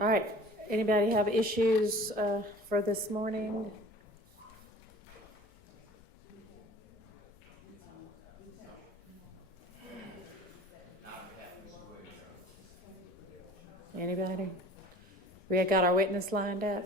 All right, anybody have issues for this morning? Anybody? We got our witness lined up?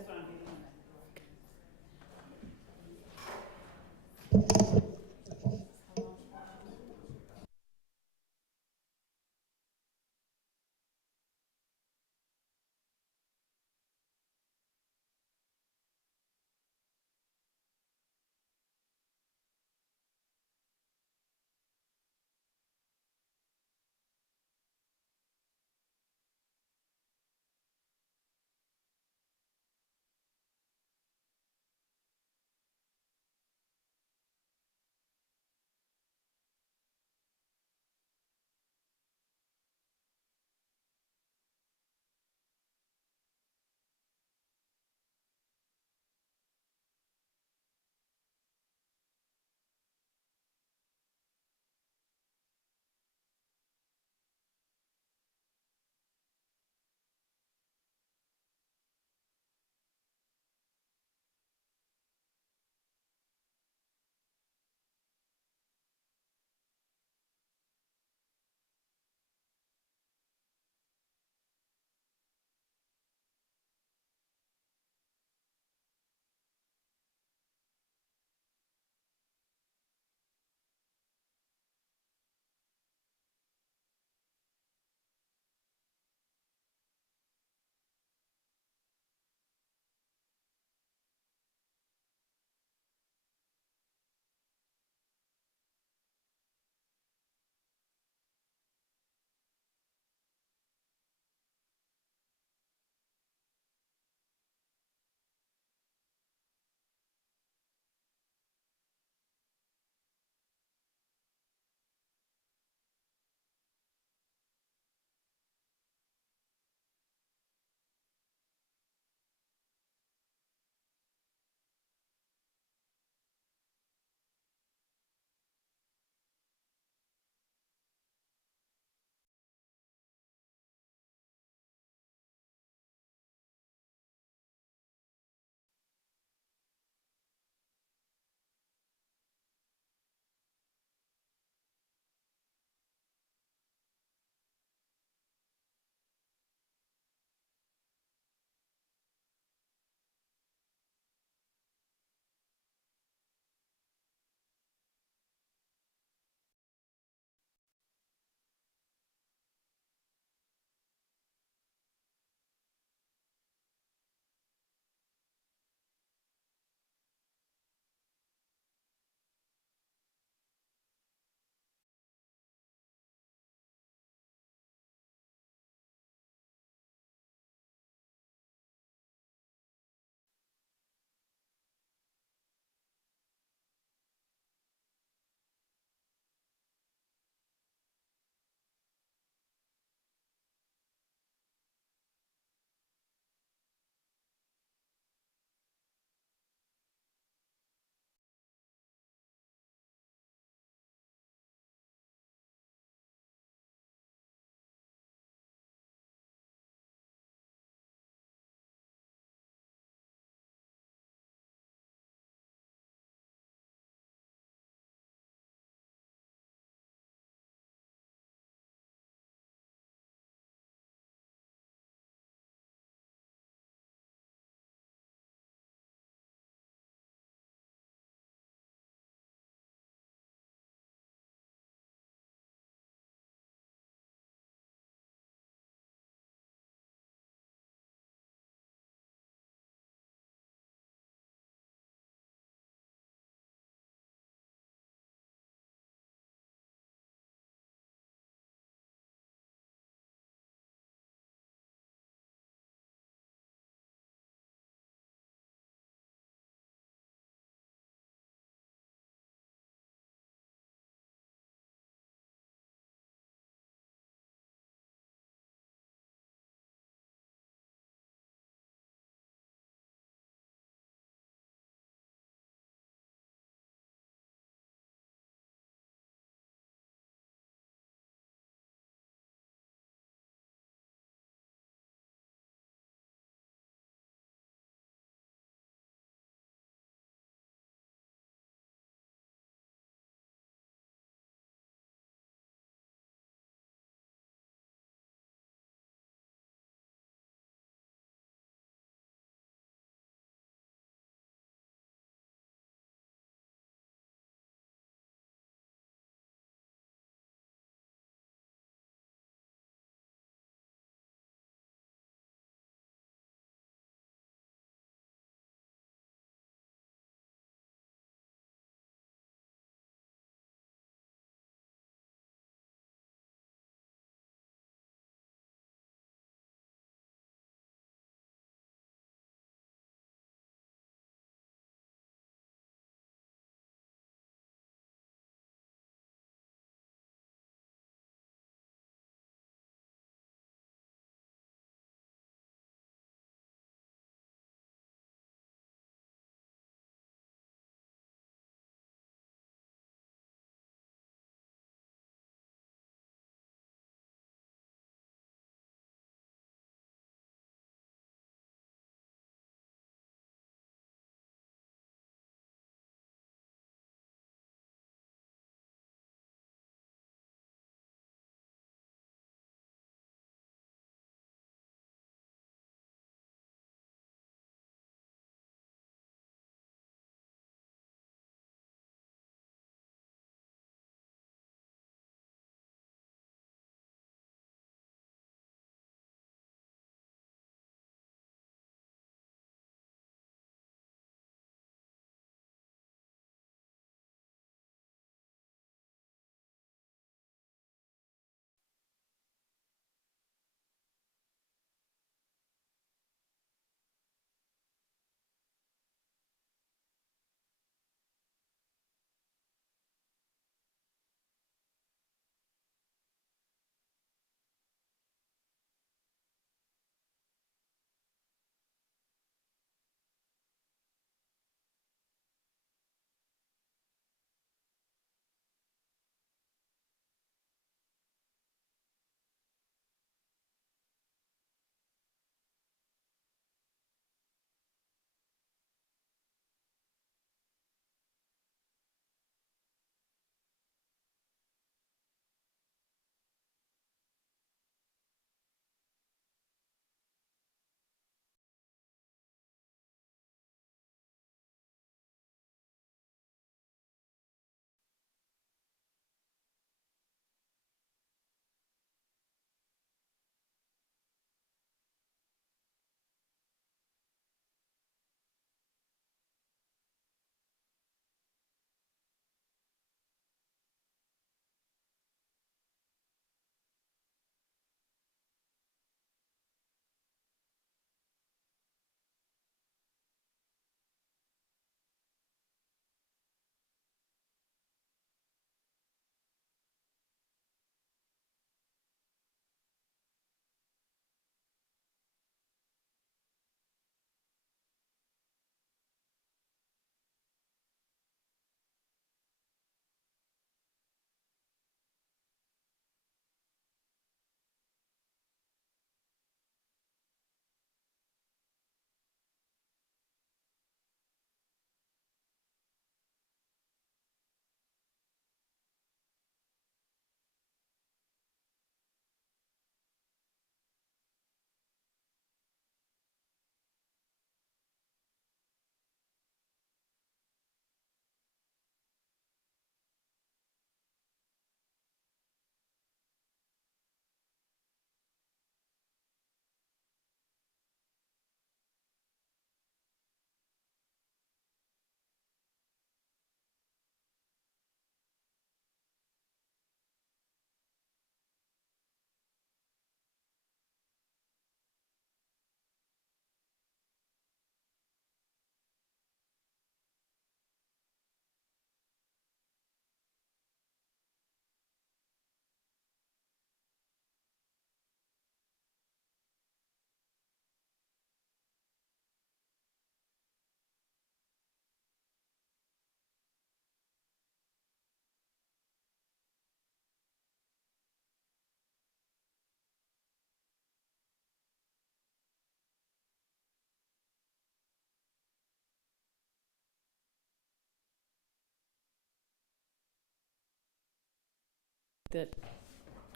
that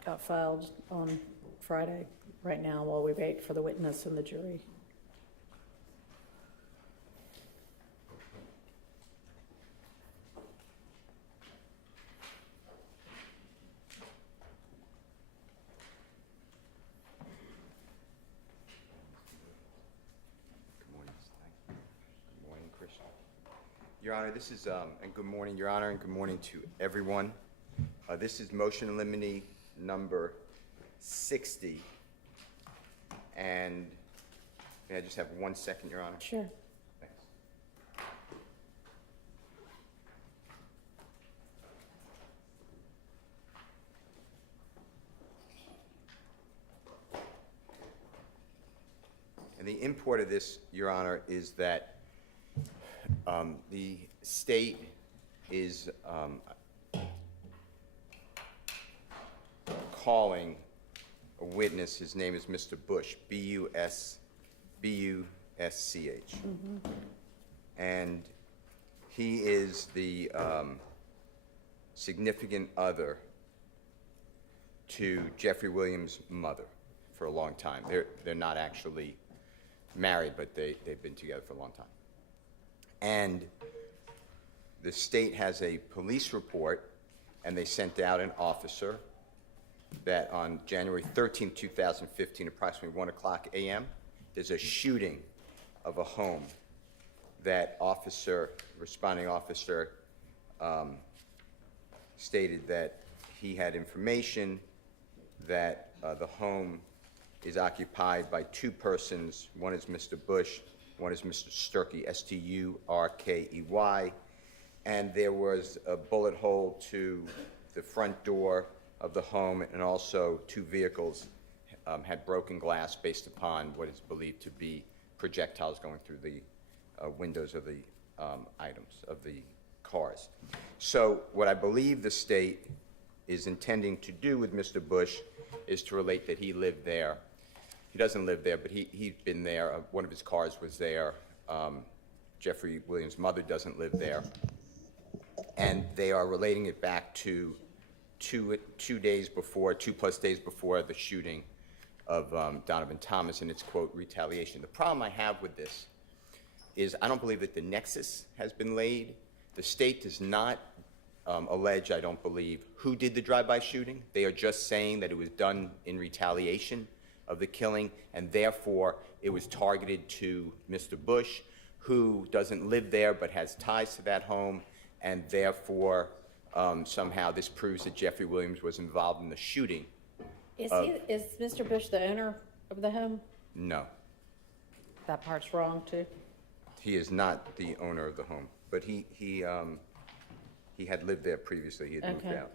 got filed on Friday right now while we wait for the witness and the jury. Your Honor, this is, and good morning, Your Honor, and good morning to everyone. This is motion in limine number 60. And may I just have 1 second, Your Honor? Sure. Thanks. And the import of this, Your Honor, is that the state is calling a witness. His name is Mr. Bush, B-U-S-C-H. And he is the significant other to Jeffrey Williams' mother for a long time. They're not actually married, but they've been together for a long time. And the state has a police report, and they sent out an officer that on January 13, 2015, approximately 1 o'clock a.m., there's a shooting of a home. That officer, responding officer, stated that he had information that the home is occupied by two persons. One is Mr. Bush, one is Mr. Sturkey, S-T-U-R-K-E-Y, and there was a bullet hole to the front door of the home, and also two vehicles had broken glass based upon what is believed to be projectiles going through the windows of the items, of the cars. So what I believe the state is intending to do with Mr. Bush is to relate that he lived there. He doesn't live there, but he's been there. One of his cars was there. Jeffrey Williams' mother doesn't live there. And they are relating it back to two plus days before the shooting of Donovan Thomas, and it's, quote, retaliation. The problem I have with this is I don't believe that the nexus has been laid. The state does not allege, I don't believe, who did the drive-by shooting. They are just saying that it was done in retaliation of the killing, and therefore it was targeted to Mr. Bush, who doesn't live there but has ties to that home, and therefore somehow this proves that Jeffrey Williams was involved in the shooting. Is Mr. Bush the owner of the home? No. That part's wrong, too? He is not the owner of the home, but he had lived there previously. He had moved out.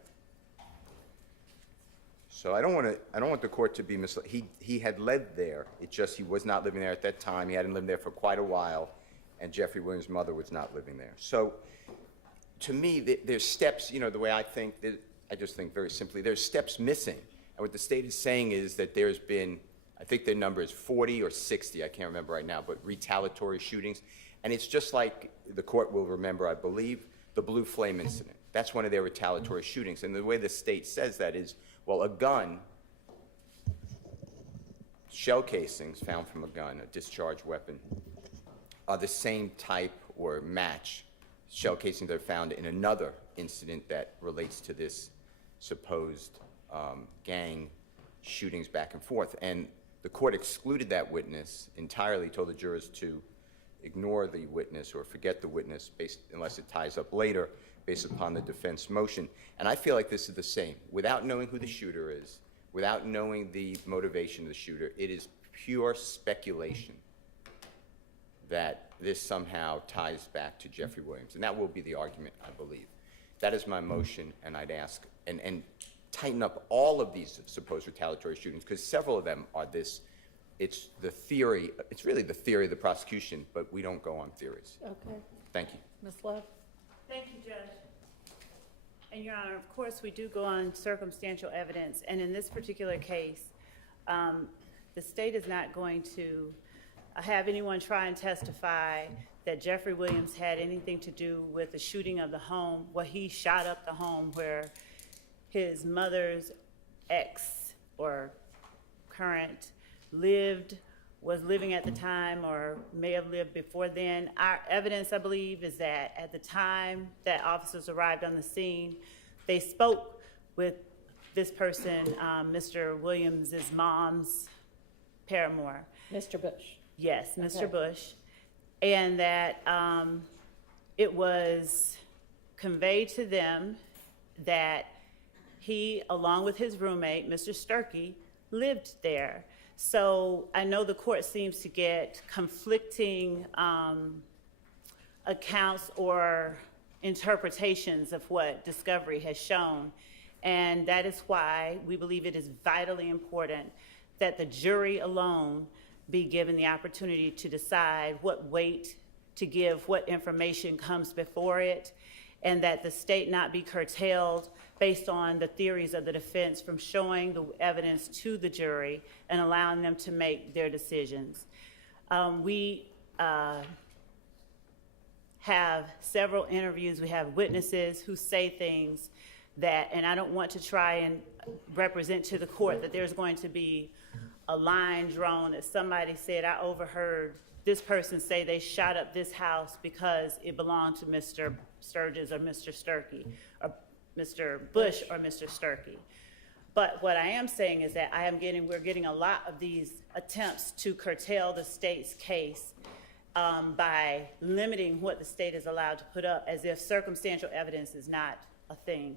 So I don't want the court to be misled. He had lived there. It's just he was not living there at that time. He hadn't lived there for quite a while, and Jeffrey Williams' mother was not living there. So to me, there's steps, you know, the way I think, I just think very simply, there's steps missing. And what the state is saying is that there's been, I think the number is 40 or 60, I can't remember right now, but retaliatory shootings. And it's just like the court will remember, I believe, the Blue Flame incident. That's one of their retaliatory shootings. And the way the state says that is, well, a gun, shell casings found from a gun, a discharged weapon, are the same type or match shell casings that are found in another incident that relates to this supposed gang shootings back and forth. And the court excluded that witness entirely, told the jurors to ignore the witness or forget the witness unless it ties up later based upon the defense motion. And I feel like this is the same. Without knowing who the shooter is, without knowing the motivation of the shooter, it is pure speculation that this somehow ties back to Jeffrey Williams. And that will be the argument, I believe. That is my motion, and I'd ask, and tighten up all of these supposed retaliatory shootings, because several of them are this. It's the theory, it's really the theory of the prosecution, but we don't go on theories. Okay. Thank you. Ms. Love? Thank you, Judge. And Your Honor, of course, we do go on circumstantial evidence, and in this particular case, the state is not going to have anyone try and testify that Jeffrey Williams had anything to do with the shooting of the home, where he shot up the home where his mother's ex or current was living at the time or may have lived before then. Our evidence, I believe, is that at the time that officers arrived on the scene, they spoke with this person, Mr. Williams' mom's paramour. Mr. Bush. Yes, Mr. Okay. Bush. And that it was conveyed to them that he, along with his roommate, Mr. Sturkey, lived there. So I know the court seems to get conflicting accounts or interpretations of what discovery has shown. And that is why we believe it is vitally important that the jury alone be given the opportunity to decide what weight to give, what information comes before it, and that the state not be curtailed based on the theories of the defense from showing the evidence to the jury and allowing them to make their decisions. We have several interviews. We have witnesses who say things that, and I don't want to try and represent to the court that there's going to be a line drawn that somebody said, I overheard this person say they shot up this house because it belonged to Mr. Sturgis or Mr. Sturkey, or Mr. Bush or Mr. Sturkey. But what I am saying is that we're getting a lot of these attempts to curtail the state's case by limiting what the state is allowed to put up, as if circumstantial evidence is not a thing.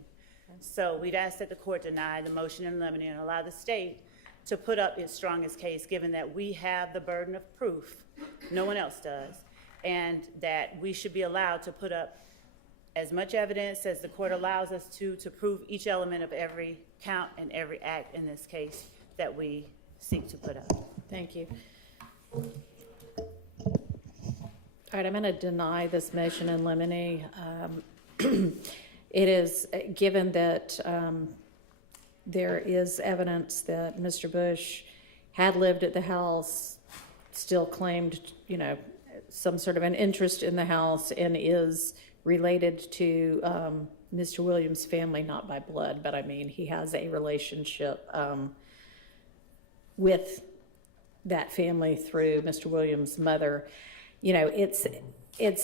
So we'd ask that the court deny the motion in limine and allow the state to put up its strongest case, given that we have the burden of proof, no one else does, and that we should be allowed to put up as much evidence as the court allows us to prove each element of every count and every act in this case that we seek to put up. Thank you. All right, I'm going to deny this motion in limine. It is, given that there is evidence that Mr. Bush had lived at the house, still claimed, some sort of an interest in the house, and is related to Mr. Williams' family, not by blood, but I mean, he has a relationship with that family through Mr. Williams' mother. It's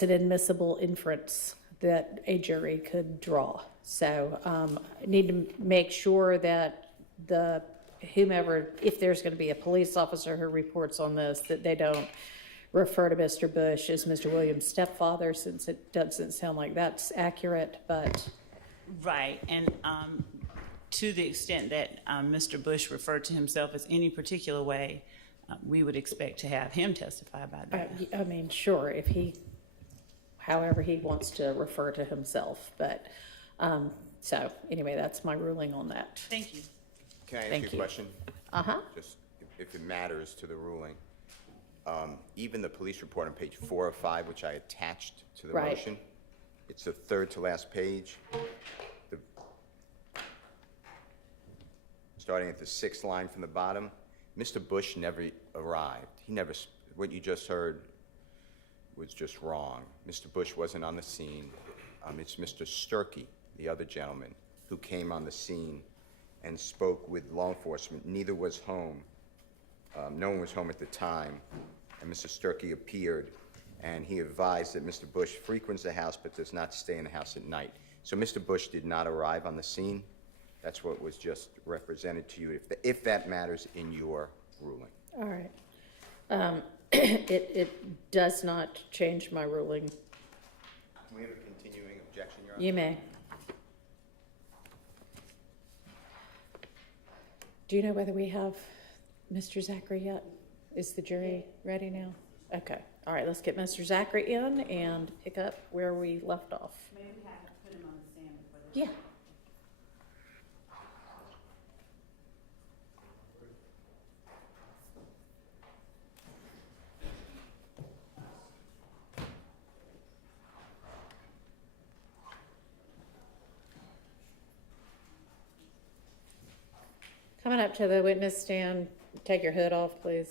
an admissible inference that a jury could draw. So I need to make sure that whomever, if there's going to be a police officer who reports on this, that they don't refer to Mr. Bush as Mr. Williams' stepfather, since it doesn't sound like that's accurate, but. Right, and to the extent that Mr. Bush referred to himself as any particular way, we would expect to have him testify about that. I mean, sure, however he wants to refer to himself, but, so, anyway, that's my ruling on that. Thank you. Can I ask Thank you a you. question? Uh-huh. Just if it matters to the ruling. Even the police report on page 4 of 5, which I attached to the Right. motion, it's the third to last page. Starting at the 6th line from the bottom, Mr. Bush never arrived. What you just heard was just wrong. Mr. Bush wasn't on the scene. It's Mr. Sturkey, the other gentleman, who came on the scene and spoke with law enforcement. Neither was home. No one was home at the time, and Mr. Sturkey appeared, and he advised that Mr. Bush frequents the house but does not stay in the house at night. So Mr. Bush did not arrive on the scene. That's what was just represented to you, if that matters in your ruling. All right. It does not change my ruling. Can we have a continuing objection, Your Honor? You may. Do you know whether we have Mr. Zachary yet? Is the jury ready now? Okay. All right, let's get Mr. Zachary in and pick up where we left off. Maybe we have to put him on the stand before this. Yeah. Coming up to the witness stand, take your hood off, please.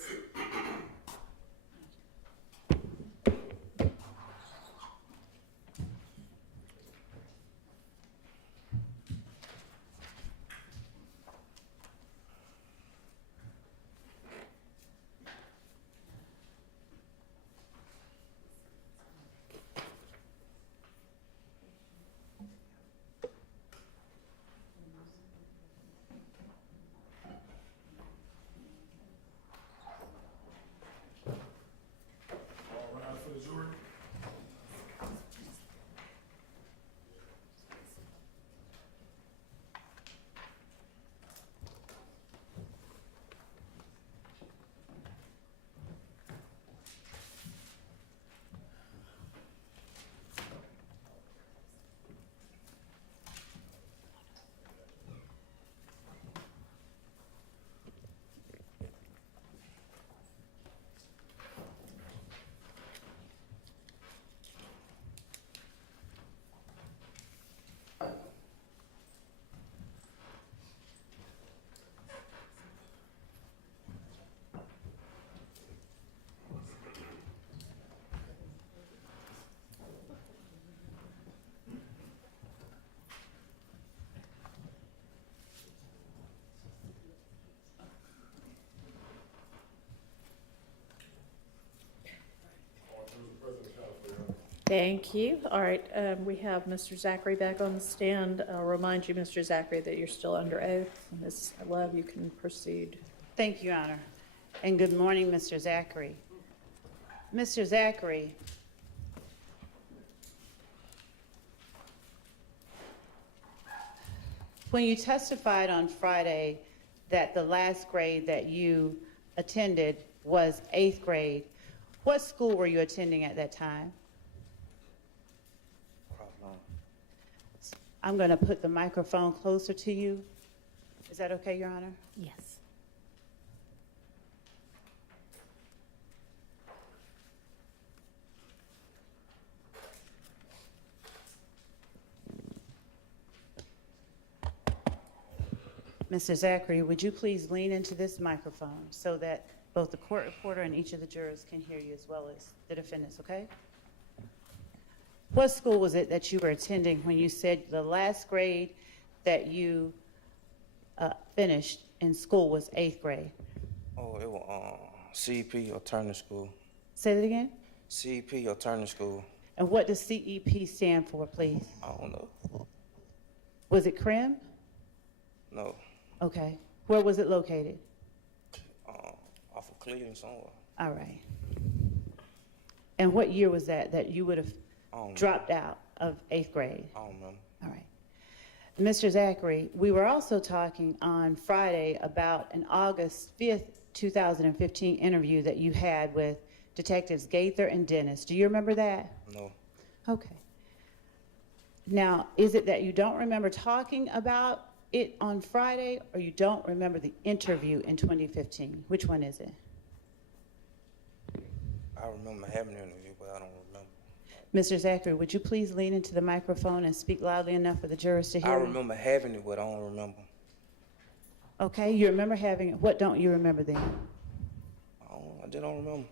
Thank you. All right, we have Mr. Zachary back on the stand. I'll remind you, Mr. Zachary, that you're still under oath. Ms. Love, you can proceed. Thank you, Your Honor. And good morning, Mr. Zachary. Mr. Zachary, when you testified on Friday that the last grade that you attended was 8th grade, what school were you attending at that time? I'm going to put the microphone closer to you. Is that okay, Your Honor? Yes. Mr. Zachary, would you please lean into this microphone so that both the court reporter and each of the jurors can hear you as well as the defendants, okay? What school was it that you were attending when you said the last grade that you finished in school was 8th grade? Oh, it was CEP or Turner School. Say that again? CEP or Turner School. And what does CEP stand for, please? I don't know. Was it CRIM? No. Okay. Where was it located? Off of Cleveland somewhere. All right. And what year was that you would have I don't know. dropped out of 8th grade? I don't remember. All right. Mr. Zachary, we were also talking on Friday about an August 5th, 2015 interview that you had with Detectives Gaither and Dennis. Do you remember that? No. Okay. Now, is it that you don't remember talking about it on Friday, or you don't remember the interview in 2015? Which one is it? I remember having an interview, but I don't remember. Mr. Zachary, would you please lean into the microphone and speak loudly enough for the jurors to hear I you? remember having it, but I don't remember. Okay, you remember having it. What don't you remember then? I just don't remember.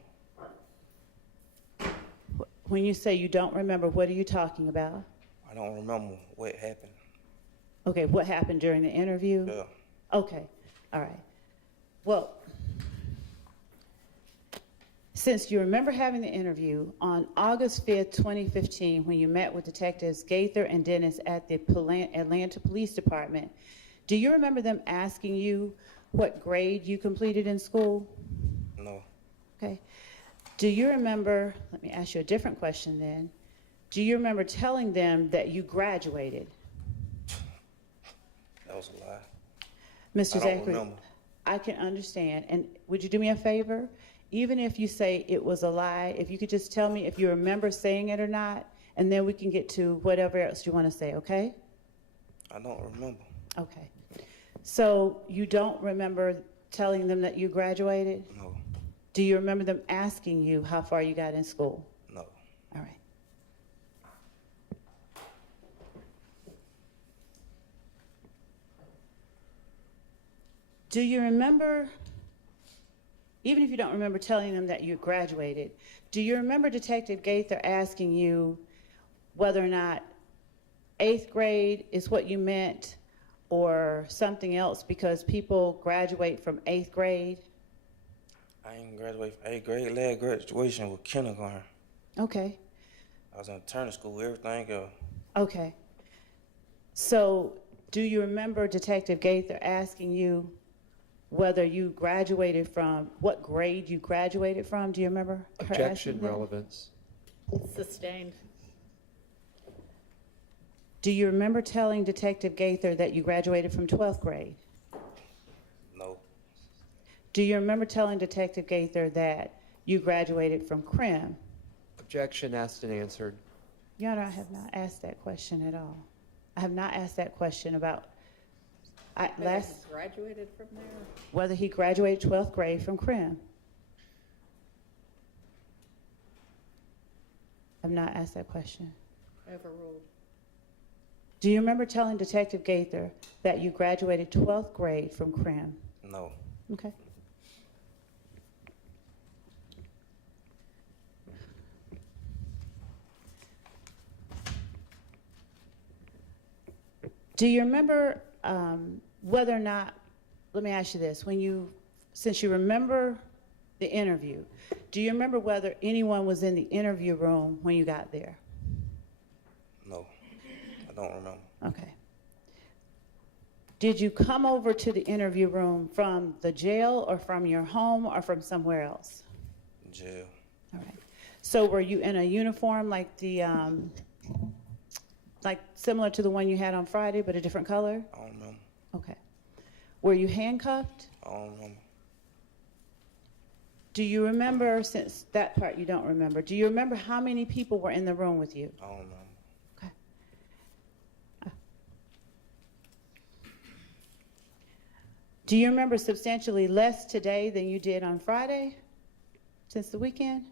When you say you don't remember, what are you talking about? I don't remember what happened. Okay, what happened during the interview? Yeah. Okay, all right. Well, since you remember having the interview on August 5th, 2015, when you met with Detectives Gaither and Dennis at the Atlanta Police Department, do you remember them asking you what grade you completed in school? No. Okay. Do you remember, let me ask you a different question then. Do you remember telling them that you graduated? That was a lie. Mr. I don't Zachary, remember. I can understand. And would you do me a favor? Even if you say it was a lie, if you could just tell me if you remember saying it or not, and then we can get to whatever else you want to say, okay? I don't remember. Okay. So you don't remember telling them that you graduated? No. Do you remember them asking you how far you got in school? No. All right. Do you remember, even if you don't remember telling them that you graduated, do you remember Detective Gaither asking you whether or not 8th grade is what you meant or something else, because people graduate from 8th grade? I ain't graduated from 8th grade. Last graduation was kindergarten. Okay. I was in Turner School, everything else. Okay. So do you remember Detective Gaither asking you whether you graduated from, what grade you graduated from? Do you remember her asking Objection, that? relevance. Sustained. Do you remember telling Detective Gaither that you graduated from 12th grade? No. Do you remember telling Detective Gaither that you graduated from CRIM? Objection, asked and answered. Your Honor, I have not asked that question at all. I have not asked that question about Graduated from there? whether he graduated 12th grade from CRIM. I've not asked that question. Overruled. Do you remember telling Detective Gaither that you graduated 12th grade from CRIM? No. Okay. Do you remember whether or not, let me ask you this, since you remember the interview, do you remember whether anyone was in the interview room when you got there? No, I don't remember. Okay. Did you come over to the interview room from the jail or from your home or from somewhere else? Jail. All right. So were you in a uniform like like similar to the one you had on Friday, but a different color? I don't remember. Okay. Were you handcuffed? I don't remember. Do you remember, since that part you don't remember, do you remember how many people were in the room with you? I don't remember. Okay. Do you remember substantially less today than you did on Friday, since the weekend?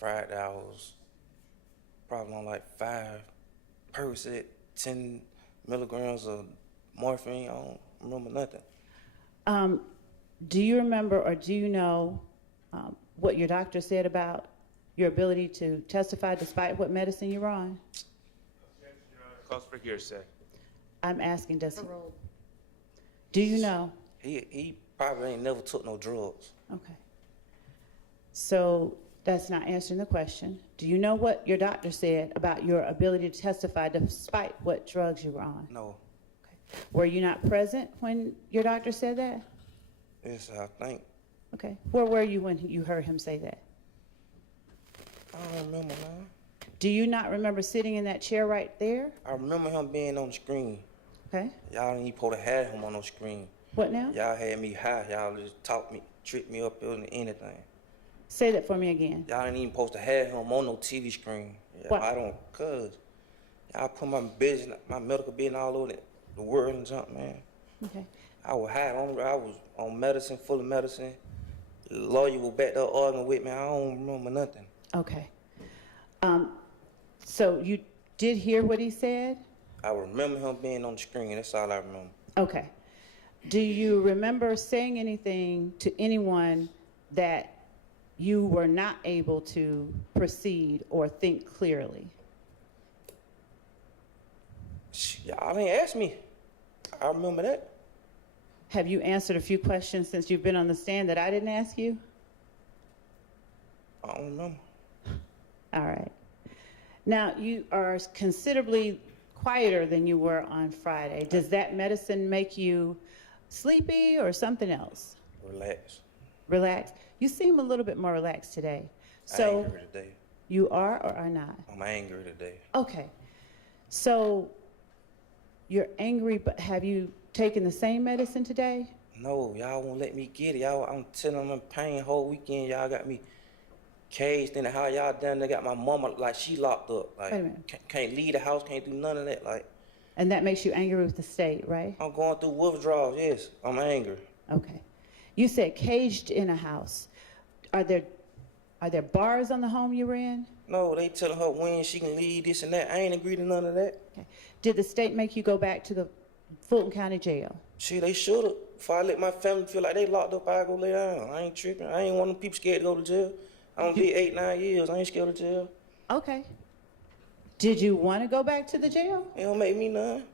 Friday, I was probably on like 5 Percocet, 10 milligrams of morphine. I don't remember nothing. Do you remember or do you know what your doctor said about your ability to testify despite what medicine you're on? Cause for hearsay. I'm asking, do you know? He probably ain't never took no drugs. Okay. So that's not answering the question. Do you know what your doctor said about your ability to testify despite what drugs you were on? No. Okay. Were you not present when your doctor said that? Yes, I think. Okay. Where were you when you heard him say that? I don't remember, man. Do you not remember sitting in that chair right there? I remember him being on the screen. Okay. Y'all ain't supposed to have him on no screen. What now? Y'all had me high. Y'all just talked me, tricked me up into anything. Say that for me again. Y'all ain't even supposed to have him on no TV screen. Yeah, What? I don't, cause y'all put my business, my medical business all over the world and something, man. Okay. I was high. I was on medicine, full of medicine. The lawyer was back there arguing with me. I don't remember nothing. Okay. So you did hear what he said? I remember him being on the screen. That's all I remember. Okay. Do you remember saying anything to anyone that you were not able to proceed or think clearly? Y'all ain't asked me. I remember that. Have you answered a few questions since you've been on the stand that I didn't ask you? I don't remember. All right. Now, you are considerably quieter than you were on Friday. Does that medicine make you sleepy or something else? Relax. Relaxed? You seem a little bit more relaxed today. I'm So angry today. you are or are not? I'm angry today. Okay. So you're angry, but have you taken the same medicine today? No, y'all won't let me get it. Y'all, I'm telling them I'm in pain whole weekend. Y'all got me caged in the house. Y'all down there got my mama like she locked up. Like Wait a minute. can't leave the house, can't do none of that. Like And that makes you angry with the state, right? I'm going through withdrawals. Yes, I'm angry. Okay. You said caged in a house. Are there bars on the home you were in? No, they telling her when she can leave, this and that. I ain't agreed to none of that. Okay. Did the state make you go back to the Fulton County Jail? Shit, they should've. If I let my family feel like they locked up, I go lay down. I ain't tripping. I ain't one of them people scared to go to jail. I done did 8, 9 years. I ain't scared of jail. Okay. Did you want to go back to the jail? It don't make me none.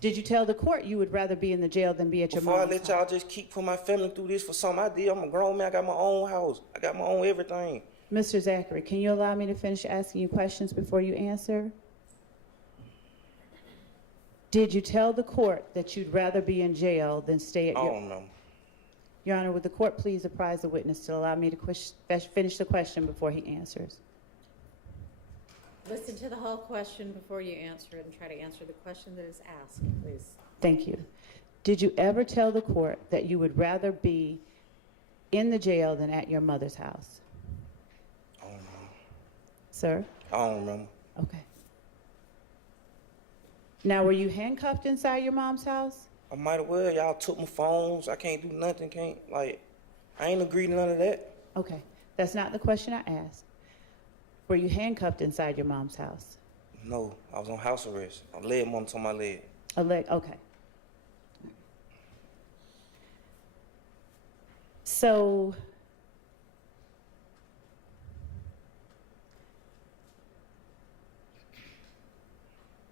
Did you tell the court you would rather be in the jail than be at your Before I mom's let house? y'all just keep putting my family through this for something I did, I'm a grown man. I got my own house. I got my own everything. Mr. Zachary, can you allow me to finish asking you questions before you answer? Did you tell the court that you'd rather be in jail than stay at I your... don't remember. Your Honor, would the court please apprise the witness to allow me to finish the question before he answers? Listen to the whole question before you answer it and try to answer the question that is asked, please. Thank you. Did you ever tell the court that you would rather be in the jail than at your mother's house? I don't remember. Sir? I don't remember. Okay. Now, were you handcuffed inside your mom's house? I might have well. Y'all took my phones. I can't do nothing. I ain't agreed to none of that. Okay. That's not the question I asked. Were you handcuffed inside your mom's house? No, I was on house arrest. I leg on my leg. A leg, okay. So,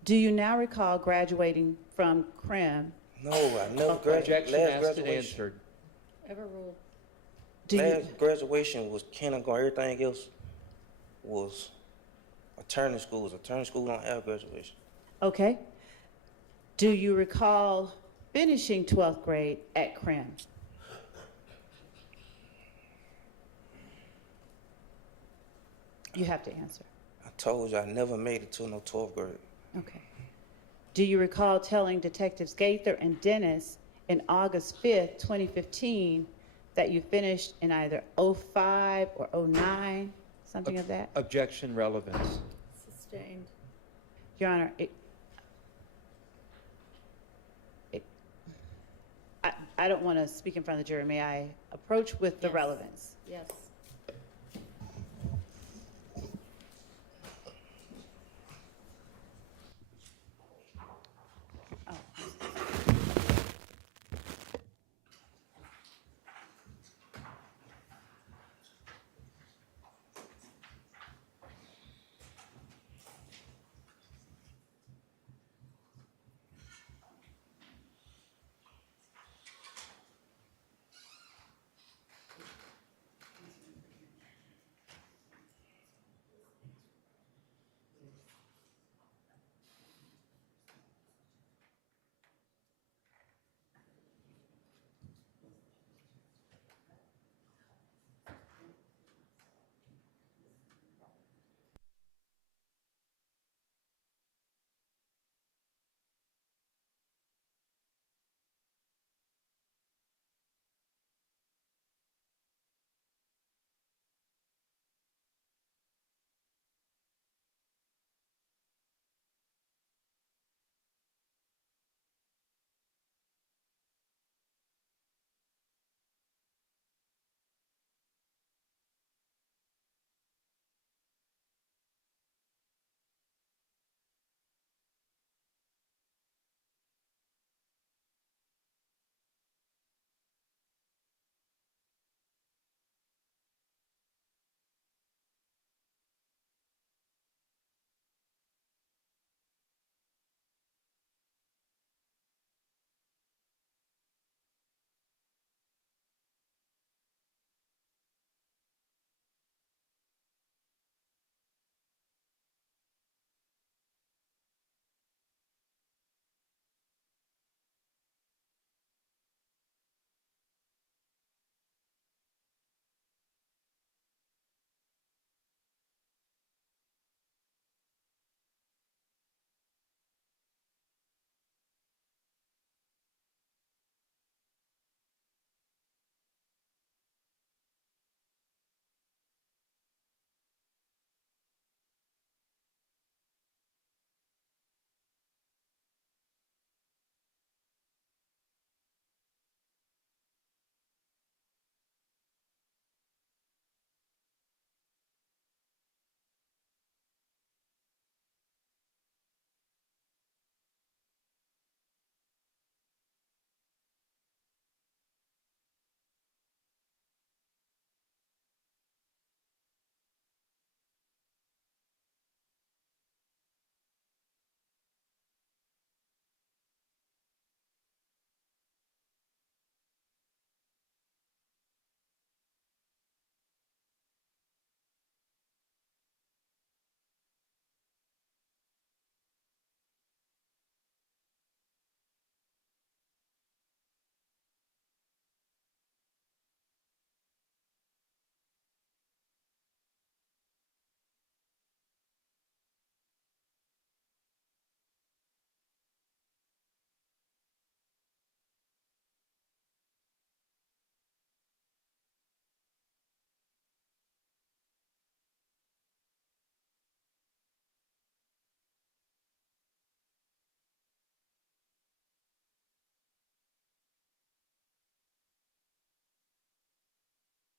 do you now recall graduating from CREM? No, I never graduated. Objection Last asked and graduation. answered. Do you, Last graduation was kindergarten. Everything else was Attorney schools, attorney school don't have graduation. Okay. Do you recall finishing 12th grade at Crim? You have to answer. I told you I never made it to no 12th grade. Okay. Do you recall telling Detectives Gaither and Dennis in August 5th, 2015, that you finished in either '05 or '09, something of that? Objection relevance. Sustained. Your Honor, I don't want to speak in front of the jury. May I approach with the Yes. relevance? Yes. Oh,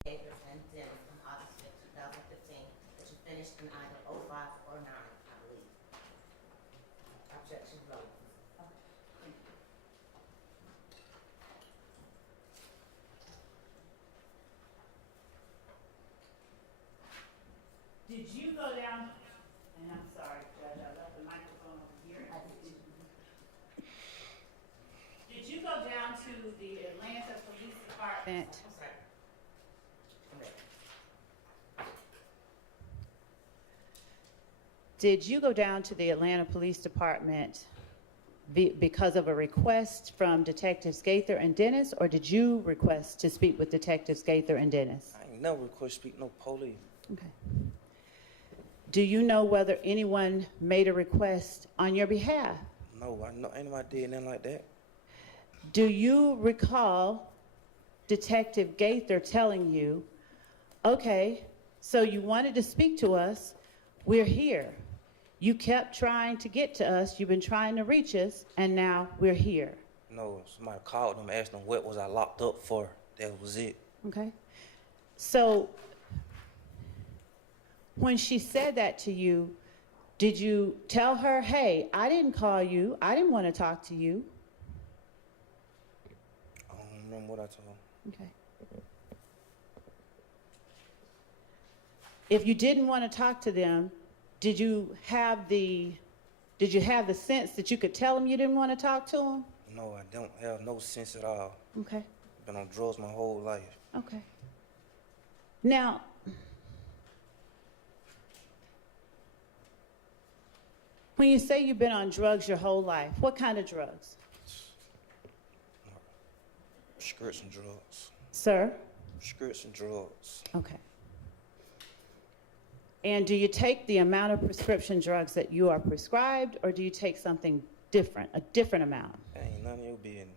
Davis and Dennis on August 5th, 2015, that you finished in either '05 or '09, I believe. Objection vote. Did you go down, and I'm sorry, Judge, I left the microphone over here. Did you go down to the Atlanta Police Department? I'm sorry. I'm ready. did you go down to the Atlanta Police Department because of a request from Detectives Gaither and Dennis, or did you request to speak with Detectives Gaither and Dennis? I ain't never request speak no police. Okay. Do you know whether anyone made a request on your behalf? No, I know anybody did nothing like that. Do you recall Detective Gaither telling you, okay, so you wanted to speak to us, we're here. You kept trying to get to us, you've been trying to reach us, and now we're here. No, somebody called them, asked them what was I locked up for. That was it. Okay? So when she said that to you, did you tell her, hey, I didn't call you, I didn't want to talk to you? I don't remember what I told them. Okay. If you didn't want to talk to them, did you have the sense that you could tell them you didn't want to talk to them? No, I don't have no sense at all. Okay. Been on drugs my whole life. Okay. Now, when you say you've been on drugs your whole life, what kind of drugs? Prescription drugs. Sir? Prescription drugs. Okay. And do you take the amount of prescription drugs that you are prescribed, or do you take something different, a different amount? Ain't none of your business.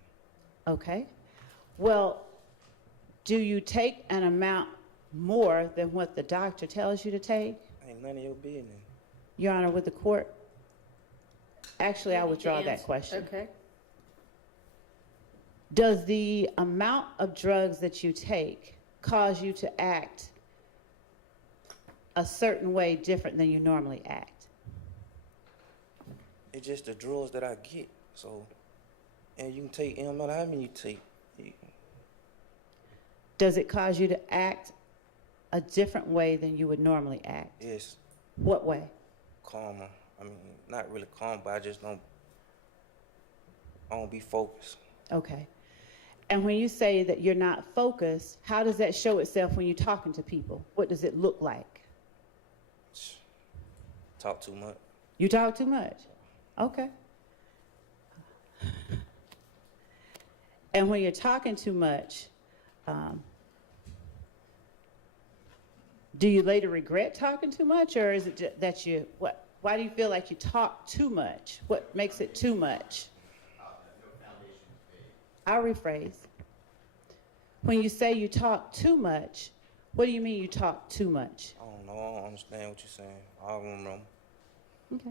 Okay. Well, do you take an amount more than what the doctor tells you to take? Ain't none of your business. Your Honor, with the court, actually, I withdraw that question. Okay. Does the amount of drugs that you take cause you to act a certain way different than you normally act? It's just the drugs that I get. So, and you can take, no matter how many you take. Does it cause you to act a different way than you would normally act? Yes, What way? calmer. I mean, not really calm, but I don't be focused. Okay. And when you say that you're not focused, how does that show itself when you're talking to people? What does it look like? Talk too much. You talk too much. Okay. And when you're talking too much, do you later regret talking too much, or is it that why do you feel like you talk too much? What makes it too much? I'll rephrase. When you say you talk too much, what do you mean you talk too much? I don't know. I don't understand what you're saying. I don't remember. Okay.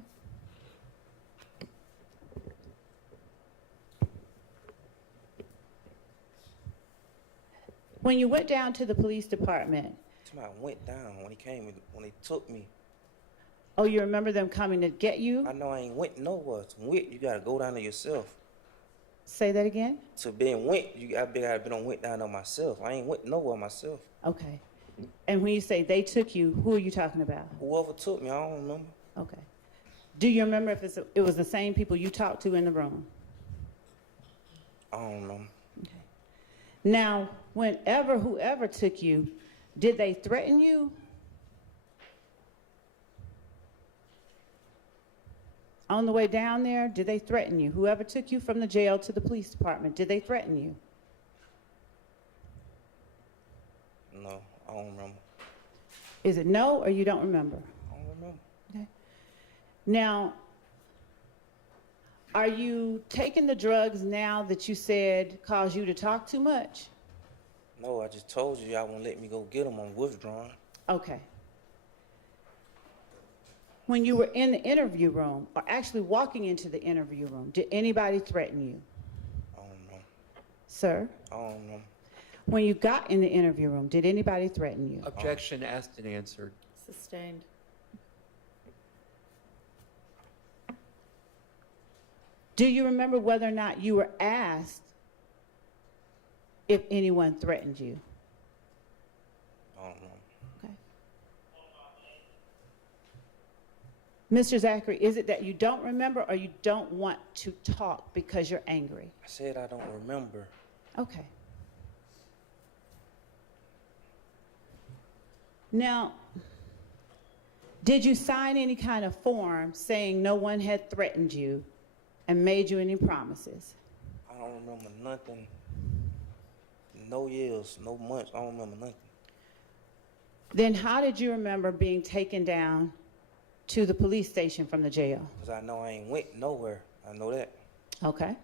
When you went down to the police department, Somebody went down when he took me. oh, you remember them coming to get you? I know I ain't went nowhere. To went, you gotta go down there yourself. Say that again? To being went, I gotta been on went down there myself. I ain't went nowhere myself. Okay. And when you say they took you, who are you talking about? Whoever took me, I don't remember. Okay. Do you remember if it was the same people you talked to in the room? I don't remember. Okay. Now, whoever took you, did they threaten you? On the way down there, did they threaten you? Whoever took you from the jail to the police department, did they threaten you? No, I don't remember. Is it no or you don't remember? I don't remember. Okay. Now, are you taking the drugs now that you said caused you to talk too much? No, I just told you y'all won't let me go get them. I'm withdrawing. Okay. When you were in the interview room, or actually walking into the interview room, did anybody threaten you? I don't know. Sir? I don't know. When you got in the interview room, did anybody threaten you? Objection asked and answered. Sustained. Do you remember whether or not you were asked if anyone threatened you? I don't know. Okay. Mr. Zachary, is it that you don't remember or you don't want to talk because you're angry? I said I don't remember. Okay. Now, Did you sign any kind of form saying no one had threatened you and made you any promises? I don't remember nothing. No years, no months. I don't remember nothing. Then how did you remember being taken down to the police station from the jail? Because I know I ain't went nowhere. I know that. Okay.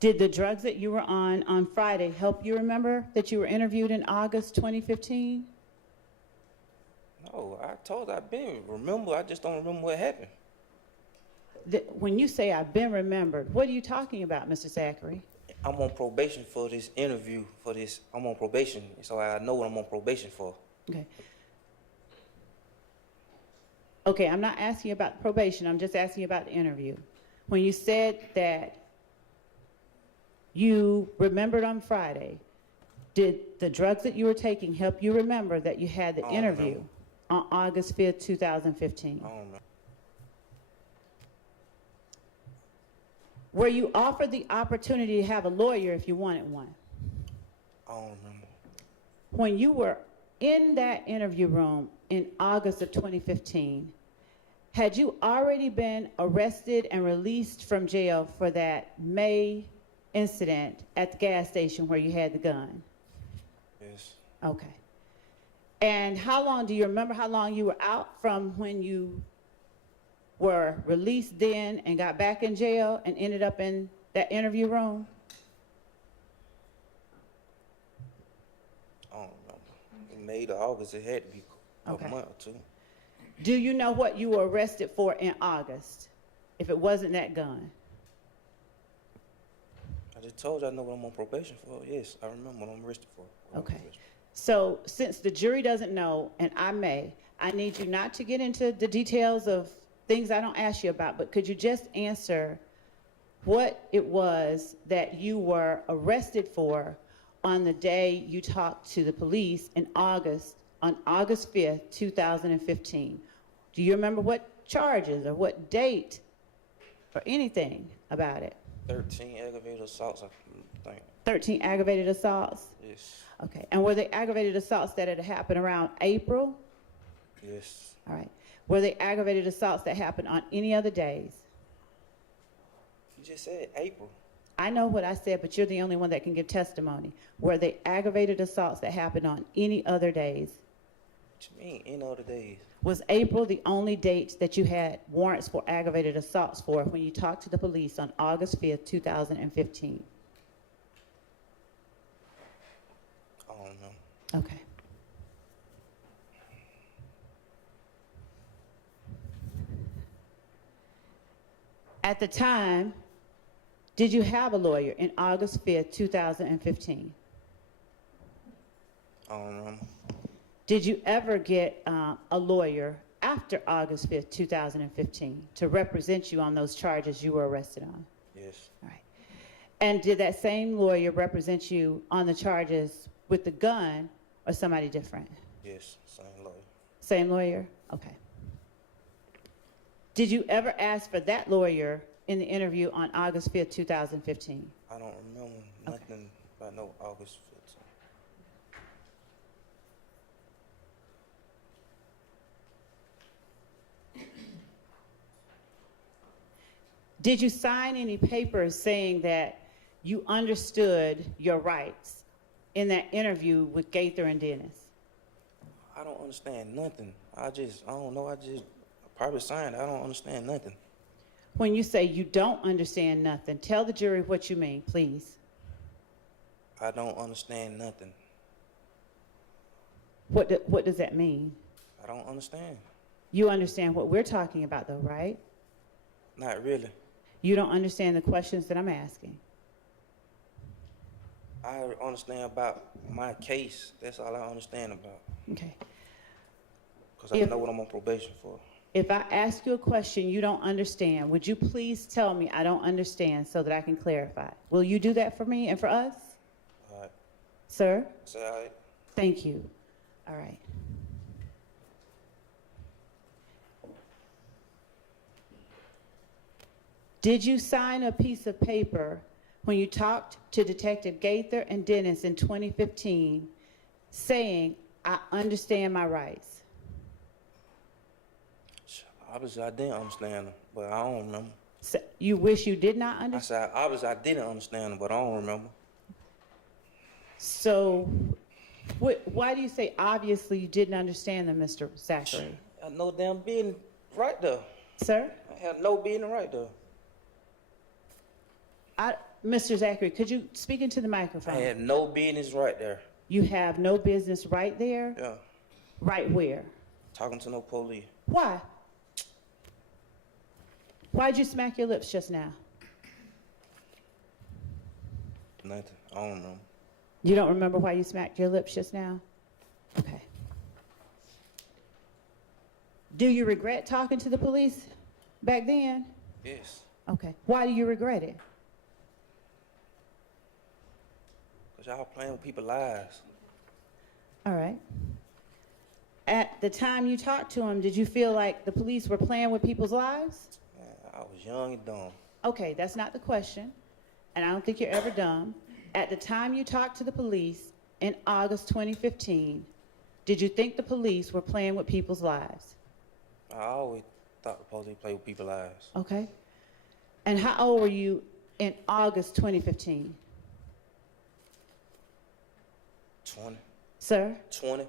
Did the drugs that you were on Friday help you remember that you were interviewed in August 2015? No, I told I've been remember. I just don't remember what happened. When you say I've been remembered, what are you talking about, Mr. Zachary? I'm on probation for this interview. I'm on probation, so I know what I'm on probation for. Okay. Okay, I'm not asking you about probation. I'm just asking you about the interview. When you said that you remembered on Friday, did the drugs that you were taking help you remember that you had the I don't interview know. on August 5th, 2015? I don't know. Were you offered the opportunity to have a lawyer if you wanted one? I don't remember. When you were in that interview room in August of 2015, had you already been arrested and released from jail for that May incident at the gas station where you had the gun? Yes. Okay. And how long, do you remember how long you were out from when you were released then and got back in jail and ended up in that interview room? I don't remember. In May to August, it had to be Okay. a month or two. Do you know what you were arrested for in August, if it wasn't that gun? I just told you I know what I'm on probation for. Yes, I remember what I'm arrested for. What I'm Okay. arrested for. So since the jury doesn't know, and I need you not to get into the details of things I don't ask you about, but could you just answer what it was that you were arrested for on the day you talked to the police in August, on August 5th, 2015? Do you remember what charges or what date or anything about it? 13 aggravated assaults, I think. 13 aggravated assaults? Yes. Okay. And were they aggravated assaults that had happened around April? Yes. All right. Were they aggravated assaults that happened on any other days? You just said April. I know what I said, but you're the only one that can give testimony. Were they aggravated assaults that happened on any other days? What you mean, any other days? Was April the only date that you had warrants for aggravated assaults for when you talked to the police on August 5th, 2015? I don't know. Okay. At the time, did you have a lawyer in August 5th, 2015? I don't remember. Did you ever get a lawyer after August 5th, 2015 to represent you on those charges you were arrested on? Yes. All right. And did that same lawyer represent you on the charges with the gun or somebody different? Yes. Same lawyer. Same lawyer? Okay. Did you ever ask for that lawyer in the interview on August 5th, 2015? I don't remember nothing about no August 15th. Did you sign any papers saying that you understood your rights in that interview with Gaither and Dennis? I don't understand nothing. I don't know. I probably signed. I don't understand nothing. When you say you don't understand nothing, tell the jury what you mean, please. I don't understand nothing. What does that mean? I don't understand. You understand what we're talking about, though, right? Not really. You don't understand the questions that I'm asking. I understand about my case. That's all I understand about. Okay. Because I know what I'm on probation for. If I ask you a question you don't understand, would you please tell me I don't understand so that I can clarify? Will you do that for me and for us? All right. Sir? Say all right. Thank you. All right. Did you sign a piece of paper when you talked to Detective Gaither and Dennis in 2015 saying, I understand my rights? Obviously, I didn't understand them, but I don't remember. So you wish you did not I understand? said, obviously, I didn't understand them, but I don't remember. So why do you say obviously you didn't understand them, Mr. Zachary? I had no damn business right there. Sir? I had no business right there. Mr. Zachary, could you speak into the I microphone? had no business right there. You have no business right there? Yeah. Right where? Talking to no police. Why? Why'd you smack your lips just now? Nothing. I don't remember. You don't remember why you smacked your lips just now? Okay. Do you regret talking to the police back then? Yes. Okay. Why do you regret it? Because y'all playing with people's lives. All right. At the time you talked to him, did you feel like the police were playing with people's lives? Man, I was young and dumb. Okay, that's not the question, and I don't think you're ever dumb. At the time you talked to the police in August 2015, did you think the police were playing with people's lives? I always thought the police played with people's lives. Okay. And how old were you in August 2015? 20. Sir? 20.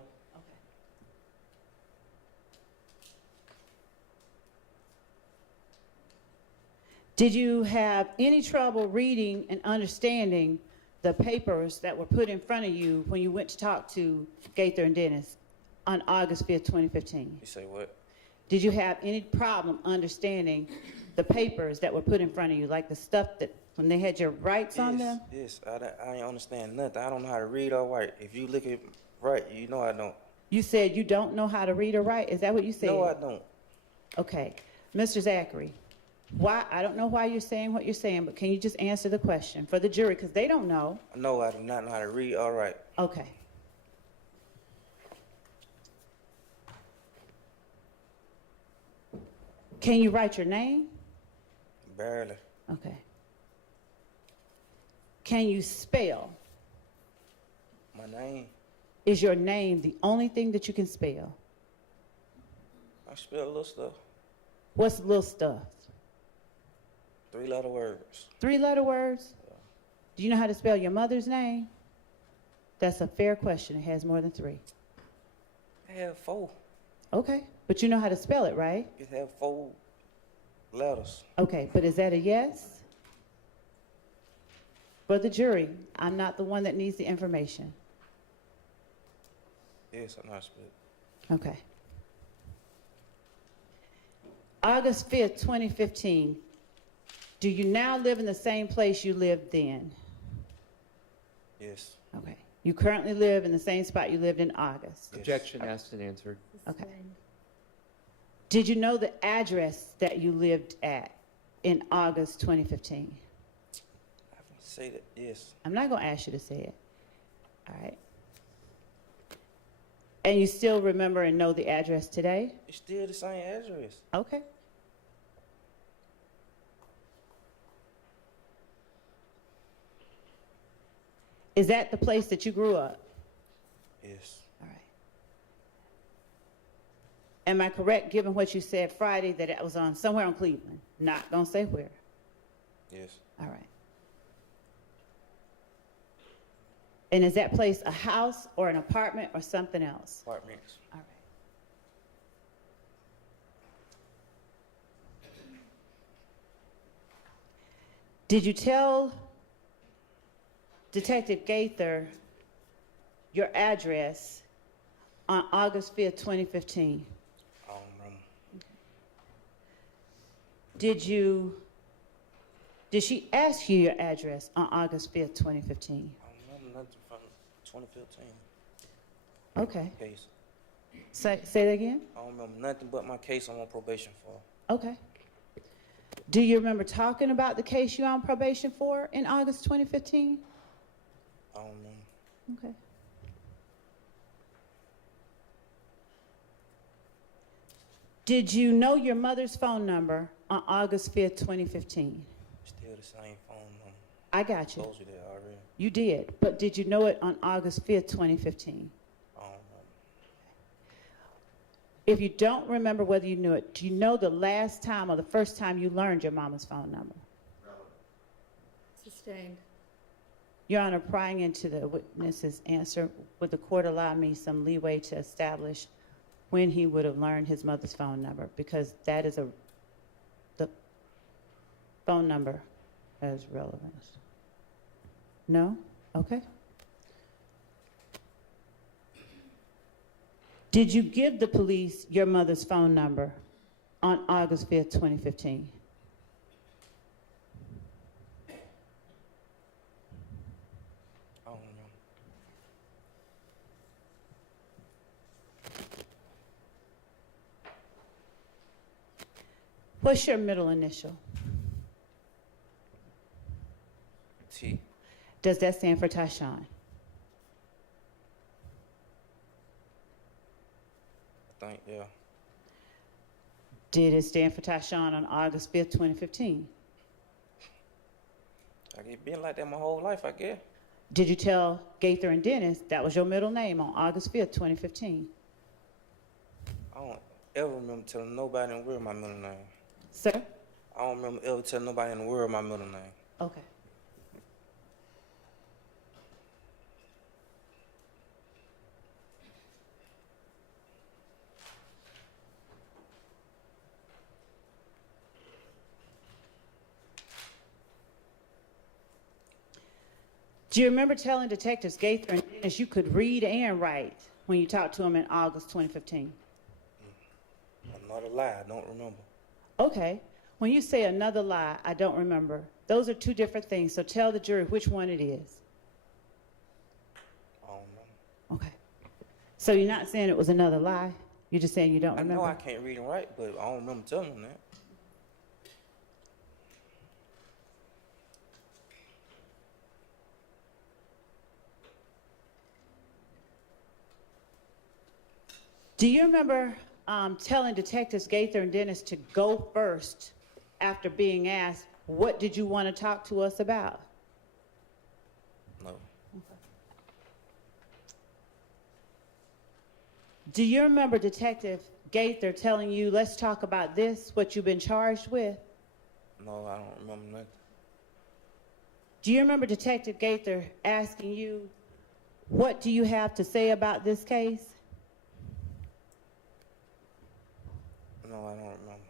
Did you have any trouble reading and understanding the papers that were put in front of you when you went to talk to Gaither and Dennis on August 5th, 2015? You say what? Did you have any problem understanding the papers that were put in front of you, like the stuff that, when they had your rights on them? Yes, I ain't understand nothing. I don't know how to read or write. If you look at right, you know I don't. You said you don't know how to read or write? Is that what you said? No, I don't. Okay. Mr. Zachary, why, I don't know why you're saying what you're saying, but can you just answer the question for the jury, because they don't know. No, I do not know how to read or write. Okay. Can you write your name? Barely. Okay. Can you spell? My name. Is your name the only thing that you can spell? I spell little stuff. What's little stuff? 3-letter words. 3-letter words? Do you know how to spell your mother's name? That's a fair question. It has more than 3. I have 4. Okay. But you know how to spell it, right? It have 4 letters. Okay. But is that a yes? For the jury, I'm not the one that needs the information. Yes, I know how to spell. Okay. August 5th, 2015. Do you now live in the same place you lived then? Yes. Okay. You currently live in the same spot you lived in August? Yes. Objection asked and answered. Okay. Did you know the address that you lived at in August 2015? I can say that, yes. I'm not going to ask you to say it. All right. And you still remember and know the address today? It's still the same address. Okay. Is that the place that you grew up? Yes. All right. Am I correct, given what you said Friday, that it was on somewhere on Cleveland? Not gonna say where. Yes. All right. And is that place a house or an apartment or something else? Apartments. All right. Did you tell Detective Gaither your address on August 5th, 2015? I don't remember. Did she ask you your address on August 5th, 2015? I don't remember nothing from 2015 Okay. case. Say that again? I don't remember nothing but my case I'm on probation for. Okay. Do you remember talking about the case you're on probation for in August 2015? I don't remember. Okay. Did you know your mother's phone number on August 5th, 2015? Still the same phone number. I got you. Told you that already. You did, but did you know it on August 5th, 2015? I don't know. If you don't remember whether you knew it, do you know the last time or the first time you learned your mama's phone number? Sustained. Your Honor, prying into the witness's answer, would the court allow me some leeway to establish when he would have learned his mother's phone number? Because that is the phone number has relevance. No? Okay. Did you give the police your mother's phone number on August 5th, 2015? I don't know. What's your middle initial? T. Does that stand for Tyshawn? I think, yeah. Did it stand for Tyshawn on August 5th, 2015? It's been like that my whole life, I guess. Did you tell Gaither and Dennis that was your middle name on August 5th, 2015? I don't ever remember telling nobody in the world my middle name. Sir? I don't remember ever telling nobody in the world my middle name. Okay. Do you remember telling detectives Gaither and Dennis you could read and write when you talked to them in August 2015? Another lie, I don't remember. Okay. When you say another lie, I don't remember. Those are two different things, so tell the jury which one it is. I don't know. Okay. So you're not saying it was another lie? You're just saying you don't I remember? know I can't read and write, but I don't remember telling them that. Do you remember telling detectives Gaither and Dennis to go first after being asked, what did you want to talk to us about? No. Do you remember Detective Gaither telling you, let's talk about this, what you've been charged with? No, I don't remember nothing. Do you remember Detective Gaither asking you, what do you have to say about this case? No, I don't remember.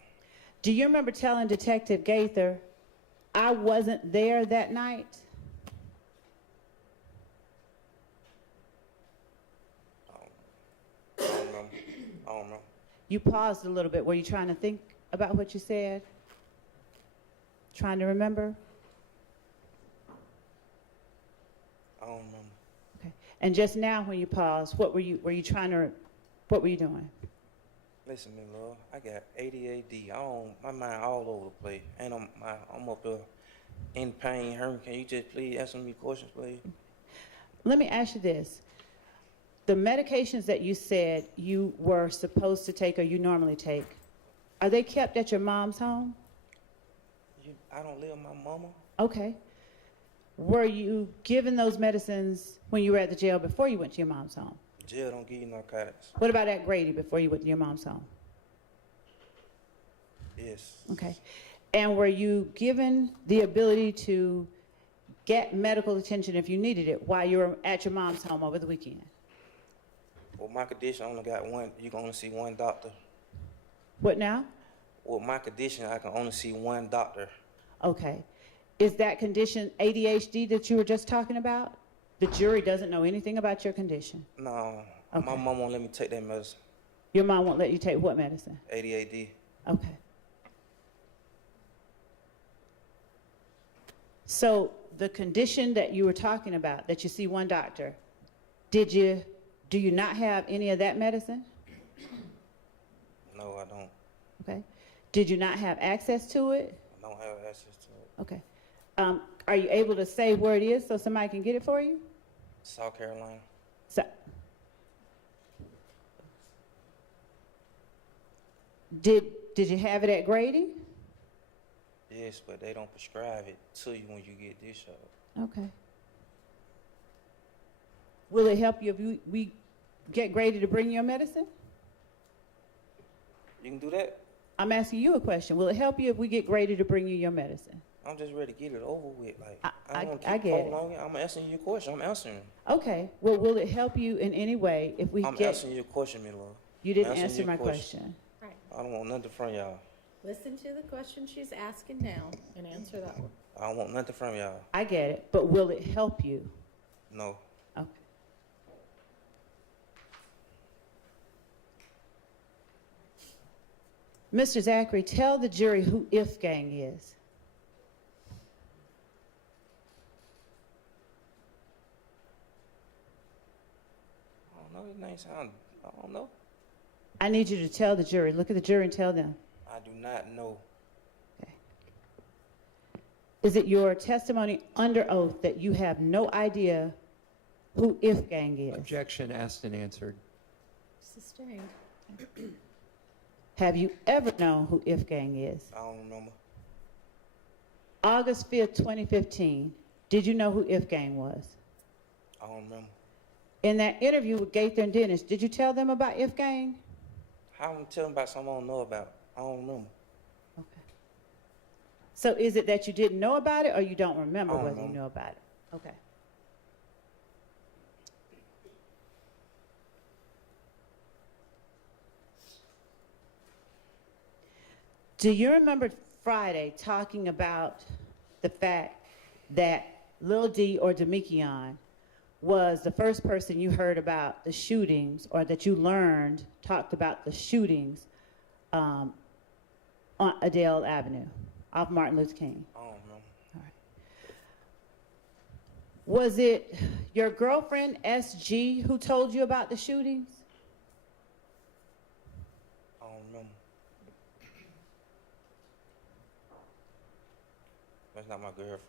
Do you remember telling Detective Gaither, I wasn't there that night? I don't remember. I don't know. You paused a little bit. Were you trying to think about what you said? Trying to remember? I don't remember. Okay. And just now when you paused, what were you doing? Listen to me, love. I got ADHD. My mind all over the place. And I'm up there in pain, hurting. Can you just please answer me questions, please? Let me ask you this. The medications that you said you were supposed to take or you normally take, are they kept at your mom's home? I don't live with my mama. Okay. Were you given those medicines when you were at the jail before you went to your mom's home? Jail don't give you narcotics. What about at Grady before you went to your mom's home? Yes. Okay. And were you given the ability to get medical attention if you needed it while you were at your mom's home over the weekend? With my condition, I only got one. You can only see one doctor. What now? With my condition, I can only see one doctor. Okay. Is that condition ADHD that you were just talking about? The jury doesn't know anything about your condition. No, Okay. my mom won't let me take that medicine. Your mom won't let you take what medicine? ADHD. Okay. So the condition that you were talking about, that you see one doctor, do you not have any of that medicine? No, I don't. Okay. Did you not have access to it? I don't have access to it. Okay. Are you able to say where it is so somebody can get it for you? South Carolina. So, did you have it at Grady? Yes, but they don't prescribe it to you when you get discharged. Okay. Will it help you if we get Grady to bring your medicine? You can do that? I'm asking you a question. Will it help you if we get Grady to bring you your medicine? I'm just ready to get it over with. Like, I don't get keep it. prolonging. I'm answering your question. I'm answering. Okay. Well, will it help you in any way if we I'm get? answering your question, my love. You didn't I'm answering answer your my question. Right. I don't want nothing from y'all. Listen to the question she's asking now and answer that one. I don't want nothing from y'all. I get it, but will it help you? No. Okay. Mr. Zachary, tell the jury who If Gang is. I don't know. His name sound. I don't know. I need you to tell the jury. Look at the jury and tell them. I do not know. Okay. Is it your testimony under oath that you have no idea who If Gang is? Objection asked and answered. Sustained. Have you ever known who If Gang is? I don't remember. August 5th, 2015, did you know who If Gang was? I don't remember. In that interview with Gaither and Dennis, did you tell them about If Gang? How I'm telling about something I don't know about? I don't remember. Okay. So is it that you didn't know about it or you don't remember I don't whether you remember. know about it? Okay. Do you remember Friday talking about the fact that Lil D or Demikion was the first person you heard about the shootings or that you learned talked about the shootings on Adele Avenue off Martin Luther King? I don't remember. All right. Was it your girlfriend SG who told you about the shootings? I don't remember. That's not my girlfriend.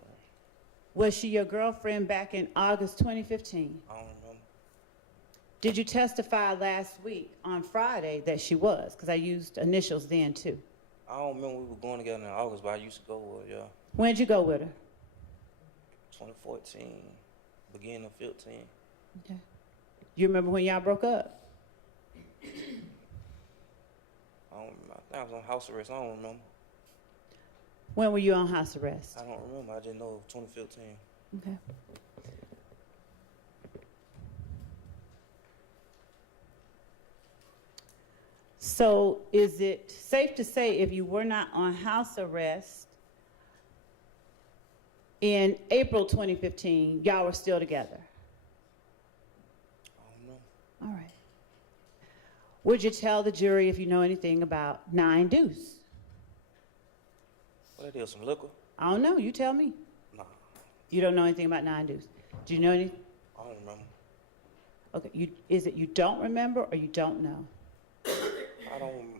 Was she your girlfriend back in August 2015? I don't remember. Did you testify last week on Friday that she was? Because I used initials then too. I don't remember we were going together in August, but I used to go with her, yeah. When'd you go with her? 2014, beginning of 15. Okay. You remember when y'all broke up? I don't remember. I think I was on house arrest. I don't remember. When were you on house arrest? I don't remember. I just know it was 2015. Okay. So is it safe to say if you were not on house arrest in April 2015, y'all were still together? I don't know. All right. Would you tell the jury if you know anything about 9 Deuce? What that is, some liquor? I don't know. You tell me. Nah, You don't know anything about 9 Deuce. Do you know any? I don't remember. Okay. Is it you don't remember or you don't know? I don't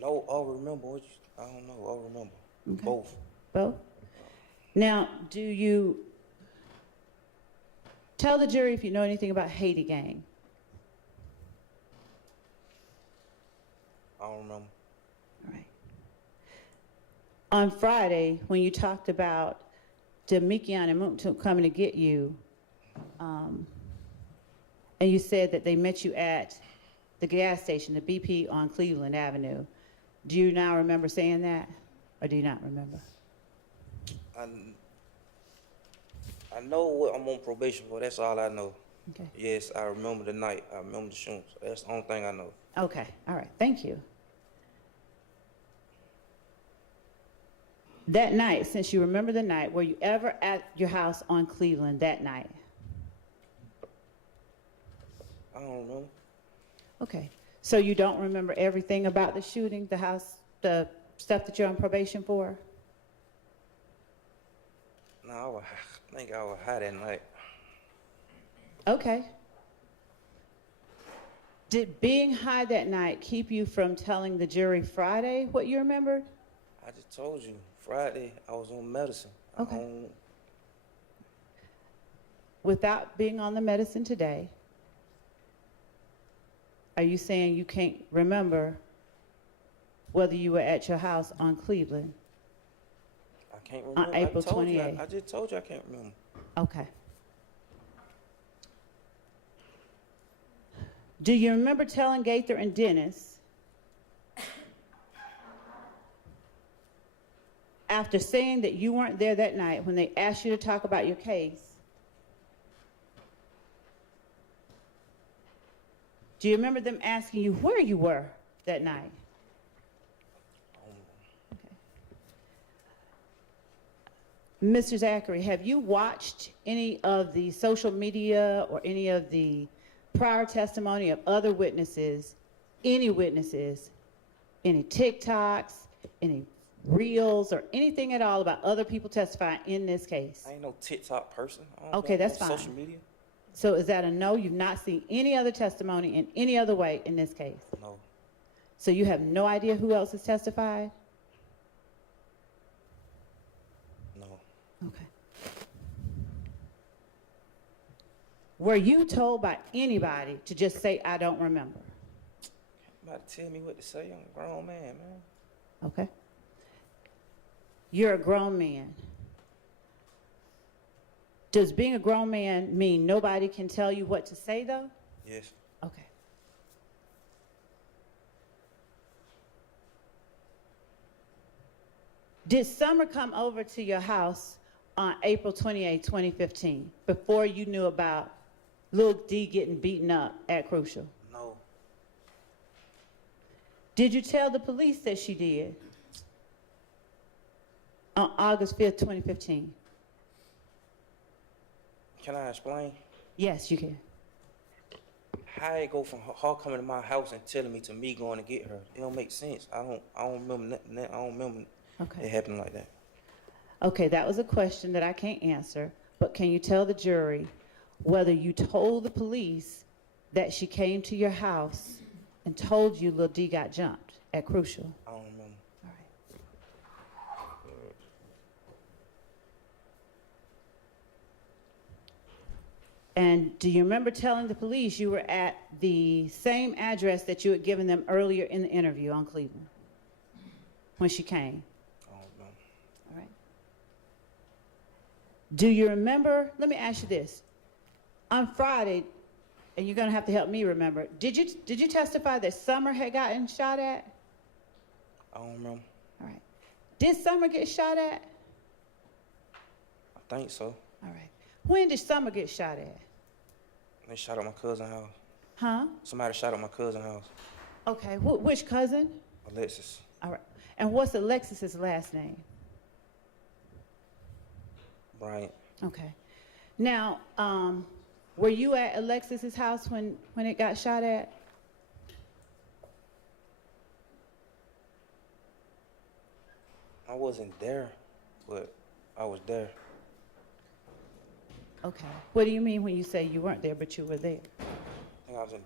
know or remember what you, I don't know or remember. Okay. Both. Both? Now, do you tell the jury if you know anything about Haiti Gang? I don't remember. All right. On Friday, when you talked about Demikion and Moontum coming to get you, and you said that they met you at the gas station, the BP on Cleveland Avenue, do you now remember saying that, or do you not remember? I know what I'm on probation for. That's all I know. Okay. Yes, I remember the night. I remember the shooting. So that's the only thing I know. Okay. All right. Thank you. That night, since you remember the night, were you ever at your house on Cleveland that night? I don't remember. Okay. So you don't remember everything about the shooting, the house, the stuff that you're on probation for? No, I think I was high that night. Okay. Did being high that night keep you from telling the jury Friday what you remembered? I just told you, Friday, I was on medicine. Okay. Without being on the medicine today, are you saying you can't remember whether you were at your house on Cleveland? can't remember. April I told you, 28th. I just told you I can't remember. Okay. Do you remember telling Gaither and Dennis, after saying that you weren't there that night when they asked you to talk about your case, do you remember them asking you where you were that night? Okay. Mr. Zachary, have you watched any of the social media or any of the prior testimony of other witnesses, any TikToks, any reels, or anything at all about other people testifying in this case? I ain't no TikTok person. I don't Okay, go on that's fine. Social media? So is that a no? You've not seen any other testimony in any other way in this case? No. So you have no idea who else has testified? No. Okay. Were you told by anybody to just say, I don't remember? About to tell me what to say. I'm a grown man, man. Okay. You're a grown man. Does being a grown man mean nobody can tell you what to say, though? Yes. Okay. Did Summer come over to your house on April 28, 2015, before you knew about Lil D getting beaten up at Crucial? No. Did you tell the police that she did on August 5th, 2015? Can I explain? Yes, you can. How it go from her coming to my house and telling me to me going to get her? It don't make sense. I don't remember nothing. I don't remember it Okay. happening like that. Okay, that was a question that I can't answer, but can you tell the jury whether you told the police that she came to your house and told you Lil D got jumped at Crucial? I don't remember. All right. And do you remember telling the police you were at the same address that you had given them earlier in the interview on Cleveland when she came? I don't remember. All right. Do you remember, let me ask you this. On Friday, and you're going to have to help me remember, did you testify that Summer had gotten shot at? I don't remember. All right. Did Summer get shot at? I think so. All right. When did Summer get shot at? They shot at my cousin's house. Huh? Somebody shot at my cousin's house. Okay. Which cousin? Alexis. All right. And what's Alexis's last name? Bryant. Okay. Now, were you at Alexis's house when it got shot at? I wasn't there, but I was there. Okay. What do you mean when you say you weren't there, but you were there? I think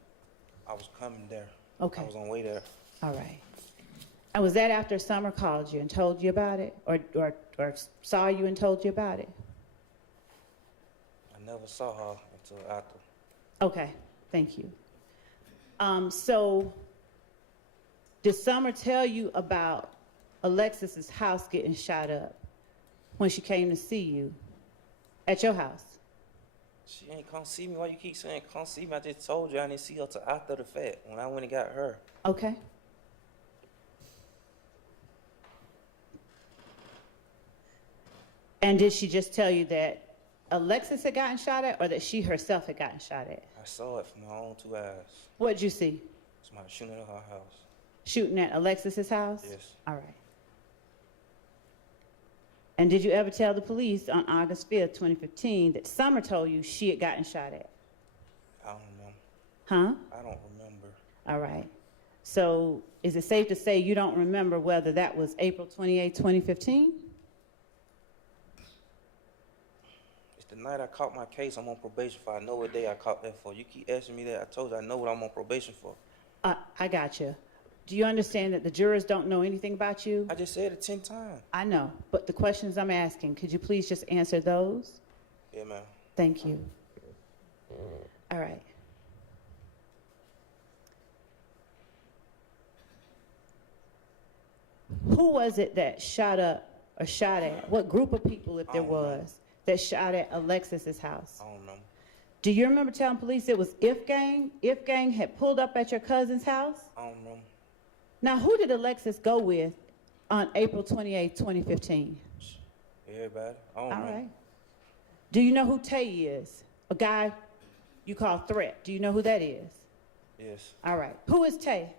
I was coming there. Okay. I was on the way there. All right. And was that after Summer called you and told you about it, or saw you and told you about it? I never saw her until after. Okay. Thank you. So, did Summer tell you about Alexis's house getting shot up when she came to see you at your house? She ain't come see me. Why you keep saying come see me? I just told you I didn't see her till after the fact when I went and got her. Okay. And did she just tell you that Alexis had gotten shot at, or that she herself had gotten shot at? I saw it from my own 2 eyes. What did you see? Somebody shooting at her house. Shooting at Alexis's house? Yes. All right. And did you ever tell the police on August 5th, 2015, that Summer told you she had gotten shot at? I don't remember. Huh? I don't remember. All right. So is it safe to say you don't remember whether that was April 28, 2015? It's the night I caught my case. I'm on probation for. I know what day I caught that for. You keep asking me that. I told you I know what I'm on probation for. I got you. Do you understand that the jurors don't know anything about you? I just said it 10 times. I know, but the questions I'm asking, could you please just answer those? Yeah, ma'am. Thank you. All right. Who was it that shot up or shot at? What group of people, if there I don't know. was, that shot at Alexis's house? I don't remember. Do you remember telling police it was If Gang? If Gang had pulled up at your cousin's house? I don't remember. Now, who did Alexis go with on April 28, 2015? Everybody. I don't All remember. right. Do you know who Tay is? A guy you call Threat. Do you know who that is? Yes, All right. Who is Tay?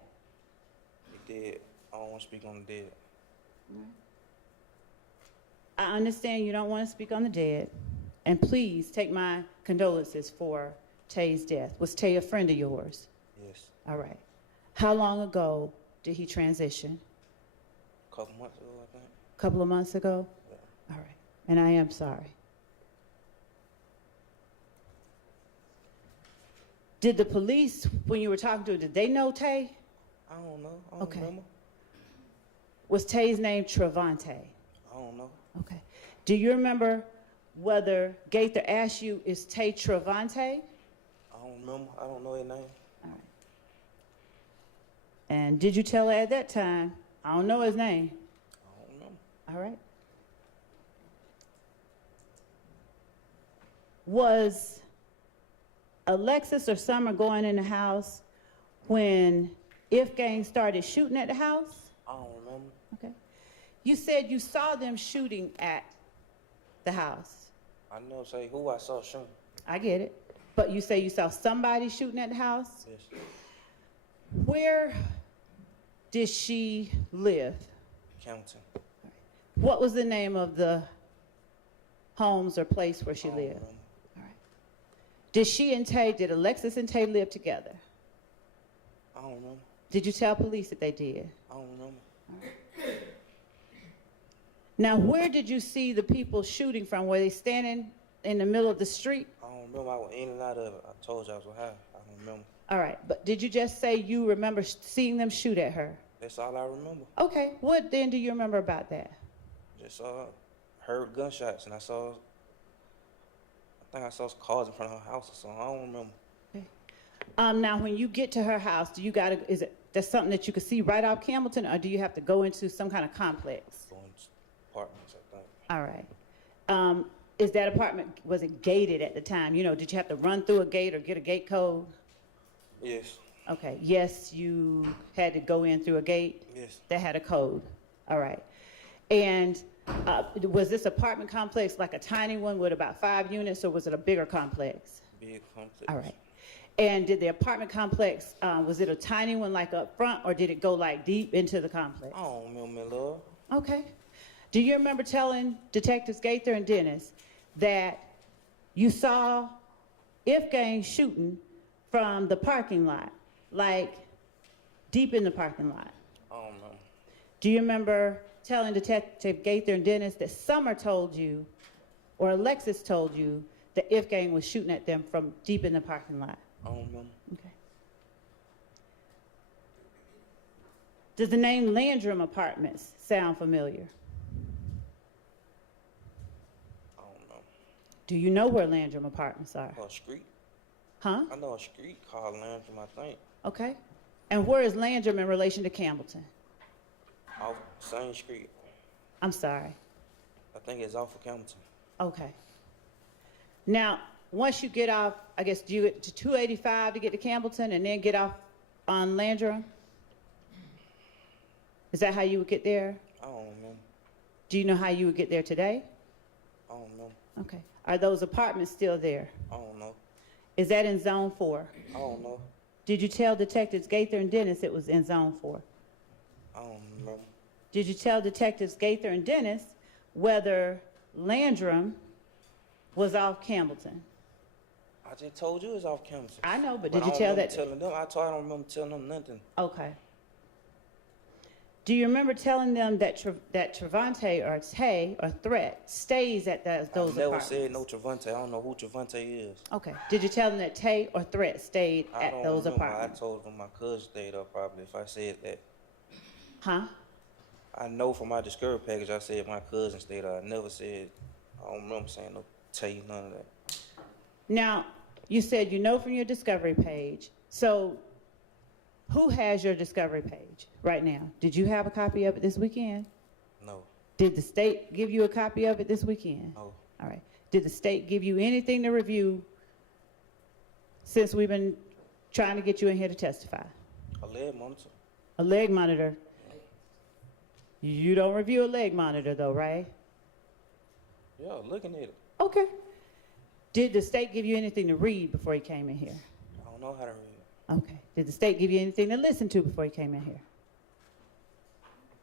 he did. I don't want to speak on the dead. I understand you don't want to speak on the dead. And please take my condolences for Tay's death. Was Tay a friend of yours? Yes, All right. How long ago did he transition? a couple months ago, I think. A couple of months ago? Yeah. All right. And I am sorry. Did the police, when you were talking to her, did they know Tay? I don't know. I don't Okay. remember. Was Tay's name Trevante? I don't know. Okay. Do you remember whether Gaither asked you, is Tay Trevante? I don't remember. I don't know his name. All right. And did you tell her at that time, I don't know his name? I don't remember. All right. Was Alexis or Summer going in the house when If Gang started shooting at the house? I don't remember. Okay. You said you saw them shooting at the house. I never say who I saw shooting. I get it. But you say you saw somebody shooting at the house? Yes, Where did she live? Counting. What was the name of the homes or place where she I don't lived? remember. All right. Did Alexis and Tay live together? I don't remember. Did you tell police that they did? I don't remember. Now, where did you see the people shooting from? Were they standing in the middle of the street? I don't remember. I went in and out of it. I told you I was high. I don't remember. All right, but did you just say you remember seeing them shoot at her? That's all I remember. Okay, what then do you remember about that? Just heard gunshots, and I think I saw cars in front of her house or something. I don't remember. Now, when you get to her house, that's something that you could see right off Campbellton, or do you have to go into some kind of complex? Going to apartments, I think. All right. Is that apartment, was it gated at the time? You know, did you have to run through a gate or get a gate code? Yes, Okay, yes, you had to go in through a gate yes, that had a code. All right. And was this apartment complex like a tiny one with about 5 units, or was it a bigger complex? big complex. All right. And did the apartment complex, was it a tiny one like up front, or did it go like deep into the complex? I don't remember, my love. Okay. Do you remember telling Detectives Gaither and Dennis that you saw If Gang shooting from the parking lot, like deep in the parking lot? I don't remember. Do you remember telling Detective Gaither and Dennis that Summer told you, or Alexis told you, that If Gang was shooting at them from deep in the parking lot? I don't remember. Okay. Does the name Landrum Apartments sound familiar? I don't know. Do you know where Landrum Apartments are? A street? Huh? I know a street called Landrum, I think. Okay. And where is Landrum in relation to Campbellton? Off same street. I'm sorry. I think it's off of Campbellton. Okay. Now, once you get off, I guess, do you get to 285 to get to Campbellton and then get off on Landrum? Is that how you would get there? I don't remember. Do you know how you would get there today? I don't remember. Okay. Are those apartments still there? I don't know. Is that in Zone 4? I don't know. Did you tell Detectives Gaither and Dennis it was in Zone 4? I don't remember. Did you tell Detectives Gaither and Dennis whether Landrum was off Campbellton? I just told you it's off Campbellton. I know, but I did you don't tell remember that? telling them. I don't remember telling them nothing. Okay. Do you remember telling them that Trevante or Tay or Threat stays at those I never apartments? said no Trevante. I don't know who Trevante is. Okay. Did you tell them that Tay or Threat stayed I at don't those remember. apartments? I told them my cousin stayed up probably if I said that. Huh? I know from my discovery package I said my cousin stayed up. I never said, I don't remember saying no Tay, none of that. Now, you said you know from your discovery page. So who has your discovery page right now? Did you have a copy of it this weekend? No. Did the state give you a copy of it this weekend? No. All right. Did the state give you anything to review since we've been trying to get you in here to testify? A leg monitor. A leg monitor. You don't review a leg monitor though, right? Yeah, looking at it. Okay. Did the state give you anything to read before you came in here? I don't know how to read. Okay. Did the state give you anything to listen to before you came in here?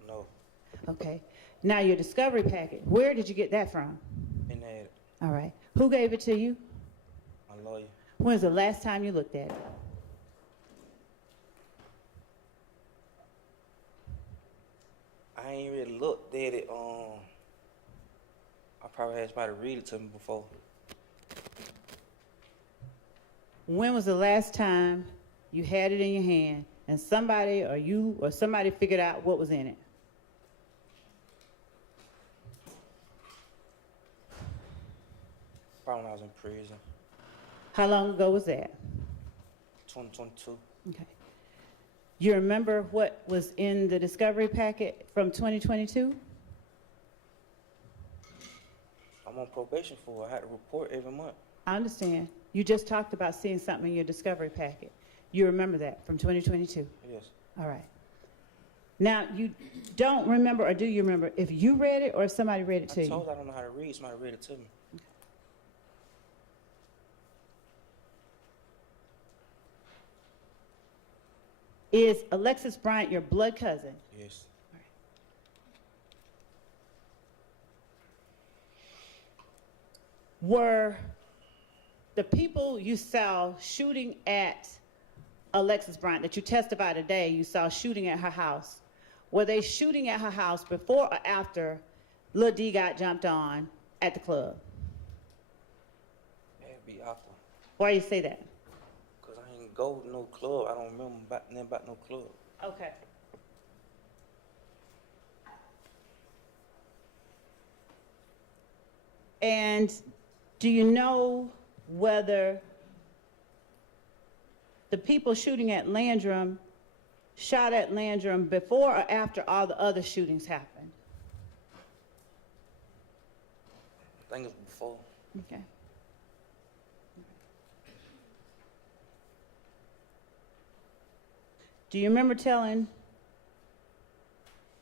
No. Okay. Now your discovery packet, where did you get that from? In that, All right. Who gave it to you? my lawyer. When's the last time you looked at it? I ain't really looked at it. I probably had somebody read it to me before. When was the last time you had it in your hand and somebody or you or somebody figured out what was in it? Probably when I was in prison. How long ago was that? 2022. Okay. You remember what was in the discovery packet from 2022? I'm on probation for it. I had to report every month. I understand. You just talked about seeing something in your discovery packet. You remember that from 2022? Yes. All right. Now, you don't remember, or do you remember, if you read it or if somebody read it to I you? told you I don't know how to read. Somebody read it to me. Is Alexis Bryant your blood cousin? Yes. Were the people you saw shooting at Alexis Bryant that you testified today, you saw shooting at her house, were they shooting at her house before or after Lil D got jumped on at the club? Had to be after. Why you say that? Because I ain't go to no club. I don't remember nothing about no club. Okay. And do you know whether the people shooting at Landrum shot at Landrum before or after all the other shootings happened? I think it was before. Okay. Do you remember telling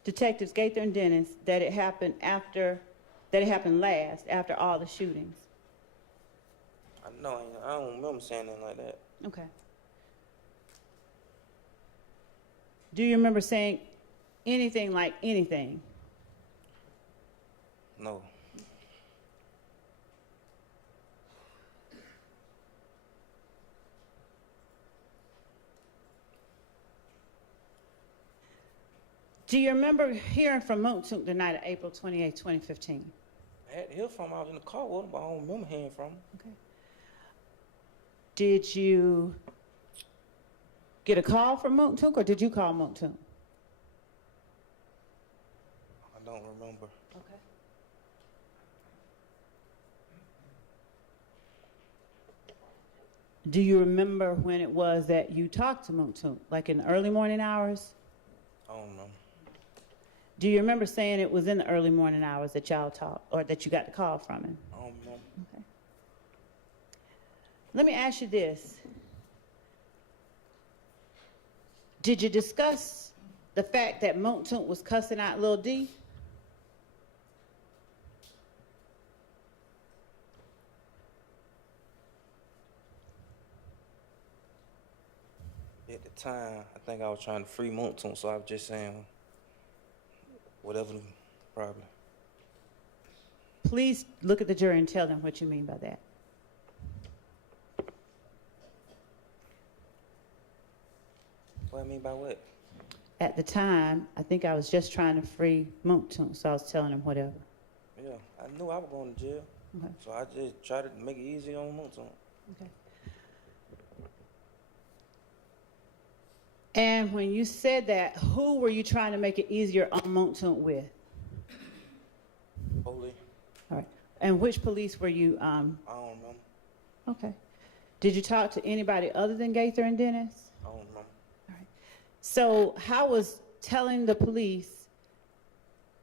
Detectives Gaither and Dennis that it happened last, after all the shootings? I know. I don't remember saying nothing like that. Okay. Do you remember saying anything like anything? No. Do you remember hearing from Moontook the night of April 28, 2015? I had to hear from him. I was in the car with him, but I don't remember hearing from him. Okay. Did you get a call from Moontook or did you call Moontook? I don't remember. Okay. Do you remember when it was that you talked to Moontook, like in the early morning hours? I don't remember. Do you remember saying it was in the early morning hours that y'all talked, or that you got the call from him? I don't remember. Okay. Let me ask you this. Did you discuss the fact that Moontook was cussing out Lil D? At the time, I think I was trying to free Moontook, so I was just saying whatever the problem. Please look at the jury and tell them what you mean by that. What I mean by what? At the time, I think I was just trying to free Moontook, so I was telling him whatever. Yeah, I knew I was going to jail, Okay. so I just tried to make it easy on Moontook. Okay. And when you said that, who were you trying to make it easier on Moontook with? Holy, All right. And which police were you? I don't remember. Okay. Did you talk to anybody other than Gaither and Dennis? I don't remember. All right. So how was telling the police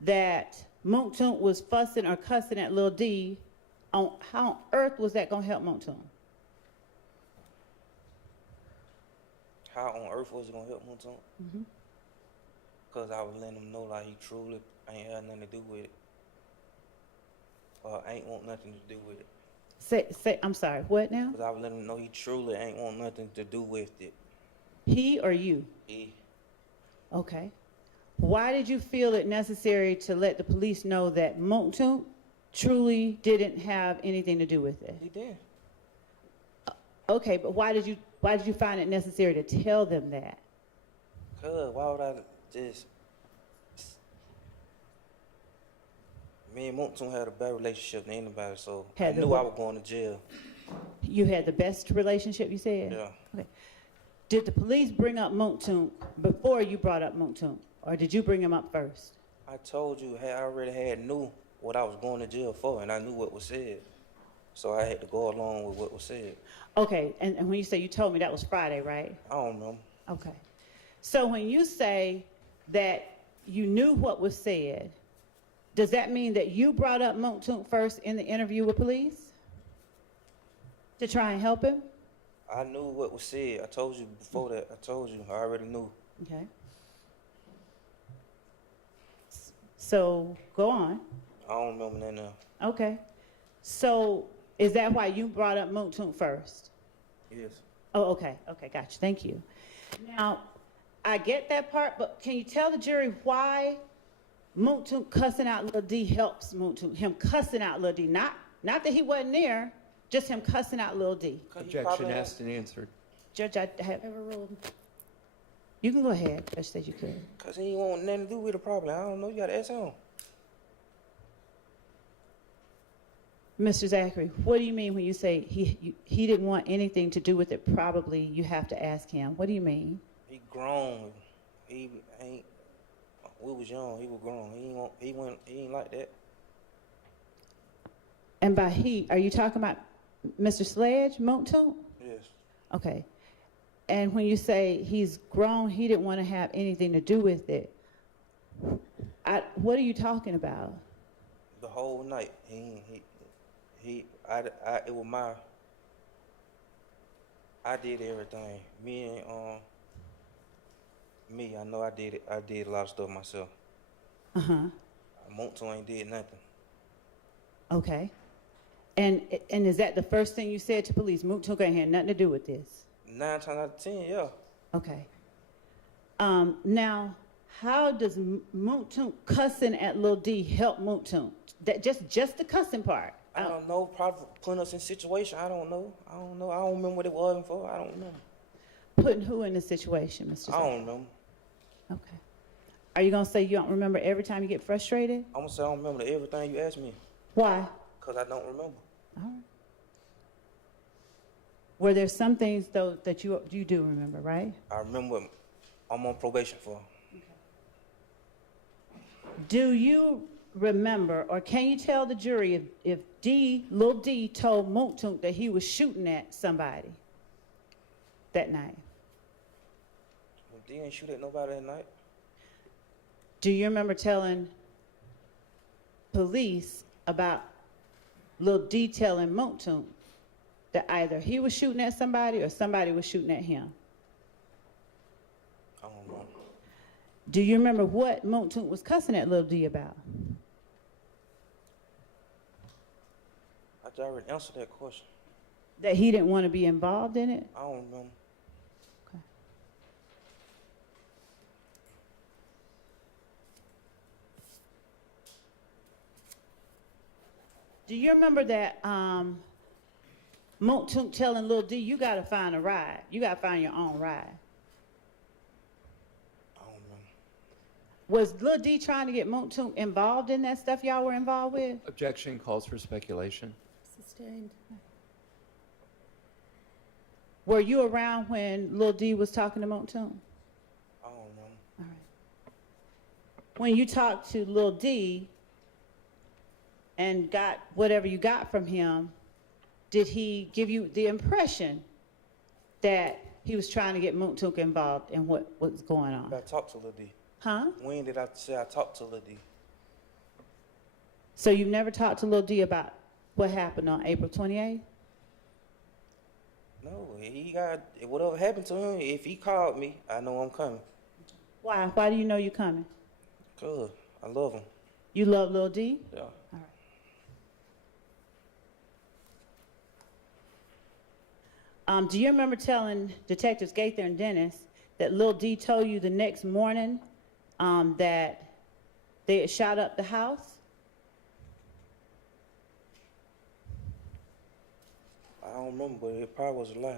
that Moontoon was fussing or cussing at Lil D, how on earth was that gonna help Moontoon? How on earth was it gonna help Moontoon? Cause I was letting him know like he truly ain't had nothing to do with it. Ain't want nothing to do with it. Say, I'm sorry, what now? Cause I was letting him know he truly ain't want nothing to do with it. He or you? He, Okay. Why did you feel it necessary to let the police know that Moontoon truly didn't have anything to do with it? he did. Okay, but why did you find it necessary to tell them that? Cause why would I just? Me and Moontoon had a better relationship than anybody, so I Had the knew what? I was going to jail. You had the best relationship, you said? Yeah. Okay. Did the police bring up Moontoon before you brought up Moontoon, or did you bring him up first? I told you, I already knew what I was going to jail for, and I knew what was said. So I had to go along with what was said. Okay, and when you say you told me, that was Friday, right? I don't know. Okay. So when you say that you knew what was said, does that mean that you brought up Moontoon first in the interview with police to try and help him? I knew what was said. I told you before that. I told you. I already knew. Okay. So go on. I don't remember that now. Okay. So is that why you brought up Moontoon first? Yes. Oh, okay. Okay, gotcha. Thank you. Now, I get that part, but can you tell the jury why Moontoon cussing out Lil D helps Moontoon? Him cussing out Lil D, not that he wasn't there, just him cussing out Lil D. Objection asked and answered. Judge, I have. Overruled. You can go ahead. Judge said you could. Because he ain't want nothing to do with the problem. I don't know. You got to ask him. Mr. Zachary, what do you mean when you say he didn't want anything to do with it? Probably you have to ask him. What do you mean? He grown. He ain't. We was young. He was grown. He ain't like that. And by he, are you talking about Mr. Sledge, Moontoon? Yes. Okay. And when you say he's grown, he didn't want to have anything to do with it. What are you talking about? The whole night. It was I did everything. I know I did it. I did a lot of stuff myself. Uh-huh. Moontoon ain't did nothing. Okay. And is that the first thing you said to police? Moontoon ain't had nothing to do with this. 9 times out of 10, yeah. Okay. Now, how does Moontoon cussing at Lil D help Moontoon? That just the cussing part. I don't know. Probably putting us in situation. I don't know. I don't remember what it was for. I don't remember. Putting who in the situation, Mr. I Zach? don't remember. Okay. Are you gonna say you don't remember every time you get frustrated? I'm gonna say I don't remember everything you asked me. Why? Because I don't remember. All right. Were there some things though that you do remember, right? I remember what I'm on probation for. Do you remember, or can you tell the jury if Lil D told Moontoon that he was shooting at somebody that night? Well, D ain't shoot at nobody that night. Do you remember telling police about Lil D telling Moontoon that either he was shooting at somebody or somebody was shooting at him? I don't know. Do you remember what Moontoon was cussing at Lil D about? I already answered that question. That he didn't want to be involved in it? I don't remember. Okay. Do you remember that Moontoon telling Lil D, you got to find a ride. You got to find your own ride. I don't remember. Was Lil D trying to get Moontoon involved in that stuff y'all were involved with? Objection calls for speculation. Sustained. Were you around when Lil D was talking to Moontoon? I don't remember. All right. When you talked to Lil D and got whatever you got from him, did he give you the impression that he was trying to get Moontoon involved in what was going on? I talked to Lil D. Huh? When did I say I talked to Lil D? So you've never talked to Lil D about what happened on April 28th? No, whatever happened to him, if he called me, I know I'm coming. Why? Why do you know you're coming? Cause I love him. You love Lil D? Yeah. All right. Do you remember telling Detectives Gaither and Dennis that Lil D told you the next morning that they had shot up the house? I don't remember, but it probably was a lie.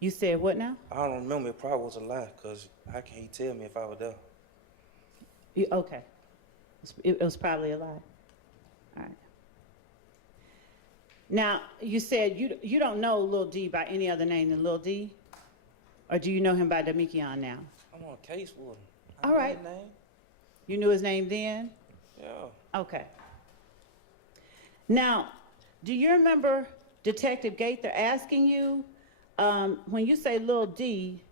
You said what now? I don't remember. It probably was a lie, cause how can he tell me if I was there? Okay. It was probably a lie. All right. Now, you said you don't know Lil D by any other name than Lil D? Or do you know him by Damikion now? I'm on a case with him. All know right. his name. You knew his name then? Yeah. Okay. Now, do you remember Detective Gaither asking you, when you say Lil D,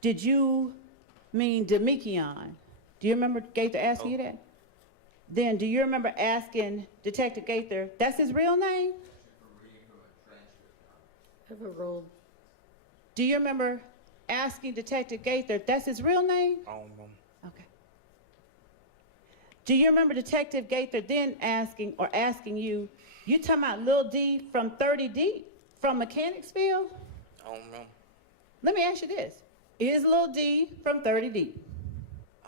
did you mean Damikion? Do you remember Gaither asking you that? Then do you remember asking Detective Gaither, that's his real name? Overruled. Do you remember asking Detective Gaither, that's his real name? I don't remember. Okay. Do you remember Detective Gaither then asking you, you talking about Lil D from 30 Deep, from Mechanicsville? I don't remember. Let me ask you this. Is Lil D from 30 Deep?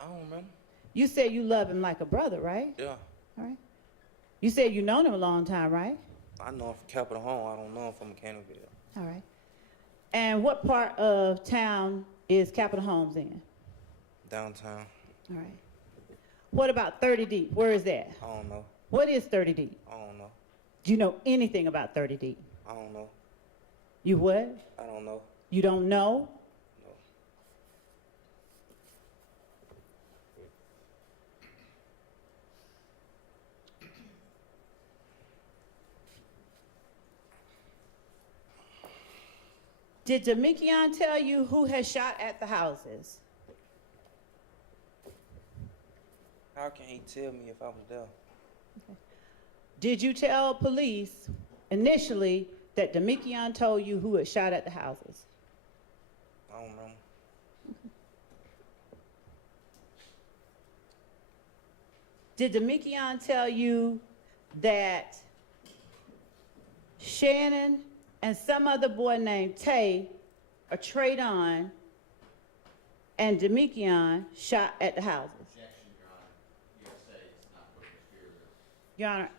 I don't remember. You said you love him like a brother, right? Yeah. All right. You said you known him a long time, right? I know him from Capitol Home. I don't know him from Mechanicsville. All right. And what part of town is Capitol Homes in? Downtown. All right. What about 30 Deep? Where is that? I don't know. What is 30 Deep? I don't know. Do you know anything about 30 Deep? I don't know. You what? I don't know. You don't know? No. Did Damikion tell you who has shot at the houses? How can he tell me if I was there? Did you tell police initially that Damikion told you who had shot at the houses? I don't remember. Did Damikion tell you that Shannon and some other boy named Tay or Traydon and Damikion shot at the houses? Your Honor,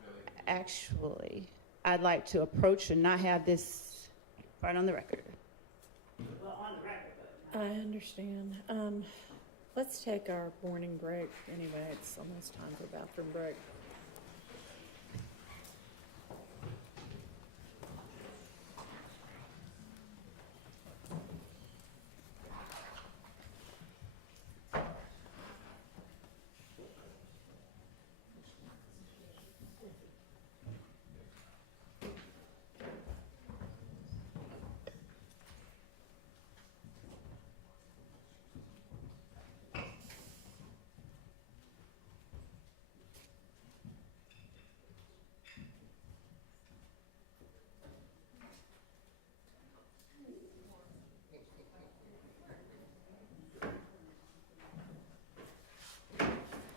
actually, I'd like to approach and not have this right on the record. Well, on the record, but... I understand. Let's take our morning break. Anyway, it's almost time for bathroom break.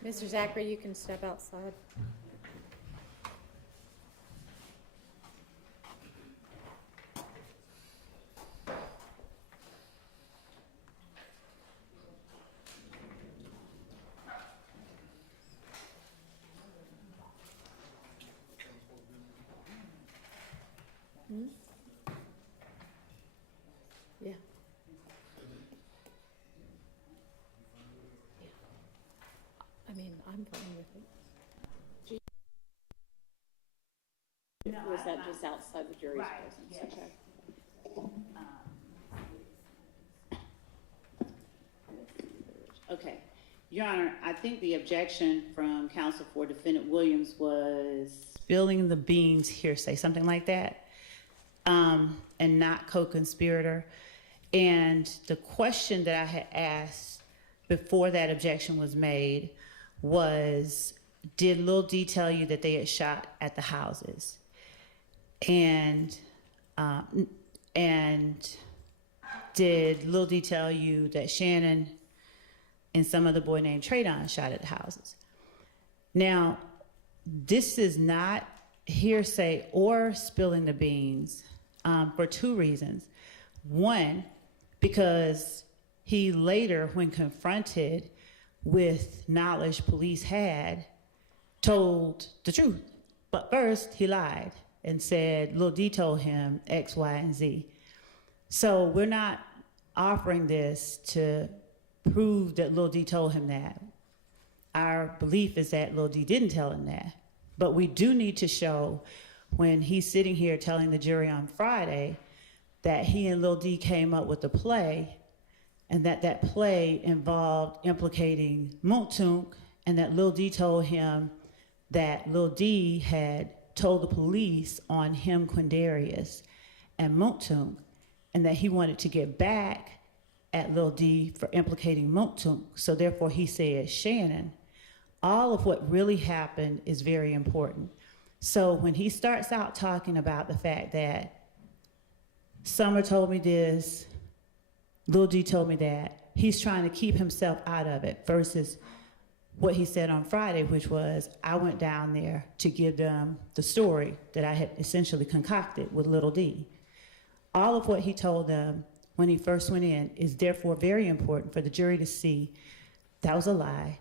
Mr. Zachary, you can step outside. Hmm? Yeah. I mean, I'm fine with it. Was that just outside the jury's presence? Okay. Okay. Your Honor, I think the objection from counsel for defendant Williams was spilling the beans hearsay, something like that, and not co-conspirator. And the question that I had asked before that objection was made was, did Lil D tell you that they had shot at the houses? And did Lil D tell you that Shannon and some other boy named Traydon shot at the houses? Now, this is not hearsay or spilling the beans for two reasons. One, because he later, when confronted with knowledge police had, told the truth. But first, he lied and said Lil D told him X, Y, and Z. So we're not offering this to prove that Lil D told him that. Our belief is that Lil D didn't tell him that. But we do need to show, when he's sitting here telling the jury on Friday, that he and Lil D came up with a play, and that play involved implicating Muntunk, and that Lil D told him that Lil D had told the police on him, Quindarius, and Muntunk, and that he wanted to get back at Lil D for implicating Muntunk, so therefore he said Shannon. All of what really happened is very important. So when he starts out talking about the fact that Summer told me this, Lil D told me that, he's trying to keep himself out of it versus what he said on Friday, which was, I went down there to give them the story that I had essentially concocted with Lil D. All of what he told them when he first went in is therefore very important for the jury to see that was a lie.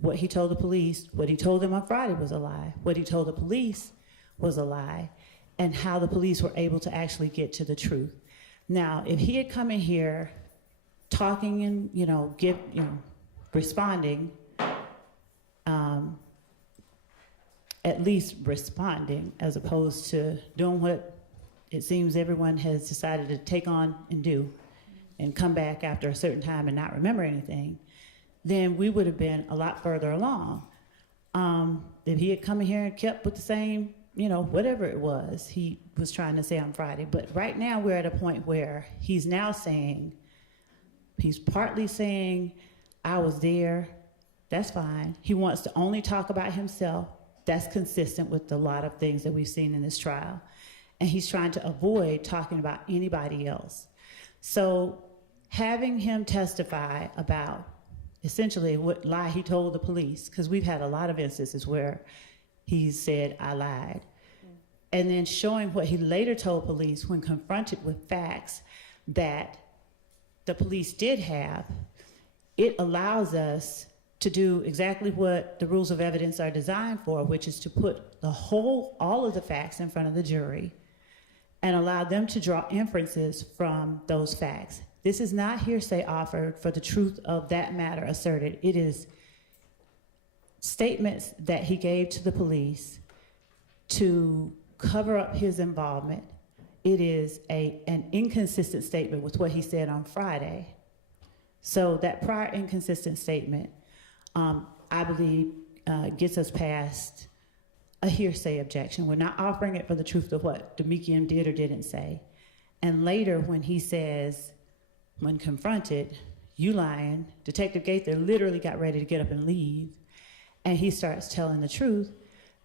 What he told the police, what he told them on Friday was a lie. What he told the police was a lie, and how the police were able to actually get to the truth. Now, if he had come in here talking and, responding, at least responding, as opposed to doing what it seems everyone has decided to take on and do, and come back after a certain time and not remember anything, then we would have been a lot further along. If he had come in here and kept with the same, whatever it was he was trying to say on Friday. But right now we're at a point where he's now saying, he's partly saying, I was there, that's fine. He wants to only talk about himself. That's consistent with a lot of things that we've seen in this trial. And he's trying to avoid talking about anybody else. So having him testify about essentially what lie he told the police, because we've had a lot of instances where he said, I lied. And then showing what he later told police when confronted with facts that the police did have, it allows us to do exactly what the rules of evidence are designed for, which is to put all of the facts in front of the jury and allow them to draw inferences from those facts. This is not hearsay offered for the truth of that matter asserted. It is statements that he gave to the police to cover up his involvement. It is an inconsistent statement with what he said on Friday. So that prior inconsistent statement, I believe, gets us past a hearsay objection. We're not offering it for the truth of what Demekian did or didn't say. And later when he says, when confronted, you lying, Detective Gaither literally got ready to get up and leave, and he starts telling the truth,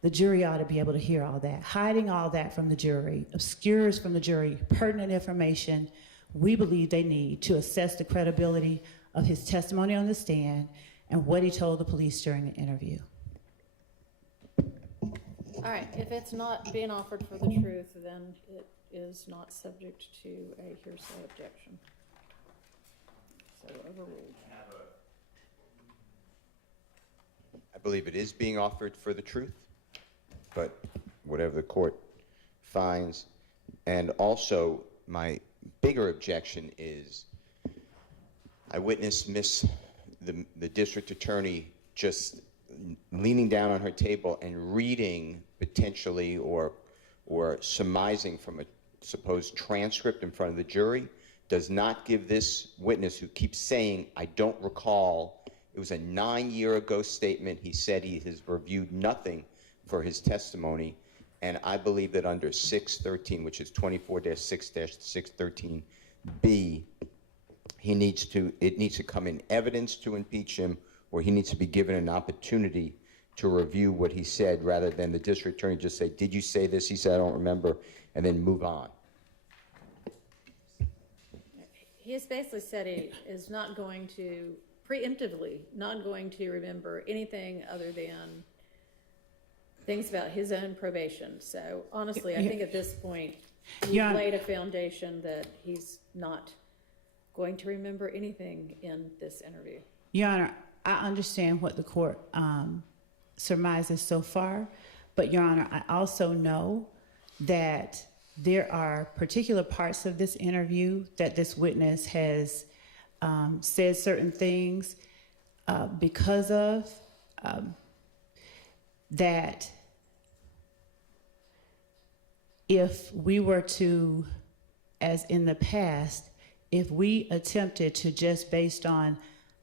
the jury ought to be able to hear all that. Hiding all that from the jury obscures from the jury pertinent information we believe they need to assess the credibility of his testimony on the stand and what he told the police during the interview. All right, if it's not being offered for the truth, then it is not subject to a hearsay objection. So overruled. I believe it is being offered for the truth, but whatever the court finds. And also, my bigger objection is I witnessed the district attorney just leaning down on her table and reading potentially or surmising from a supposed transcript in front of the jury. Does not give this witness, who keeps saying, I don't recall, it was a 9-year ago statement. He said he has reviewed nothing for his testimony. And I believe that under 613, which is 24-6-613B, it needs to come in evidence to impeach him, or he needs to be given an opportunity to review what he said rather than the district attorney just say, did you say this? He said, I don't remember, and then move on. He has basically said he is not going to, preemptively, not going to remember anything other than things about his own probation. So honestly, I think at this point, you've laid a foundation that he's not going to remember anything in this interview. Your Honor, I understand what the court surmises so far, but Your Honor, I also know that there are particular parts of this interview that this witness has said certain things because of that if we were to, as in the past, if we attempted to just based on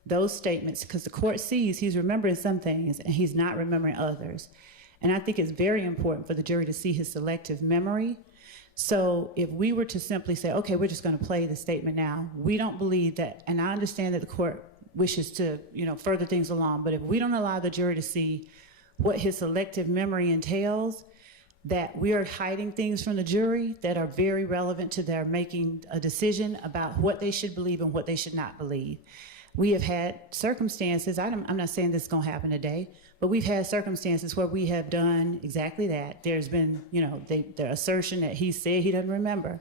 those statements, because the court sees he's remembering some things and he's not remembering others. And I think it's very important for the jury to see his selective memory. So if we were to simply say, okay, we're just going to play the statement now, we don't believe that, and I understand that the court wishes to, further things along, but if we don't allow the jury to see what his selective memory entails, that we are hiding things from the jury that are very relevant to their making a decision about what they should believe and what they should not believe. We have had circumstances, I'm not saying this is going to happen today, but we've had circumstances where we have done exactly that. There's been, their assertion that he said he doesn't remember.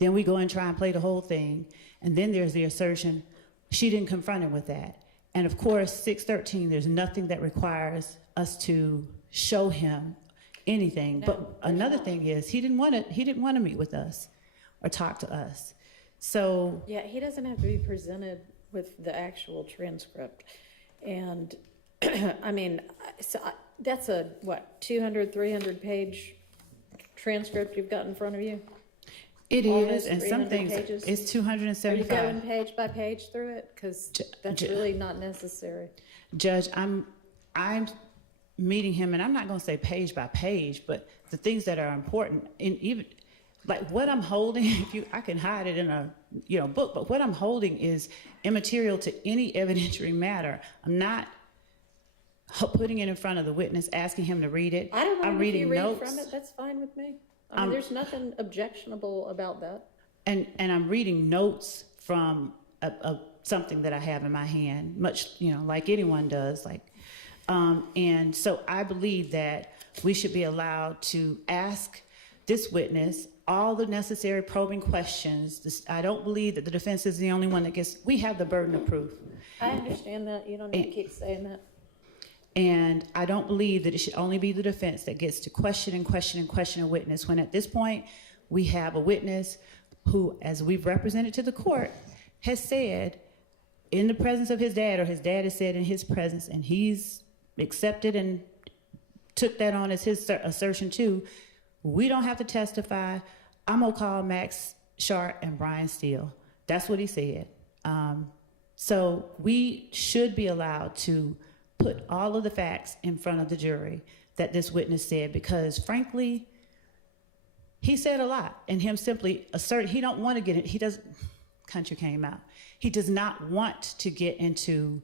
Then we go and try and play the whole thing. And then there's the assertion she didn't confront him with that. And of course, 613, there's nothing that requires us to show him anything. No, but another thing is he didn't want to meet with us or talk to us. So Yeah, he doesn't have to be presented with the actual transcript. And I mean, that's a, 200, 300 page transcript you've got in front of you? it Almost is, and some 300 things, pages? it's Are you 275. going page by page through it? Because that's Ju- really not necessary. Judge, I'm meeting him, and I'm not going to say page by page, but the things that are important, and even like what I'm holding, I can hide it in a book, but what I'm holding is immaterial to any evidentiary matter. I'm not putting it in front of the witness, asking him to read it. I don't I'm mind if you reading read notes, from it, that's fine with me. I mean, there's nothing objectionable about that. and I'm reading notes from something that I have in my hand, much like anyone does, and so I believe that we should be allowed to ask this witness all the necessary probing questions. I don't believe that the defense is the only one that we have the burden of proof. I understand that, you don't need to keep saying that. And I don't believe that it should only be the defense that gets to question a witness, when at this point we have a witness who, as we've represented to the court, has said in the presence of his dad, or his dad has said in his presence, and he's accepted and took that on as his assertion too, we don't have to testify. I'm gonna call Max Sharp and Brian Steele. That's what he said. So we should be allowed to put all of the facts in front of the jury that this witness said, because frankly, he said a lot, and him simply assert, he don't want to get it, he doesn't, country came out. He does not want to get into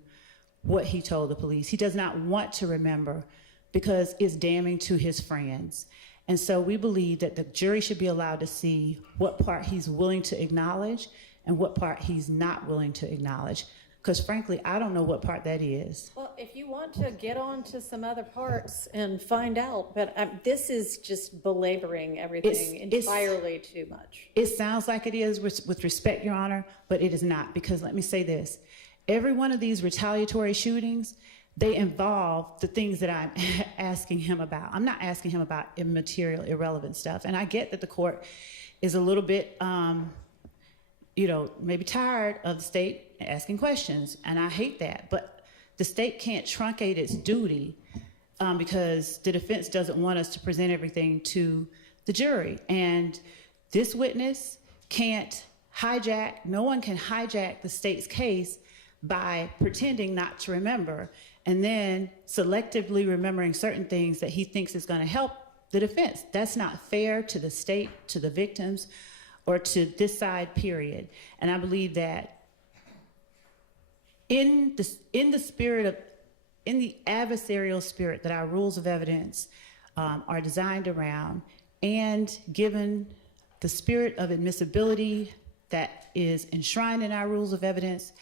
what he told the police. He does not want to remember because it's damning to his friends. And so we believe that the jury should be allowed to see what part he's willing to acknowledge and what part he's not willing to acknowledge. Because frankly, I don't know what part that is. Well, if you want to get on to some other parts and find out, but this is just belaboring everything entirely too much. It sounds like it is with respect, Your Honor, but it is not, because let me say this. Every one of these retaliatory shootings, they involve the things that I'm asking him about. I'm not asking him about immaterial, irrelevant stuff. And I get that the court is a little bit, maybe tired of the state asking questions, and I hate that. But the state can't truncate its duty because the defense doesn't want us to present everything to the jury. And this witness can't hijack, no one can hijack the state's case by pretending not to remember and then selectively remembering certain things that he thinks is going to help the defense. That's not fair to the state, to the victims, or to this side, period. And I believe that in the spirit of in the adversarial spirit that our rules of evidence are designed around, and given the spirit of admissibility that is enshrined in our rules of evidence,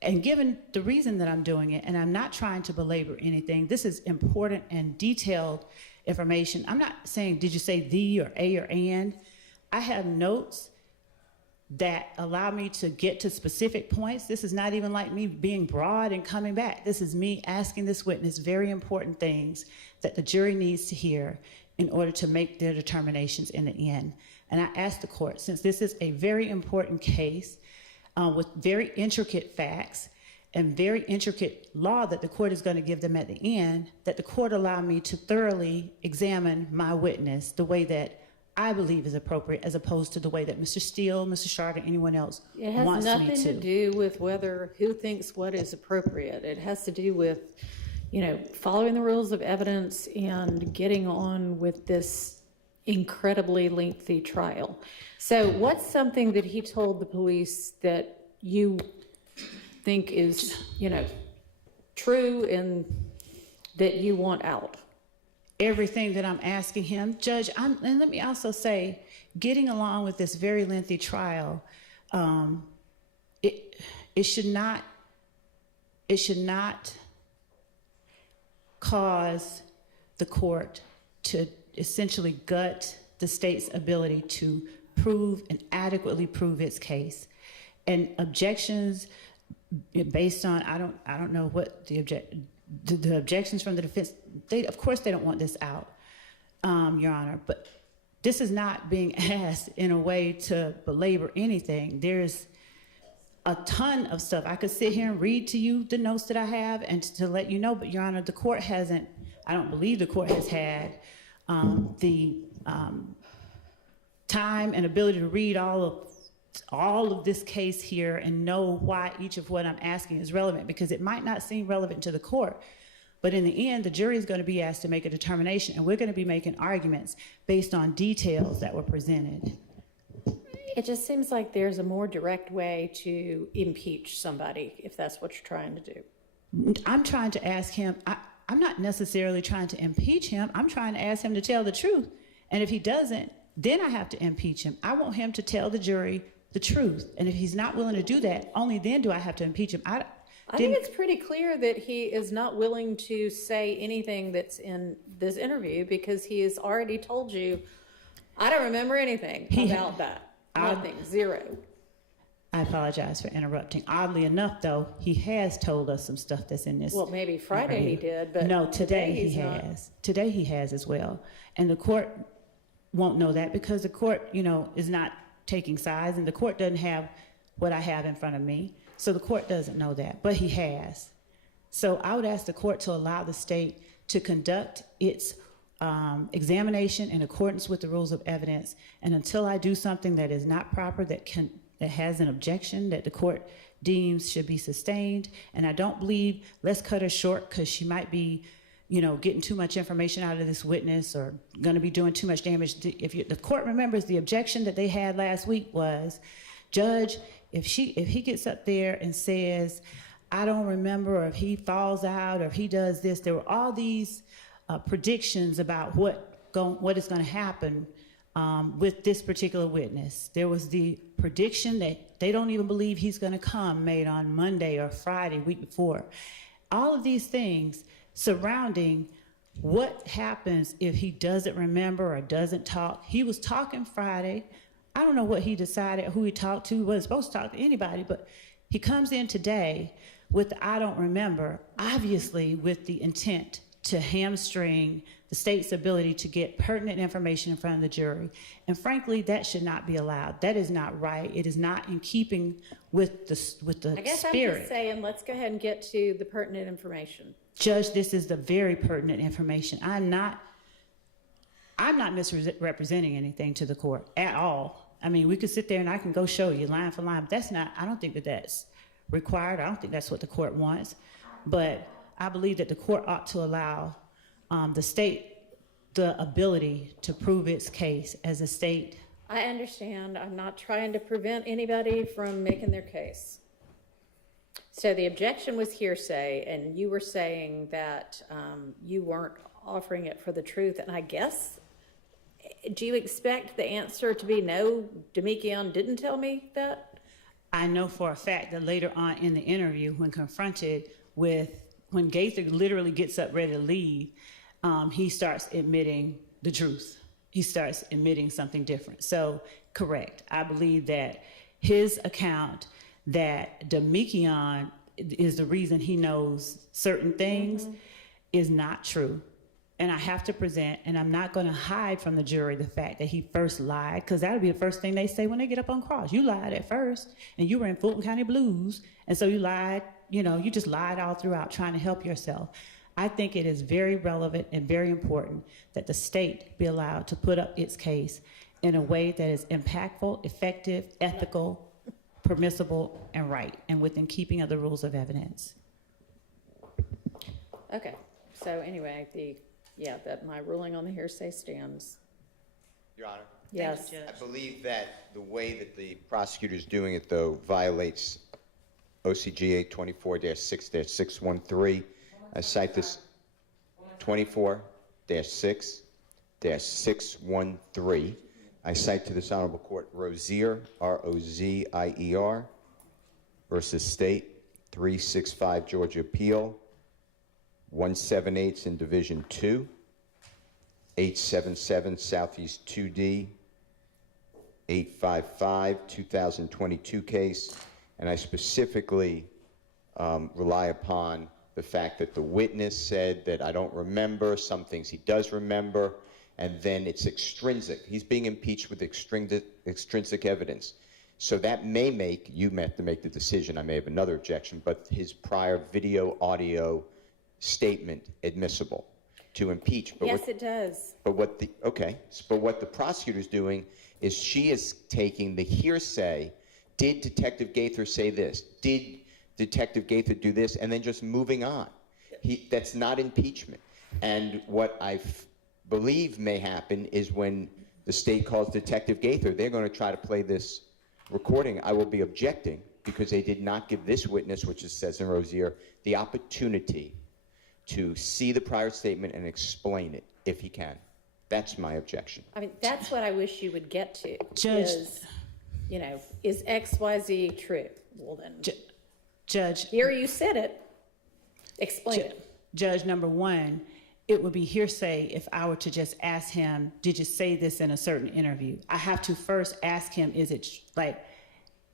and given the reason that I'm doing it, and I'm not trying to belabor anything, this is important and detailed information. I'm not saying, did you say the or a or and? I have notes that allow me to get to specific points. This is not even like me being broad and coming back. This is me asking this witness very important things that the jury needs to hear in order to make their determinations in the end. And I ask the court, since this is a very important case with very intricate facts and very intricate law that the court is going to give them at the end, that the court allow me to thoroughly examine my witness the way that I believe is appropriate, as opposed to the way that Mr. Steele, Mr. Shard, or anyone else It has wants me nothing to do with who thinks what is appropriate. It has to do with, following the rules of evidence and getting on with this incredibly lengthy trial. So what's something that he told the police that you think is, true and that you want out? Everything that I'm asking him, Judge, and let me also say, getting along with this very lengthy trial, it should not cause the court to essentially gut the state's ability to prove and adequately prove its case. And objections based on, I don't know what the objections from the defense, of course they don't want this out, Your Honor, but this is not being asked in a way to belabor anything. There's a ton of stuff. I could sit here and read to you the notes that I have and to let you know, but Your Honor, the court hasn't, I don't believe the court has had the time and ability to read all of this case here and know why each of what I'm asking is relevant, because it might not seem relevant to the court, but in the end, the jury is going to be asked to make a determination, and we're going to be making arguments based on details that were presented. It just seems like there's a more direct way to impeach somebody, if that's what you're trying to do. I'm trying to ask him, I'm not necessarily trying to impeach him. I'm trying to ask him to tell the truth. And if he doesn't, then I have to impeach him. I want him to tell the jury the truth. And if he's not willing to do that, only then do I have to impeach him. I think it's pretty clear that he is not willing to say anything that's in this interview, because he has already told you, I don't remember anything about that. Nothing, zero. I apologize for interrupting. Oddly enough, though, he has told us some stuff that's in this. Well, maybe Friday he did, but no, today he he's not. has. Today he has as well. And the court won't know that, because the court, is not taking sides, and the court doesn't have what I have in front of me. So the court doesn't know that, but he has. So I would ask the court to allow the state to conduct its examination in accordance with the rules of evidence. And until I do something that is not proper, that has an objection that the court deems should be sustained, and I don't believe, let's cut her short because she might be, getting too much information out of this witness or going to be doing too much damage. If the court remembers, the objection that they had last week was, Judge, if he gets up there and says, I don't remember, or if he falls out, or if he does this, there were all these predictions about what is going to happen with this particular witness. There was the prediction that they don't even believe he's going to come, made on Monday or Friday, week before. All of these things surrounding what happens if he doesn't remember or doesn't talk. He was talking Friday. I don't know what he decided, who he talked to. He wasn't supposed to talk to anybody, but he comes in today with the I don't remember, obviously with the intent to hamstring the state's ability to get pertinent information in front of the jury. And frankly, that should not be allowed. That is not right. It is not in keeping with the spirit. I guess I'm just saying, let's go ahead and get to the pertinent information. Judge, this is the very pertinent information. I'm not misrepresenting anything to the court at all. I mean, we could sit there and I can go show you line for line, but I don't think that that's required. I don't think that's what the court wants. But I believe that the court ought to allow the state the ability to prove its case as a state. I understand. I'm not trying to prevent anybody from making their case. So the objection was hearsay, and you were saying that you weren't offering it for the truth, and I guess, do you expect the answer to be no, Demekion didn't tell me that? I know for a fact that later on in the interview, when confronted with, when Gaither literally gets up ready to leave, he starts admitting the truth. He starts admitting something different. So, correct. I believe that his account that Demekion is the reason he knows certain things is not true. And I have to present, and I'm not going to hide from the jury the fact that he first lied, because that'll be the first thing they say when they get up on cross. You lied at first, and you were in Fulton County Blues, and so you lied, you know, you just lied all throughout trying to help yourself. I think it is very relevant and very important that the state be allowed to put up its case in a way that is impactful, effective, ethical, permissible, and right, and within keeping of the rules of evidence. Okay, so anyway, that my ruling on the hearsay stands. Your Honor? Yes. I believe that the way that the prosecutor's doing it, though, violates OCGA 24-6-613. I cite this 24-6-613. I cite to this honorable court Rozier, R-O-Z-I-E-R, versus State, 365 Georgia Appeal, 178 in Division 2, 877 Southeast 2D, 855, 2022 case, and I specifically rely upon the fact that the witness said that I don't remember, some things he does remember, and then it's extrinsic. He's being impeached with extrinsic evidence. So that may make, you have to make the decision, I may have another objection, but his prior video, audio statement admissible to impeach. But Yes, it does. But what the prosecutor's doing is she is taking the hearsay, did Detective Gaither say this? Did Detective Gaither do this? And then just moving on. That's not impeachment. And what I believe may happen is when the state calls Detective Gaither, they're going to try to play this recording. I will be objecting because they did not give this witness, which it says in Rozier, the opportunity to see the prior statement and explain it if he can. That's my objection. I mean, that's what I wish you would get to. Judge. Is XYZ true? Well then, Judge. here you said it. Explain it. Judge, number one, it would be hearsay if I were to just ask him, did you say this in a certain interview? I have to first ask him, is it like,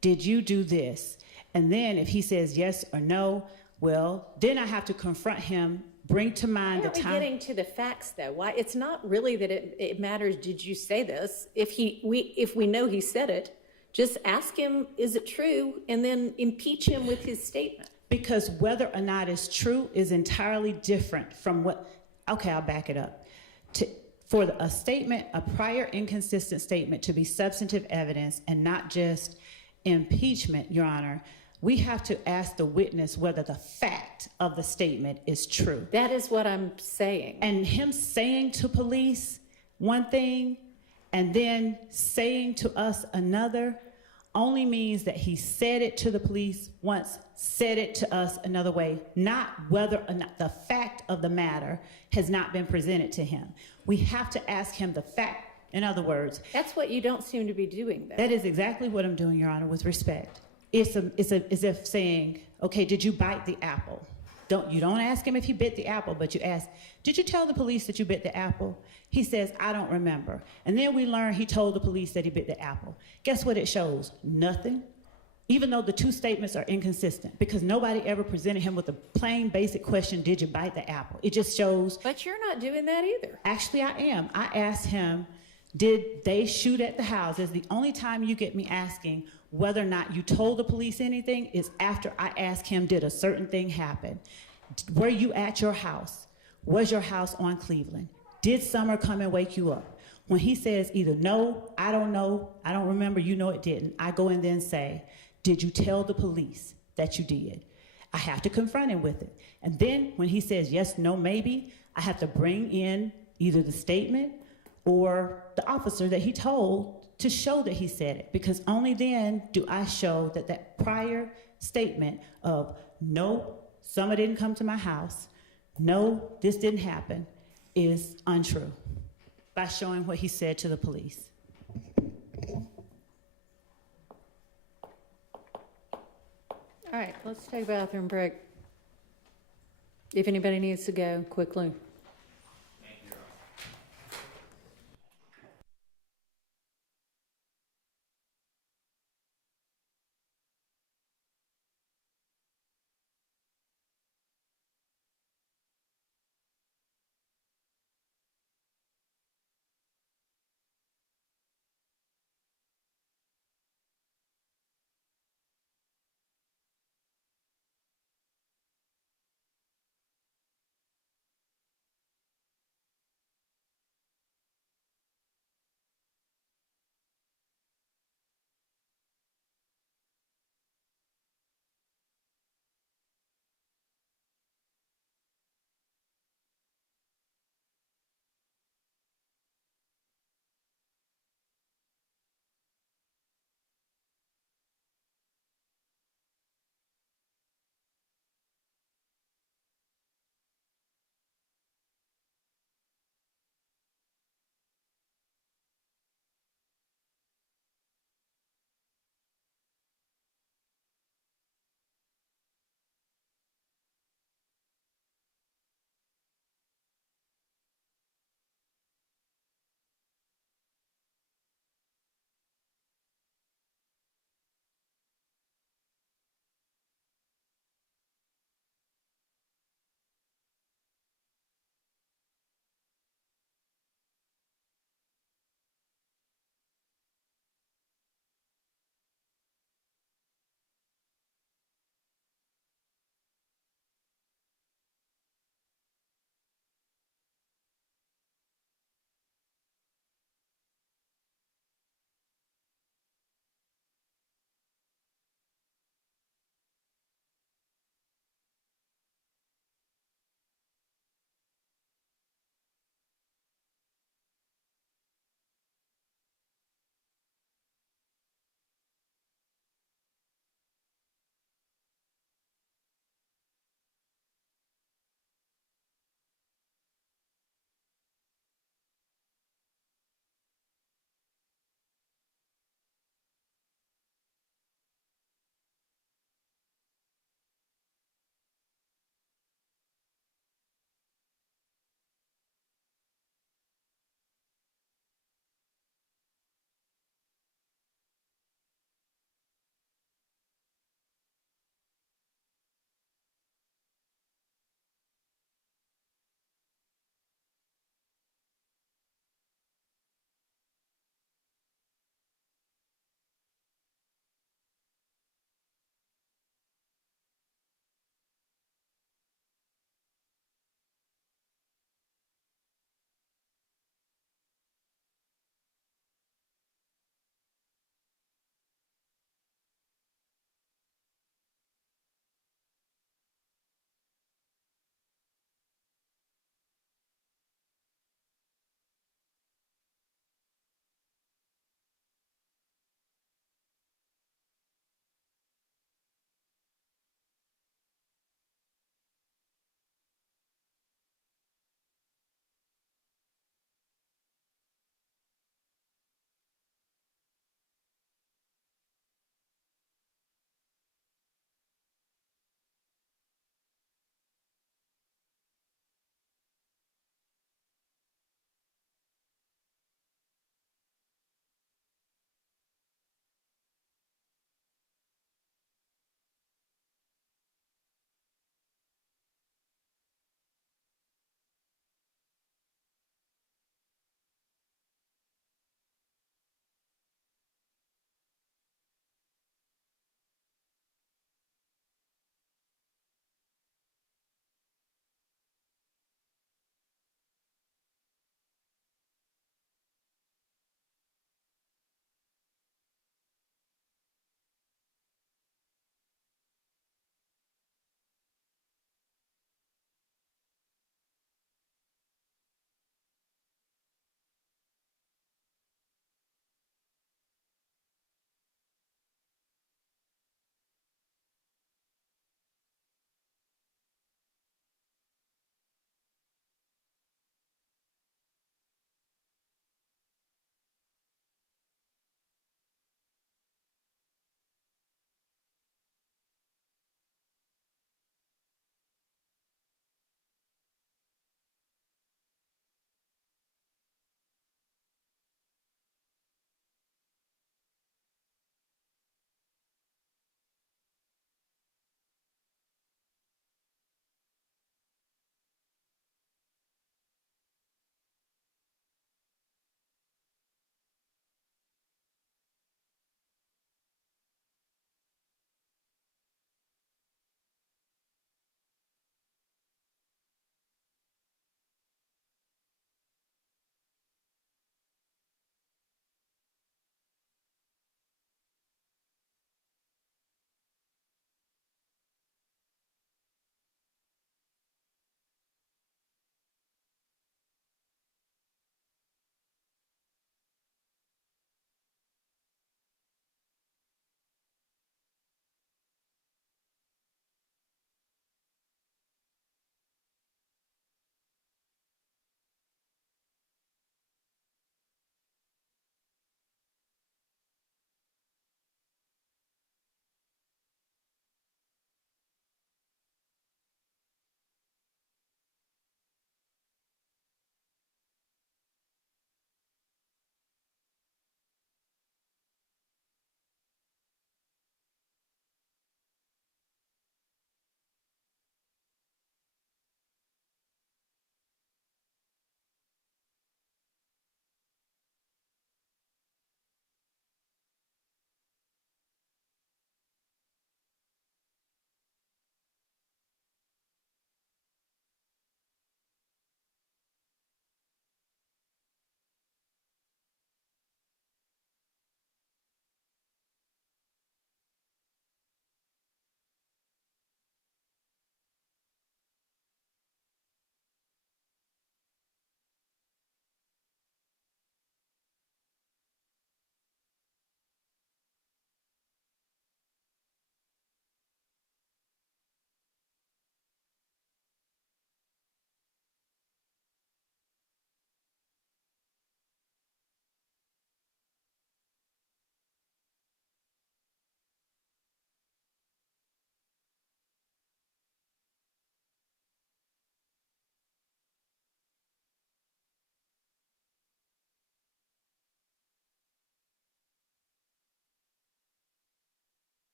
did you do this? And then if he says yes or no, well, then I have to confront him, bring to mind the Why aren't we time. getting to the facts though? Why? It's not really that it matters. Did you say this? If we know he said it, just ask him, is it true? And then impeach him with his statement. Because whether or not it's true is entirely different from what, okay, I'll back it up. For a statement, a prior inconsistent statement to be substantive evidence and not just impeachment, Your Honor, we have to ask the witness whether the fact of the statement is true. That is what I'm saying. And him saying to police one thing and then saying to us another only means that he said it to the police once, said it to us another way, not whether or not the fact of the matter has not been presented to him. We have to ask him the fact. In other words, That's what you don't seem to be doing though. that is exactly what I'm doing, Your Honor, with respect. It's as if saying, okay, did you bite the apple? You don't ask him if he bit the apple, but you ask, did you tell the police that you bit the apple? He says, I don't remember. And then we learn he told the police that he bit the apple. Guess what it shows? Nothing. Even though the two statements are inconsistent, because nobody ever presented him with a plain basic question, did you bite the apple? It just shows. But you're not doing that either. Actually, I am. I asked him, did they shoot at the houses? The only time you get me asking whether or not you told the police anything is after I ask him, did a certain thing happen? Were you at your house? Was your house on Cleveland? Did Summer come and wake you up? When he says either no, I don't know, I don't remember, you know it didn't, I go and then say, did you tell the police that you did? I have to confront him with it. And then when he says yes, no, maybe, I have to bring in either the statement or the officer that he told to show that he said it, because only then do I show that that prior statement of, no, Summer didn't come to my house, no, this didn't happen, is untrue, by showing what he said to the police. All right, let's take a bathroom break. If anybody needs to go, quickly.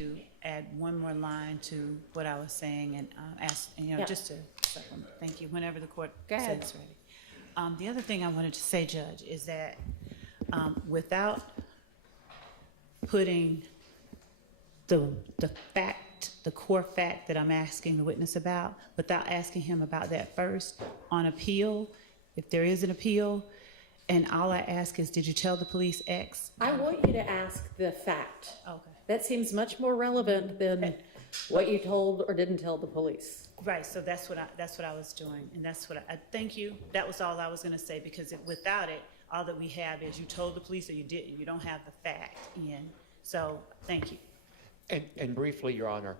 to add one more line to what I was saying and ask, and, Yeah. just to supplement. Thank you. Whenever the court Go says ahead. it's ready. The other thing I wanted to say, Judge, is that without putting the fact, the core fact that I'm asking the witness about, without asking him about that first on appeal, if there is an appeal, and all I ask is, did you tell the police X? I want you to ask the fact. Okay. That seems much more relevant than what you told or didn't tell the police. Right, so that's what I was doing, and that's what I thank you. That was all I was gonna say, because without it, all that we have is you told the police or you didn't. You don't have the fact in. So, thank you. And briefly, Your Honor,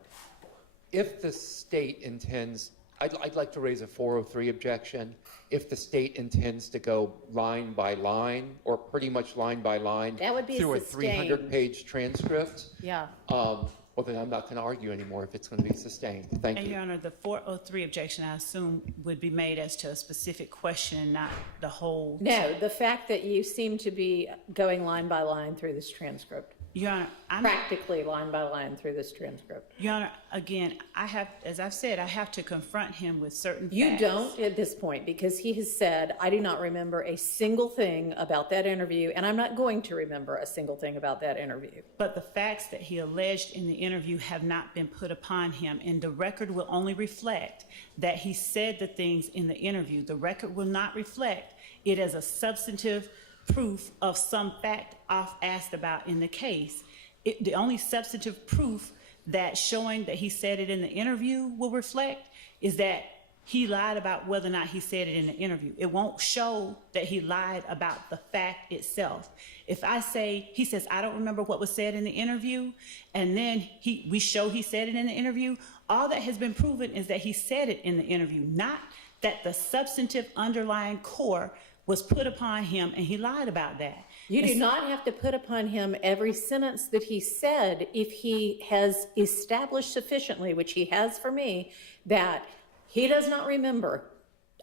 if the state intends, I'd like to raise a 403 objection. If the state intends to go line by line, or pretty much line by line, That would be through a sustained. 300-page transcript, Yeah. well, then I'm not going to argue anymore if it's going to be sustained. Thank And you. Your Honor, the 403 objection, I assume, would be made as to a specific question and not the whole. No, the fact that you seem to be going line by line through this transcript, Your Honor, practically line by line through this transcript. Your Honor, again, I have, as I've said, I have to confront him with certain facts. You don't at this point, because he has said, I do not remember a single thing about that interview, and I'm not going to remember a single thing about that interview. But the facts that he alleged in the interview have not been put upon him, and the record will only reflect that he said the things in the interview. The record will not reflect it as a substantive proof of some fact I've asked about in the case. The only substantive proof that showing that he said it in the interview will reflect is that he lied about whether or not he said it in the interview. It won't show that he lied about the fact itself. If I say, he says, I don't remember what was said in the interview, and then we show he said it in the interview, all that has been proven is that he said it in the interview, not that the substantive underlying core was put upon him and he lied about that. You do not have to put upon him every sentence that he said if he has established sufficiently, which he has for me, that he does not remember.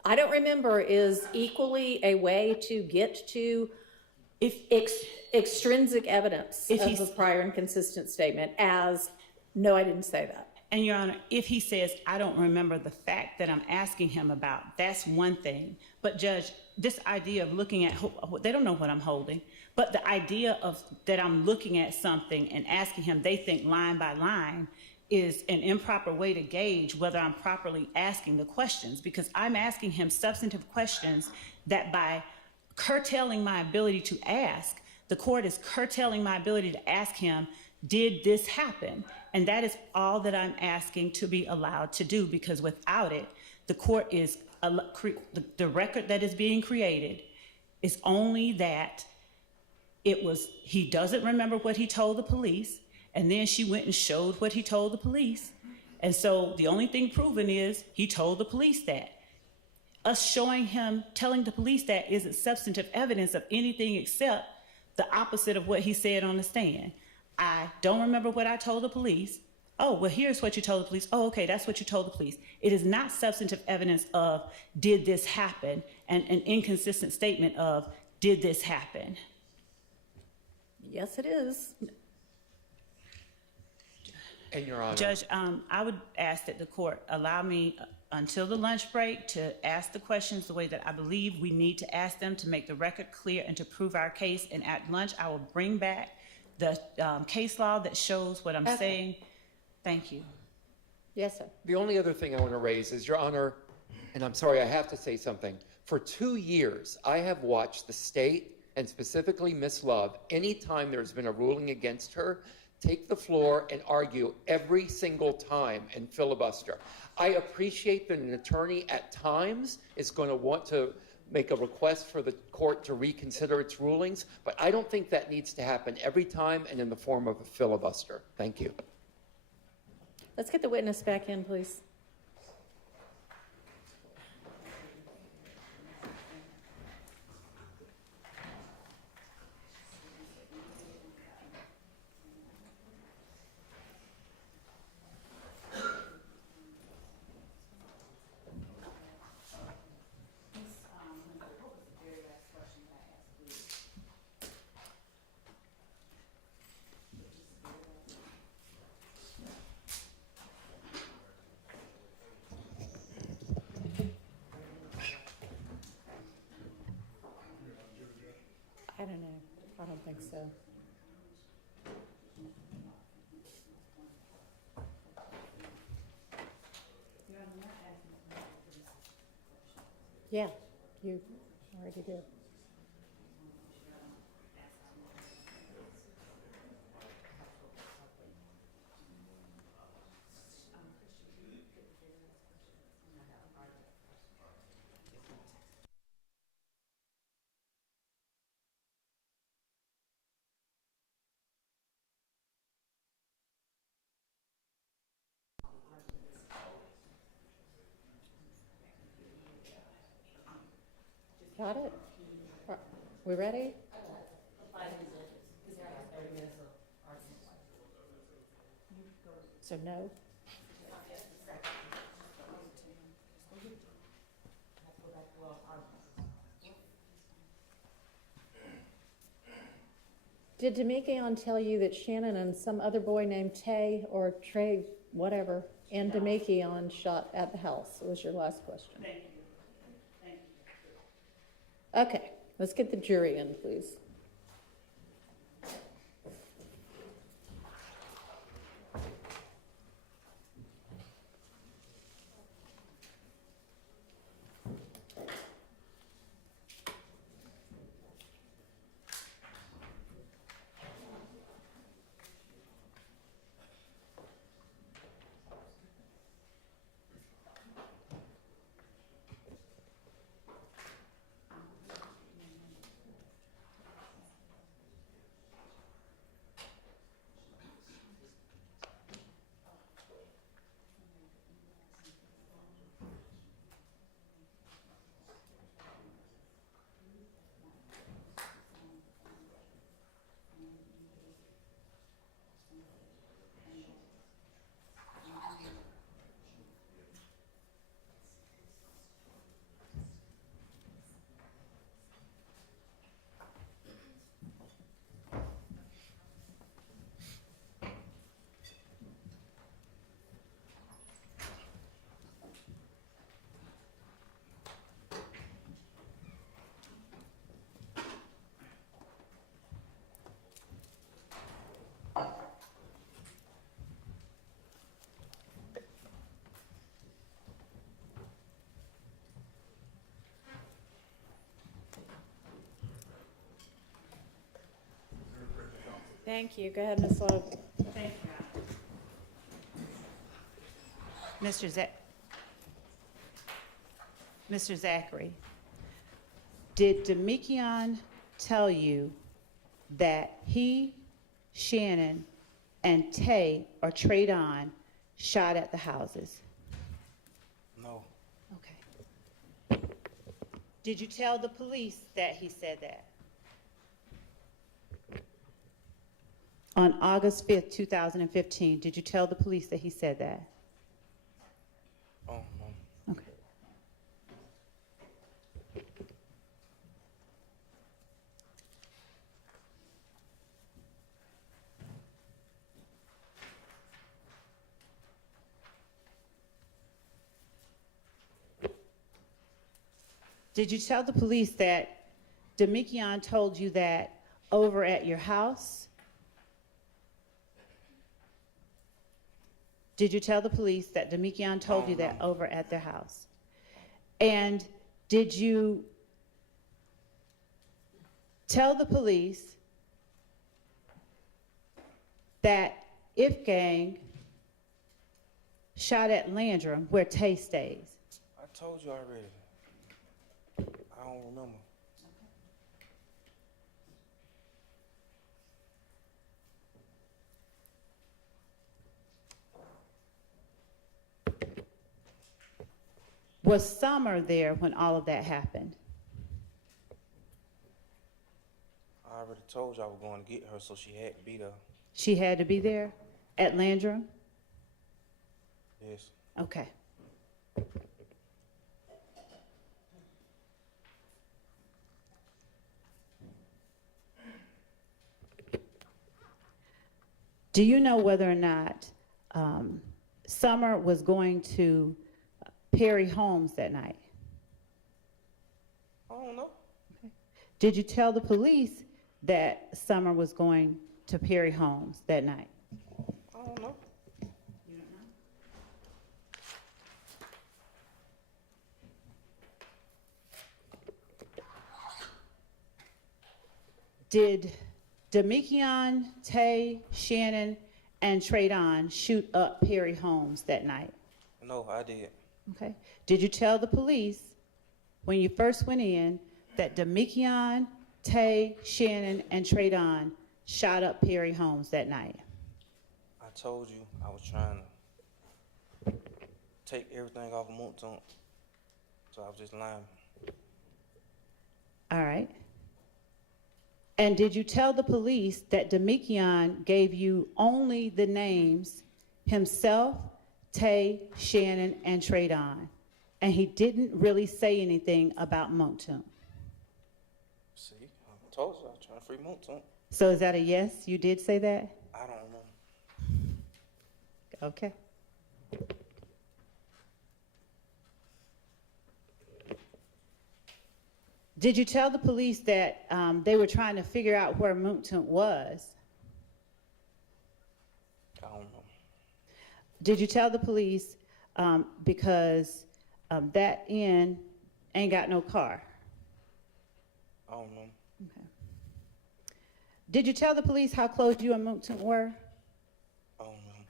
I don't remember is equally a way to get to extrinsic evidence If of he's- a prior inconsistent statement as, no, I didn't say that. And Your Honor, if he says, I don't remember the fact that I'm asking him about, that's one thing. But Judge, this idea of looking at, they don't know what I'm holding, but the idea of that I'm looking at something and asking him, they think line by line, is an improper way to gauge whether I'm properly asking the questions, because I'm asking him substantive questions that by curtailing my ability to ask, the court is curtailing my ability to ask him, did this happen? And that is all that I'm asking to be allowed to do, because without it, the court is, the record that is being created is only that he doesn't remember what he told the police, and then she went and showed what he told the police. And so the only thing proven is he told the police that. Us showing him, telling the police that isn't substantive evidence of anything except the opposite of what he said on the stand. I don't remember what I told the police. Oh, well, here's what you told the police. Oh, okay, that's what you told the police. It is not substantive evidence of, did this happen? And an inconsistent statement of, did this happen? Yes, it is. And Your Honor. Judge, I would ask that the court allow me until the lunch break to ask the questions the way that I believe we need to ask them to make the record clear and to prove our case. And at lunch, I will bring back the case law that shows what I'm Okay. saying. Thank you. Yes, sir. The only other thing I want to raise is, Your Honor, and I'm sorry, I have to say something. For 2 years, I have watched the state, and specifically Miss Love, anytime there's been a ruling against her, take the floor and argue every single time and filibuster. I appreciate that an attorney at times is going to want to make a request for the court to reconsider its rulings, but I don't think that needs to happen every time and in the form of a filibuster. Thank you. Let's get the witness back in, please. don't think so. Yeah, you already did. Got it? We ready? So no? Did Demikion tell you that Shannon and some other boy named Tay or Trey, whatever, and Demikion shot at the house? Was your last question. Thank you. Thank you. Okay, let's get the jury in, please. Thank you. Go ahead, Ms. Love. Thank you. Mr. Zachary, did Demikion tell you that he, Shannon, and Tay or Traydon shot at the houses? No, Okay. Did you tell the police that he said that? On August 5th, 2015, did you tell the police that he said that? oh, no. Okay. Did you tell the police that Demikion told you that over at your house? Did you tell the police that Demikion told you that over at their house? And did you tell the police that If Gang shot at Landrum where Tay stays? I told you already. I don't remember. Was Summer there when all of that happened? I already told you I was going to get her, so she had to be there. She had to be there at Landrum? Yes. Okay. Do you know whether or not Summer was going to Perry Homes that night? I don't know. Did you tell the police that Summer was going to Perry Homes that night? I don't know. Did Demekion, Tay, Shannon, and Traydon shoot up Perry Homes that night? No, I did. Okay. Did you tell the police when you first went in that Demekion, Tay, Shannon, and Traydon shot up Perry Homes that night? I told you I was trying to take everything off of Moonton, so I was just lying. All right. And did you tell the police that Demekion gave you only the names himself, Tay, Shannon, and Traydon, and he didn't really say anything about Moonton? See, I told you I was trying to free Moonton. So is that a yes? You did say that? I don't remember. Okay. Did you tell the police that they were trying to figure out where Moonton was? I don't know. Did you tell the police because that inn ain't got no car? I don't know. Okay. Did you tell the police how close you and Moonton were? I don't know.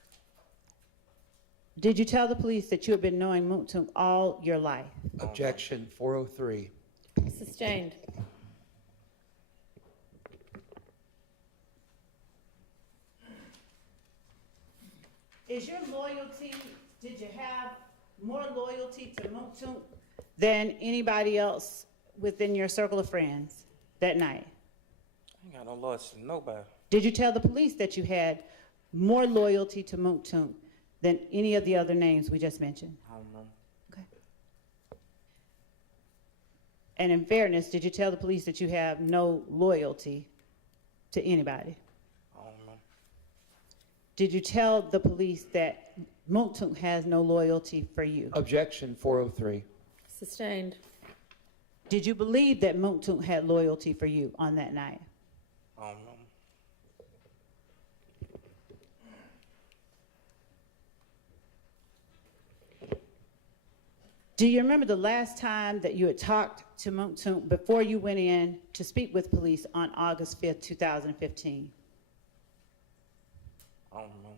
Did you tell the police that you had been knowing Moonton all your life? Objection 403. Sustained. Is your loyalty, did you have more loyalty to Moonton than anybody else within your circle of friends that night? I ain't got no loyalty to nobody. Did you tell the police that you had more loyalty to Moonton than any of the other names we just mentioned? I don't know. Okay. And in fairness, did you tell the police that you have no loyalty to anybody? I don't know. Did you tell the police that Moonton has no loyalty for you? Objection 403. Sustained. Did you believe that Moonton had loyalty for you on that night? I don't know. Do you remember the last time that you had talked to Moonton before you went in to speak with police on August 5th, 2015? I don't know.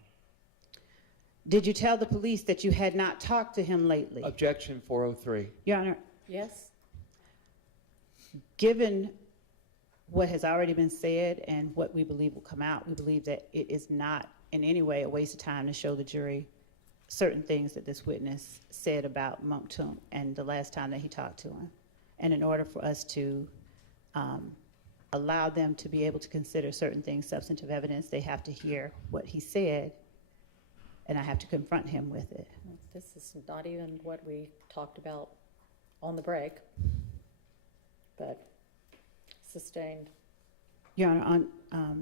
Did you tell the police that you had not talked to him lately? Objection 403. Your Honor, Yes? given what has already been said and what we believe will come out, we believe that it is not in any way a waste of time to show the jury certain things that this witness said about Moonton and the last time that he talked to him. And in order for us to allow them to be able to consider certain things substantive evidence, they have to hear what he said, and I have to confront him with it. This is not even what we talked about on the break, but sustained. Your Honor,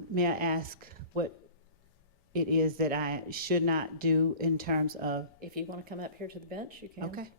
may I ask what it is that I should not do in terms of? If you want to come up here to the bench, you can. Okay.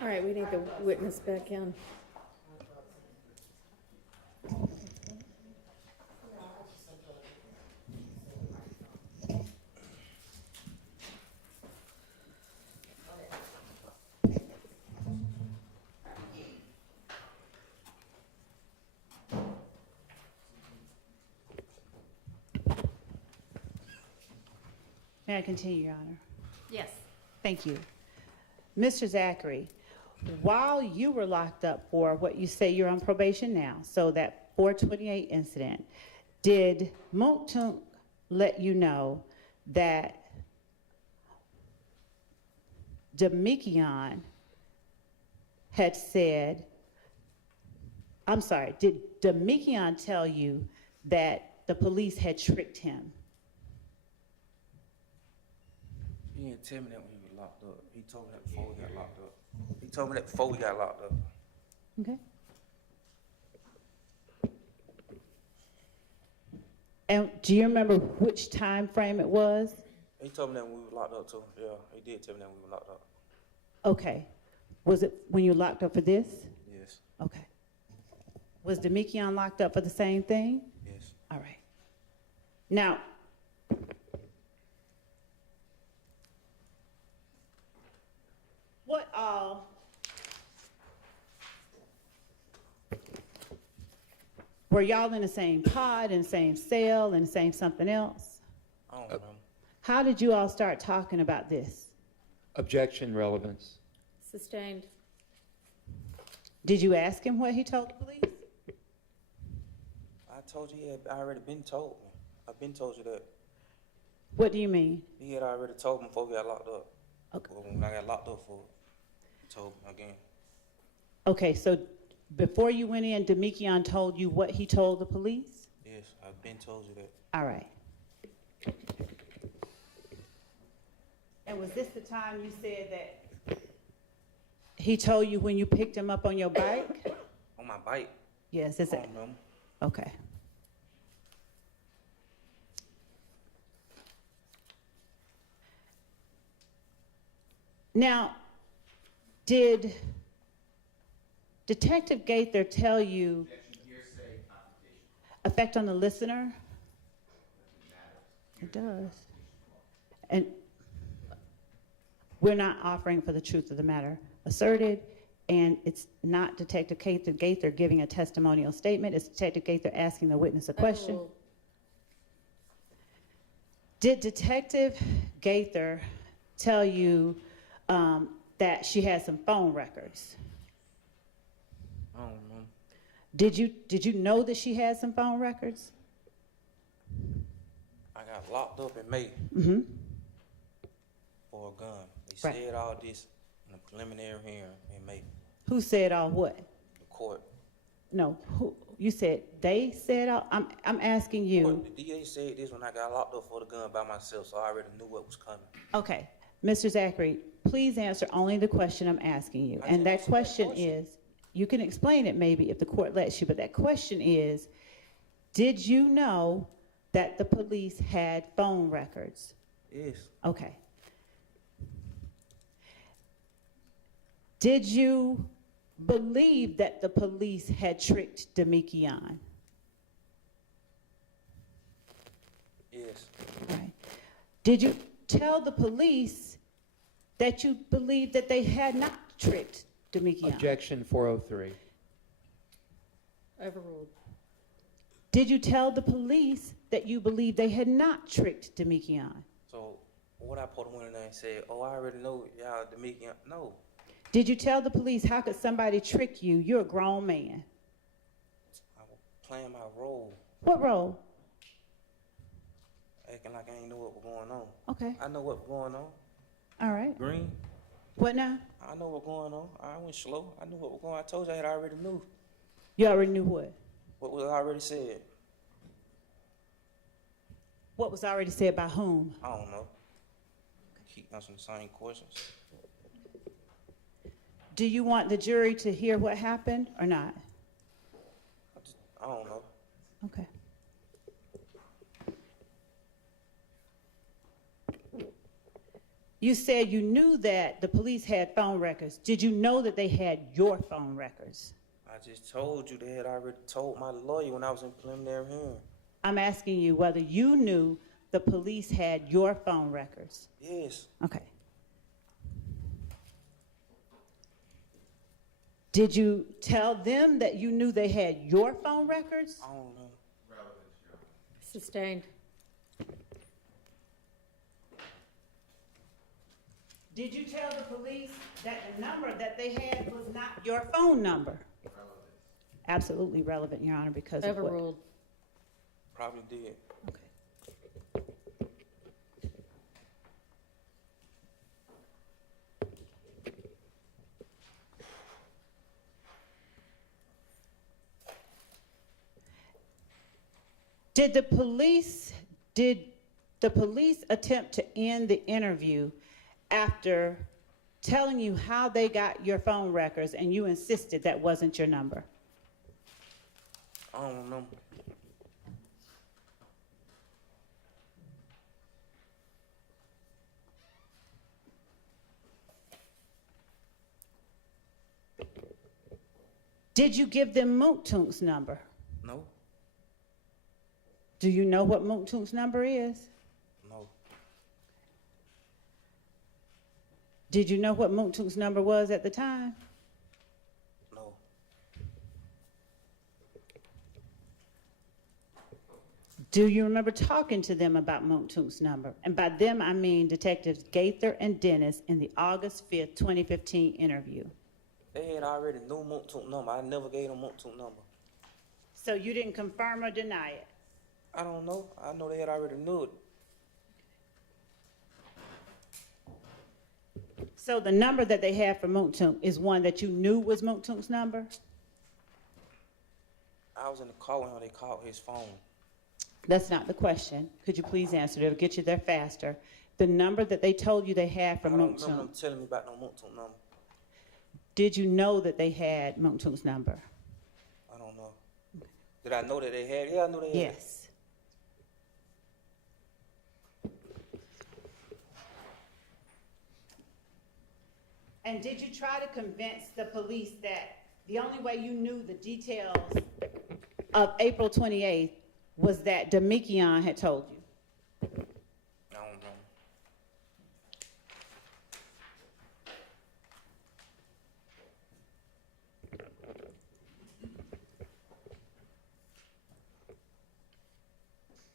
All right, we need the witness back in. May I continue, Your Honor? Yes. Thank you. Mr. Zachary, while you were locked up for what you say you're on probation now, so that 428 incident, did Monktunk let you know that Demikion had said, I'm sorry, did Demikion tell you that the police had tricked him? He didn't tell me that when he was locked up. He told me that before we got locked up. He told me that before we got locked up. Okay. And do you remember which time frame it was? He told me that when we were locked up too. Yeah, he did tell me that when we were locked up. Okay. Was it when you locked up for this? Yes, Okay. Was Demikion locked up for the same thing? yes. All right. Now, what all were y'all in the same pod, in the same cell, in the same something else? I don't remember. How did you all start talking about this? Objection, relevance. Sustained. Did you ask him what he told the police? I told you he had already been told me. I've been told you that. What do you mean? He had already told me before we got locked up. Okay. Well, when I got locked up for it, he told me again. Okay, so before you went in, Demikion told you what he told the police? Yes, I've been told you that. All right. And was this the time you said that he told you when you picked him up on your bike? On my bike, Yes, I is don't it? remember. Okay. Now, did Detective Gaither tell you effect on the listener? It does. And we're not offering for the truth of the matter asserted, and it's not Detective Gaither giving a testimonial statement. It's Detective Gaither asking the witness a question. Oh, Did Detective Gaither tell you that she had some phone records? I don't remember. Did you know that she had some phone records? I got locked up in May Mm-hmm. for a gun. They Right. said all this in a preliminary hearing in May. Who said all what? The court. No, who? You said they said all. I'm asking you. The DA said this when I got locked up for the gun by myself, so I already knew what was coming. Okay, Mr. Zachary, please answer only the question I'm asking you. I And didn't that answer that question question. is, you can explain it maybe if the court lets you, but that question is, did you know that the police had phone records? Yes. Okay. Did you believe that the police had tricked Demikion? Yes. Right. Did you tell the police that you believed that they had not tricked Demikion? Objection, 403. overruled. Did you tell the police that you believed they had not tricked Demikion? So what I put one in there and said, oh, I already know y'all Dominican. No. Did you tell the police, how could somebody trick you? You're a grown man. I was playing my role, What role? acting like I ain't know what was going on. Okay, I know what was going on. all right. Green. What now? I know what going on. I went slow. I knew what was going on. I told you I already knew You already knew what? what was already said. What was already said by whom? I don't know. Keep answering the same questions. Do you want the jury to hear what happened or not? I don't know. Okay. You said you knew that the police had phone records. Did you know that they had your phone records? I just told you they had already told my lawyer when I was in preliminary hearing. I'm asking you whether you knew the police had your phone records. Yes. Okay. Did you tell them that you knew they had your phone records? I don't know. Sustained. Did you tell the police that the number that they had was not your phone number? Relevant. Absolutely relevant, Your Honor, because of what? Overruled. Probably did. Okay. Did the police attempt to end the interview after telling you how they got your phone records and you insisted that wasn't your number? I don't remember. Did you give them Moontune's number? No. Do you know what Moontune's number is? No. Did you know what Moontune's number was at the time? No. Do you remember talking to them about Moontune's number? And by them, I mean Detectives Gaither and Dennis in the August 5th, 2015 interview. They had already knew Moontune's number. I never gave them Moontune's number. So you didn't confirm or deny it? I don't know. I know they had already knew it. So the number that they had for Moontune is one that you knew was Moontune's number? I was in the car when they called his phone. That's not the question. Could you please answer it? It'll get you there faster. The number that they told you they had for I don't remember Moontune, them telling me about no Moontune number. did you know that they had Moontune's number? I don't know. Did I know that they had it? Yeah, I knew they had it. Yes. And did you try to convince the police that the only way you knew the details of April 28th was that Demikion had told you? I don't know.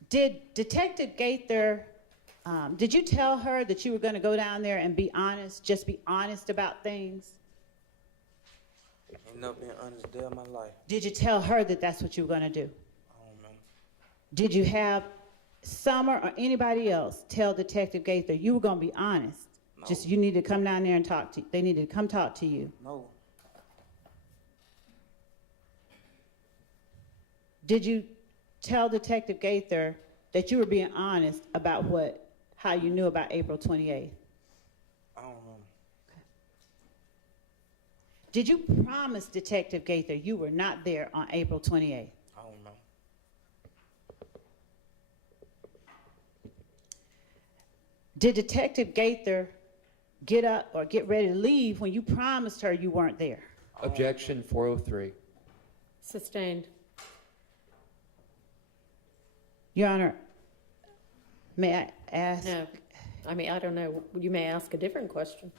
Did Detective Gaither, did you tell her that you were going to go down there and be honest, just be honest about things? Ain't never been honest a day of my life. Did you tell her that that's what you were going to do? I don't remember. Did you have Summer or anybody else tell Detective Gaither you were going to be honest? No. Just you need to come down there and talk to, they needed to come talk to you. No. Did you tell Detective Gaither that you were being honest about how you knew about April 28th? I don't remember. Did you promise Detective Gaither you were not there on April 28th? I don't remember. Did Detective Gaither get up or get ready to leave when you promised her you weren't there? Objection 403. Sustained. Your Honor, may I ask? No, I mean, I don't know. You may ask a different question.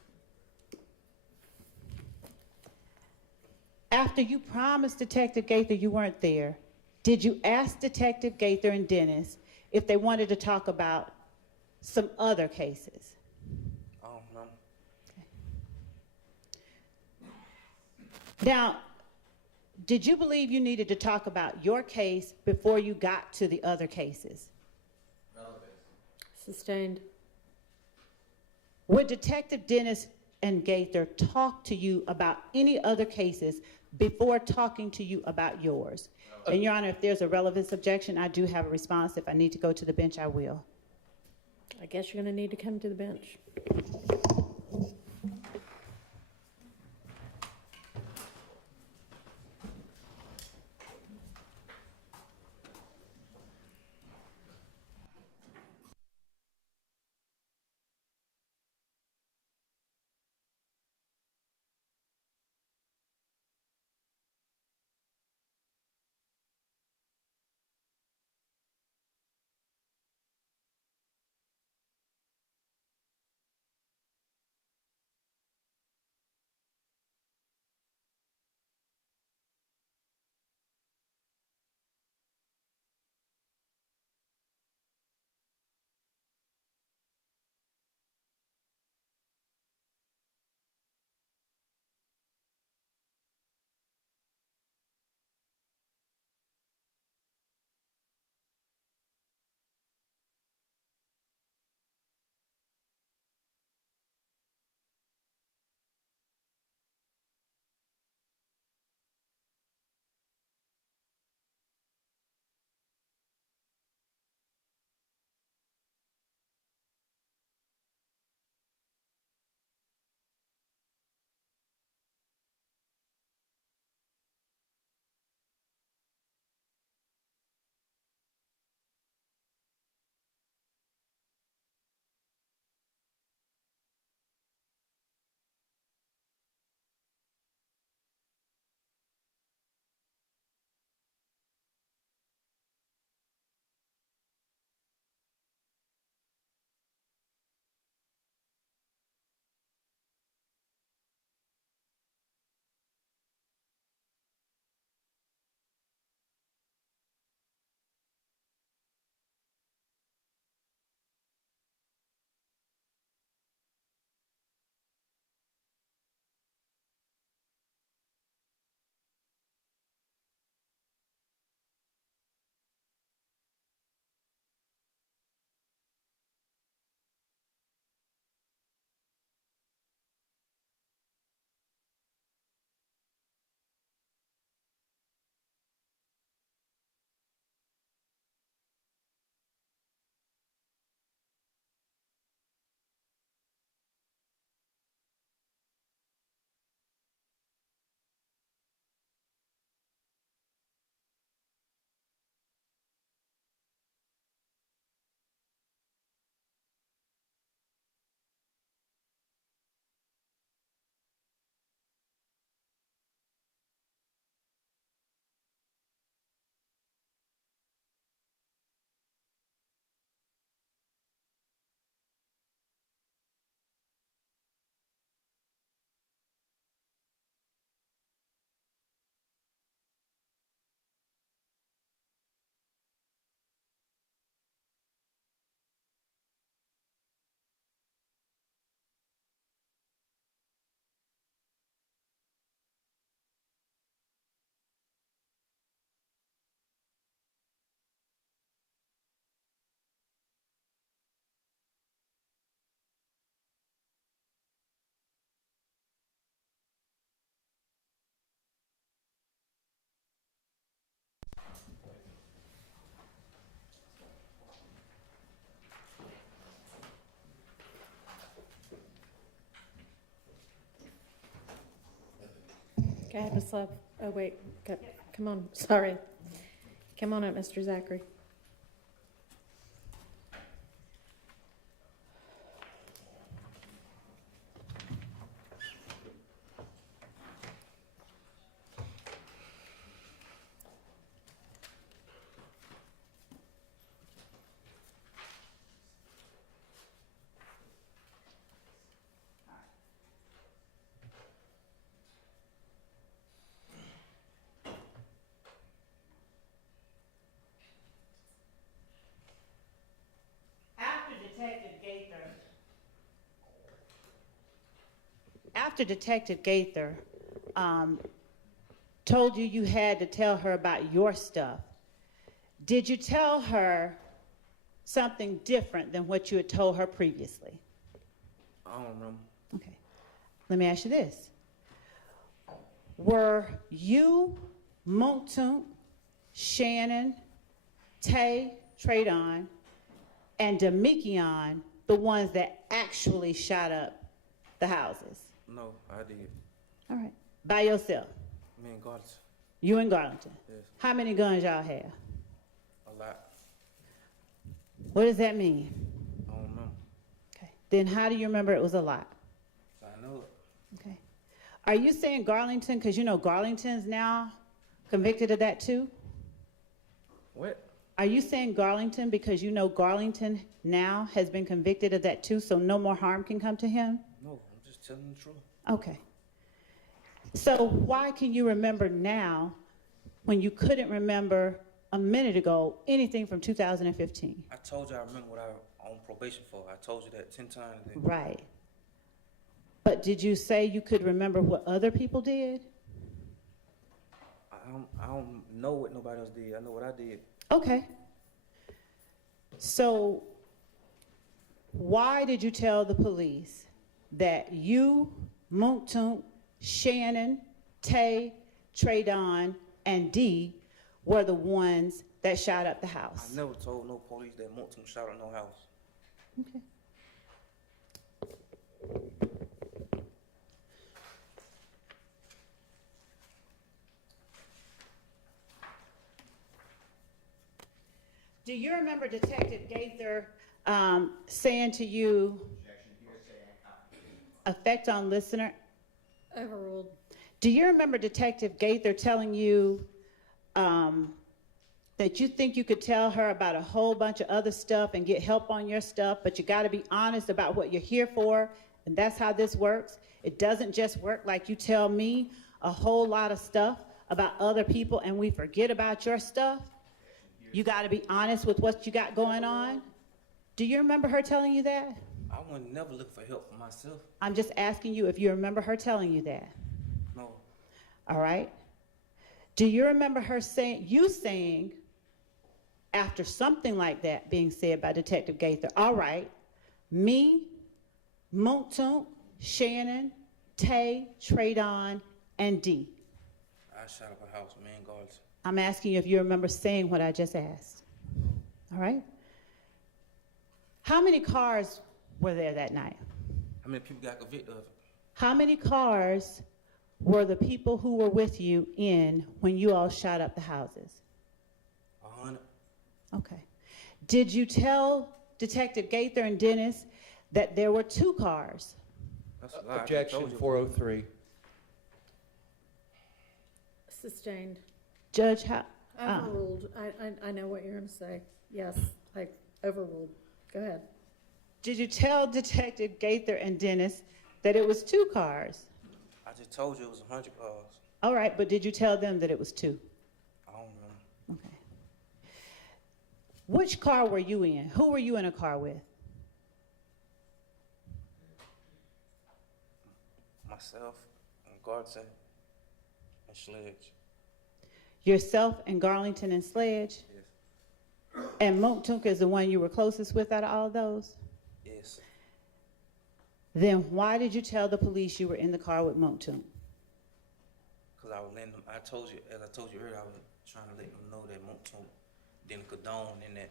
After you promised Detective Gaither you weren't there, did you ask Detective Gaither and Dennis if they wanted to talk about some other cases? I don't remember. Now, did you believe you needed to talk about your case before you got to the other cases? Sustained. Would Detective Dennis and Gaither talk to you about any other cases before talking to you about yours? And Your Honor, if there's a relevance objection, I do have a response. If I need to go to the bench, I will. I guess you're going to need to come to the bench. Go ahead, Ms. Love. Oh, wait, come on, sorry. Come on up, Mr. Zachary. After Detective Gaither told you you had to tell her about your stuff, did you tell her something different than what you had told her previously? I don't remember. Okay. Let me ask you this. Were you, Montun, Shannon, Tay, Tradon, and Demikion the ones that actually shot up the houses? No, I did. All right. By yourself? Me and God, You and Garlington? yes, How many guns y'all have? a lot. What does that mean? I don't remember. Okay. Then how do you remember it was a lot? I know it. Okay. Are you saying Garlington, because you know Garlington's now convicted of that too? What? Are you saying Garlington because you know Garlington now has been convicted of that too, so no more harm can come to him? No, I'm just telling the truth. Okay. So why can you remember now when you couldn't remember a minute ago anything from 2015? I told you I remember what I on probation for. I told you that 10 times. Right. But did you say you could remember what other people did? I don't know what nobody else did. I know what I did. Okay. So why did you tell the police that you, Montun, Shannon, Tay, Tradon, and D were the ones that shot up the house? I never told no police that Moulton shot at no house. Okay. Do you remember Detective Gaither saying to you, effect on listener? Overruled. Do you remember Detective Gaither telling you that you think you could tell her about a whole bunch of other stuff and get help on your stuff, but you got to be honest about what you're here for, and that's how this works? It doesn't just work like you tell me a whole lot of stuff about other people and we forget about your stuff. You got to be honest with what you got going on. Do you remember her telling you that? I wasn't never looking for help for myself. I'm just asking you if you remember her telling you that. No. All right. Do you remember her saying, after something like that being said by Detective Gaither, all right, me, Montun, Shannon, Tay, Tradon, and D? I shot up a house, man, guards. I'm asking you if you remember saying what I just asked. All right. How many cars were there that night? How many people got convicted of it? How many cars were the people who were with you in when you all shot up the houses? 100. Okay. Did you tell Detective Gaither and Dennis that there were 2 cars? That's a lie. I Objection told you. 403. Sustained. Judge, how? Overruled. I know what you're going to say. Yes, like overruled. Go ahead. Did you tell Detective Gaither and Dennis that it was 2 cars? I just told you it was 100 cars. All right, but did you tell them that it was 2? I don't remember. Okay. Which car were you in? Who were you in a car with? Myself and Garlington and Sledge. Yourself and Garlington and Sledge? Yes. And Montunk is the one you were closest with out of all of those? Yes. Then why did you tell the police you were in the car with Montunk? Because I was letting them, as I told you earlier, I was trying to let them know that Moulton didn't condone in that.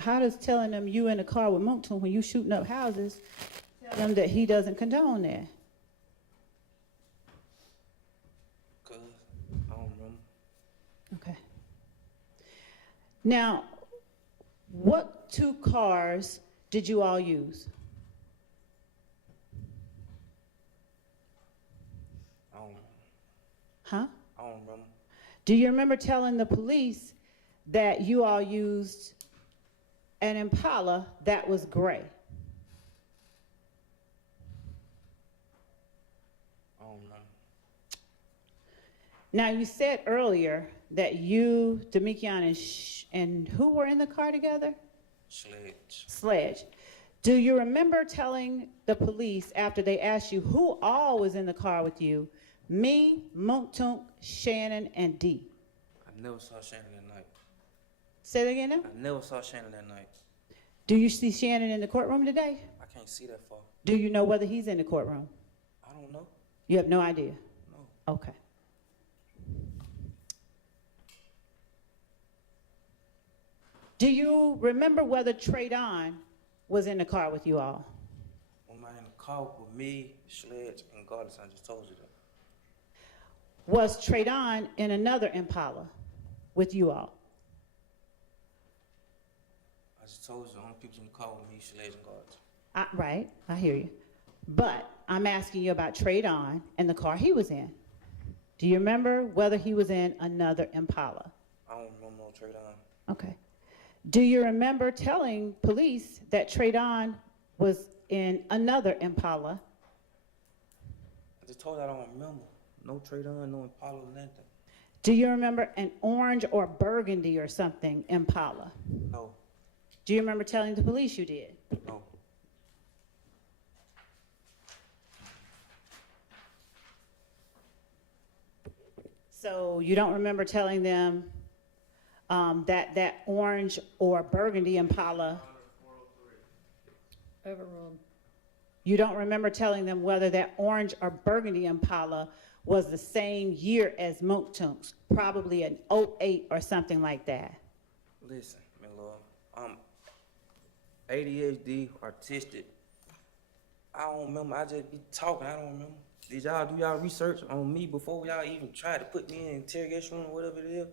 How does telling them you in the car with Montunk when you shooting up houses tell them that he doesn't condone that? Now, what two cars did you all use? I don't, Huh? I don't remember. Do you remember telling the police that you all used an Impala that was gray? I don't remember. Now, you said earlier that you, Demekion, and who were in the car together? Sledge. Sledge. Do you remember telling the police after they asked you who all was in the car with you? Me, Monktunk, Shannon, and D. I never saw Shannon that night. Say that again now? I never saw Shannon that night. Do you see Shannon in the courtroom today? I can't see that far. Do you know whether he's in the courtroom? I don't know. You have no idea? No. Okay. Do you remember whether Traydon was in the car with you all? When I in the car with me, Sledge, and Goddess, I just told you that. Was Traydon in another Impala with you all? I just told you the only people in the car with me, Sledge, and Goddess. Right, I hear you. But I'm asking you about Traydon and the car he was in. Do you remember whether he was in another Impala? I don't remember no trade on. Okay. Do you remember telling police that Traydon was in another Impala? I just told you I don't remember. No trade on, no Impala, nothing. Do you remember an orange or burgundy or something Impala? No, Do you remember telling the police you did? no. So you don't remember telling them that orange or burgundy Impala, Overruled. you don't remember telling them whether that orange or burgundy Impala was the same year as Monktunk's, probably an '08 or something like that. Listen, my love, ADHD, autistic. I don't remember. I just be talking. I don't remember. Did y'all do y'all research on me before y'all even tried to put me in interrogation room or whatever it is?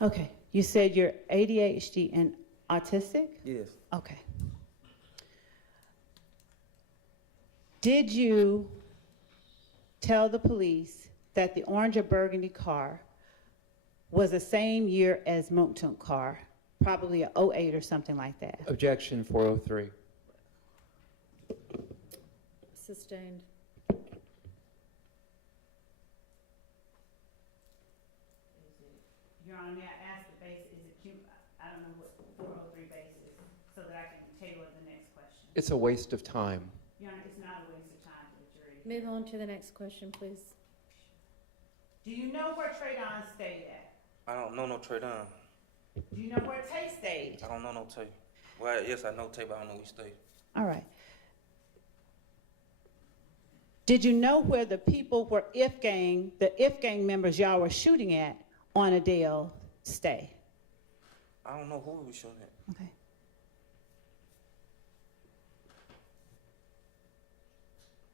Okay, you said you're ADHD and autistic? Yes. Okay. Did you tell the police that the orange or burgundy car was the same year as Monktunk car, probably a '08 or something like that? Objection 403. Sustained. Your Honor, may I ask the base, I don't know what 403 base is, so that I can tailor the next question. It's a waste of time. Your Honor, it's not a waste of time for the jury. Move on to the next question, please. Do you know where Traydon stayed at? I don't know no trade on. Do you know where Tay stayed? I don't know no Tay. Well, yes, I know Tay, but I don't know we stay. All right. Did you know where the people were the If gang members y'all were shooting at on Adele stay? I don't know who we was shooting at. Okay.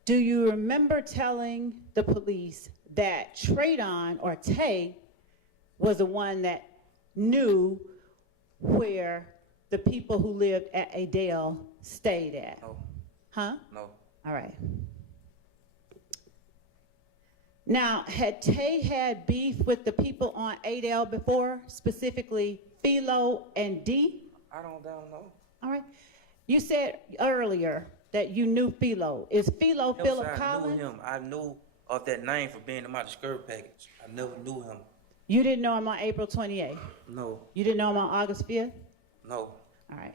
Do you remember telling the police that Traydon or Tay was the one that knew where the people who lived at Adele stayed at? No, Huh? no. All right. Now, had Tay had beef with the people on Adele before, specifically Philo and D? I don't down know. All right. You said earlier that you knew Philo. Is Philo Never Philip said I Collins? knew him. I knew of that name for being in my discovery package. I never knew him. You didn't know him on April 28th? No, You didn't know him on August 5th? no, All right.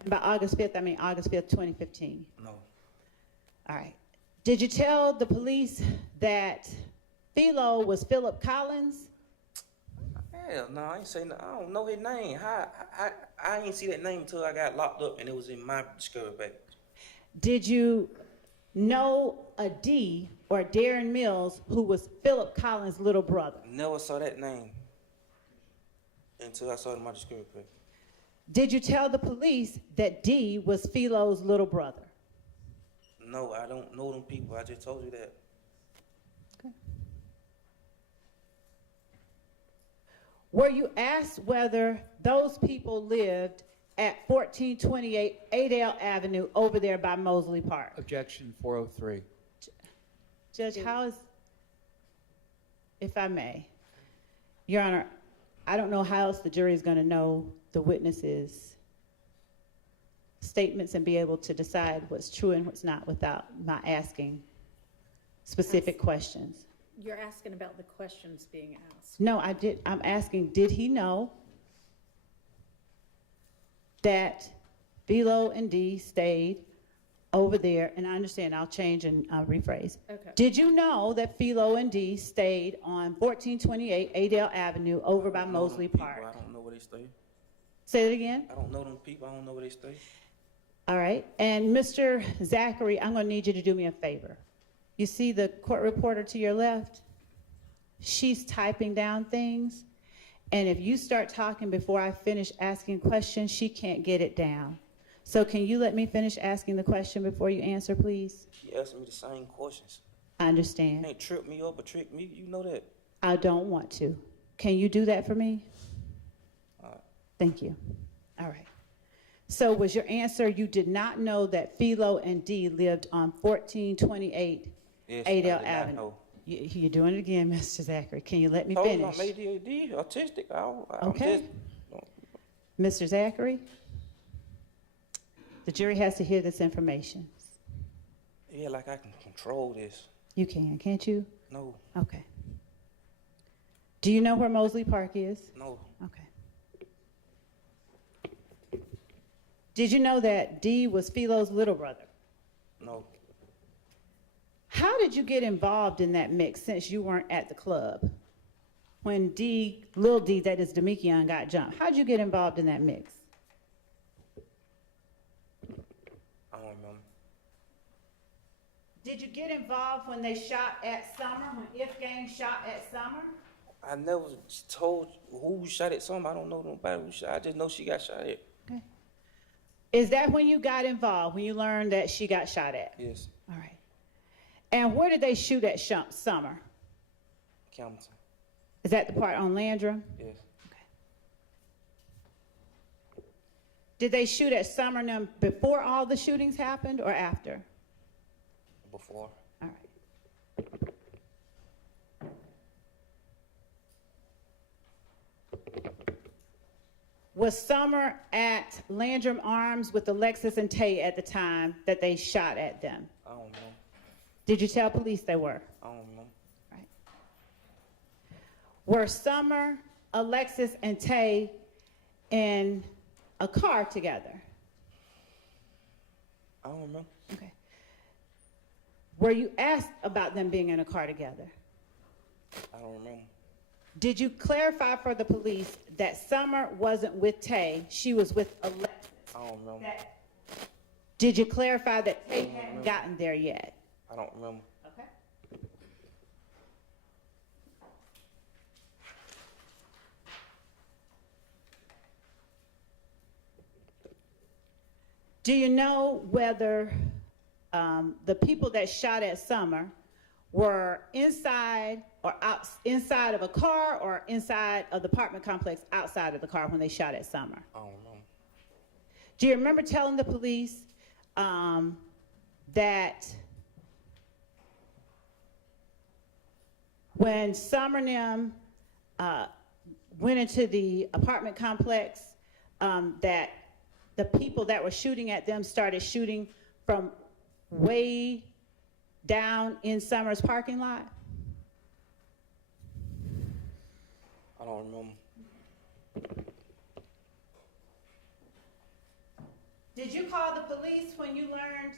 And by August 5th, I mean August 5th, 2015. no. All right. Did you tell the police that Philo was Philip Collins? Hell no, I ain't say no. I don't know his name. I ain't see that name until I got locked up and it was in my discovery package. Did you know a D or Darren Mills who was Philip Collins' little brother? Never saw that name until I saw it in my discovery package. Did you tell the police that D was Philo's little brother? No, I don't know them people. I just told you that. Were you asked whether those people lived at 1428 Adele Avenue over there by Mosley Park. Objection 403. Judge, how is, if I may, Your Honor, I don't know how else the jury is going to know the witnesses' statements and be able to decide what's true and what's not without my asking specific questions. You're asking about the questions being asked. No, I'm asking, did he know that Philo and Dee stayed over there? And I understand, I'll change and rephrase. Okay. Did you know that Philo and Dee stayed on 1428 Adele Avenue over by I don't know Mosley them people. Park? I don't know where they stay. Say it again. I don't know them people. I don't know where they stay. All right. And Mr. Zachary, I'm going to need you to do me a favor. You see the court reporter to your left? She's typing down things. And if you start talking before I finish asking questions, she can't get it down. So can you let me finish asking the question before you answer, please? She asked me the same questions. I understand. You ain't trip me up or trick me. You know that. I don't want to. Can you do that for me? All right. Thank you. All right. So was your answer you did not know that Philo and Dee lived on 1428 Yes, Adele I did not Avenue? know. You're doing it again, Mr. Zachary. Can you let me Told you finish? I'm ADHD, autistic. I'm Okay. just, Mr. Zachary, the jury has to hear this information. yeah, like I can control this. You can, can't you? No, Okay. Do you know where Mosley Park is? no, Okay. Did you know that Dee was Philo's little brother? no. How did you get involved in that mix since you weren't at the club? When Dee, Lil Dee, that is Demekion, got jumped. How'd you get involved in that mix? I don't remember. Did you get involved when they shot at Summer, when If Gang shot at Summer? I never told who shot at something. I don't know nobody who shot. I just know she got shot at. Okay. Is that when you got involved, when you learned that she got shot at? Yes, All right. And where did they shoot at Summer? Campbellton. Is that the part on Landrum? Yes, Okay. Did they shoot at Summer and them before all the shootings happened or after? before. All right. Was Summer at Landrum Arms with Alexis and Tay at the time that they shot at them? I don't know. Did you tell police they were? I don't know. Right. Were Summer, Alexis, and Tay in a car together? I don't remember. Okay. Were you asked about them being in a car together? I don't remember. Did you clarify for the police that Summer wasn't with Tay, she was with Alexis? I don't remember. Did you clarify that Tay hadn't gotten there yet? I don't remember. Okay. Do you know whether the people that shot at Summer were inside or inside of a car or inside of the apartment complex outside of the car when they shot at Summer? I don't remember. Do you remember telling the police that when Summer and them went into the apartment complex, that the people that were shooting at them started shooting from way down in Summer's parking lot? I don't remember. Did you call the police when you learned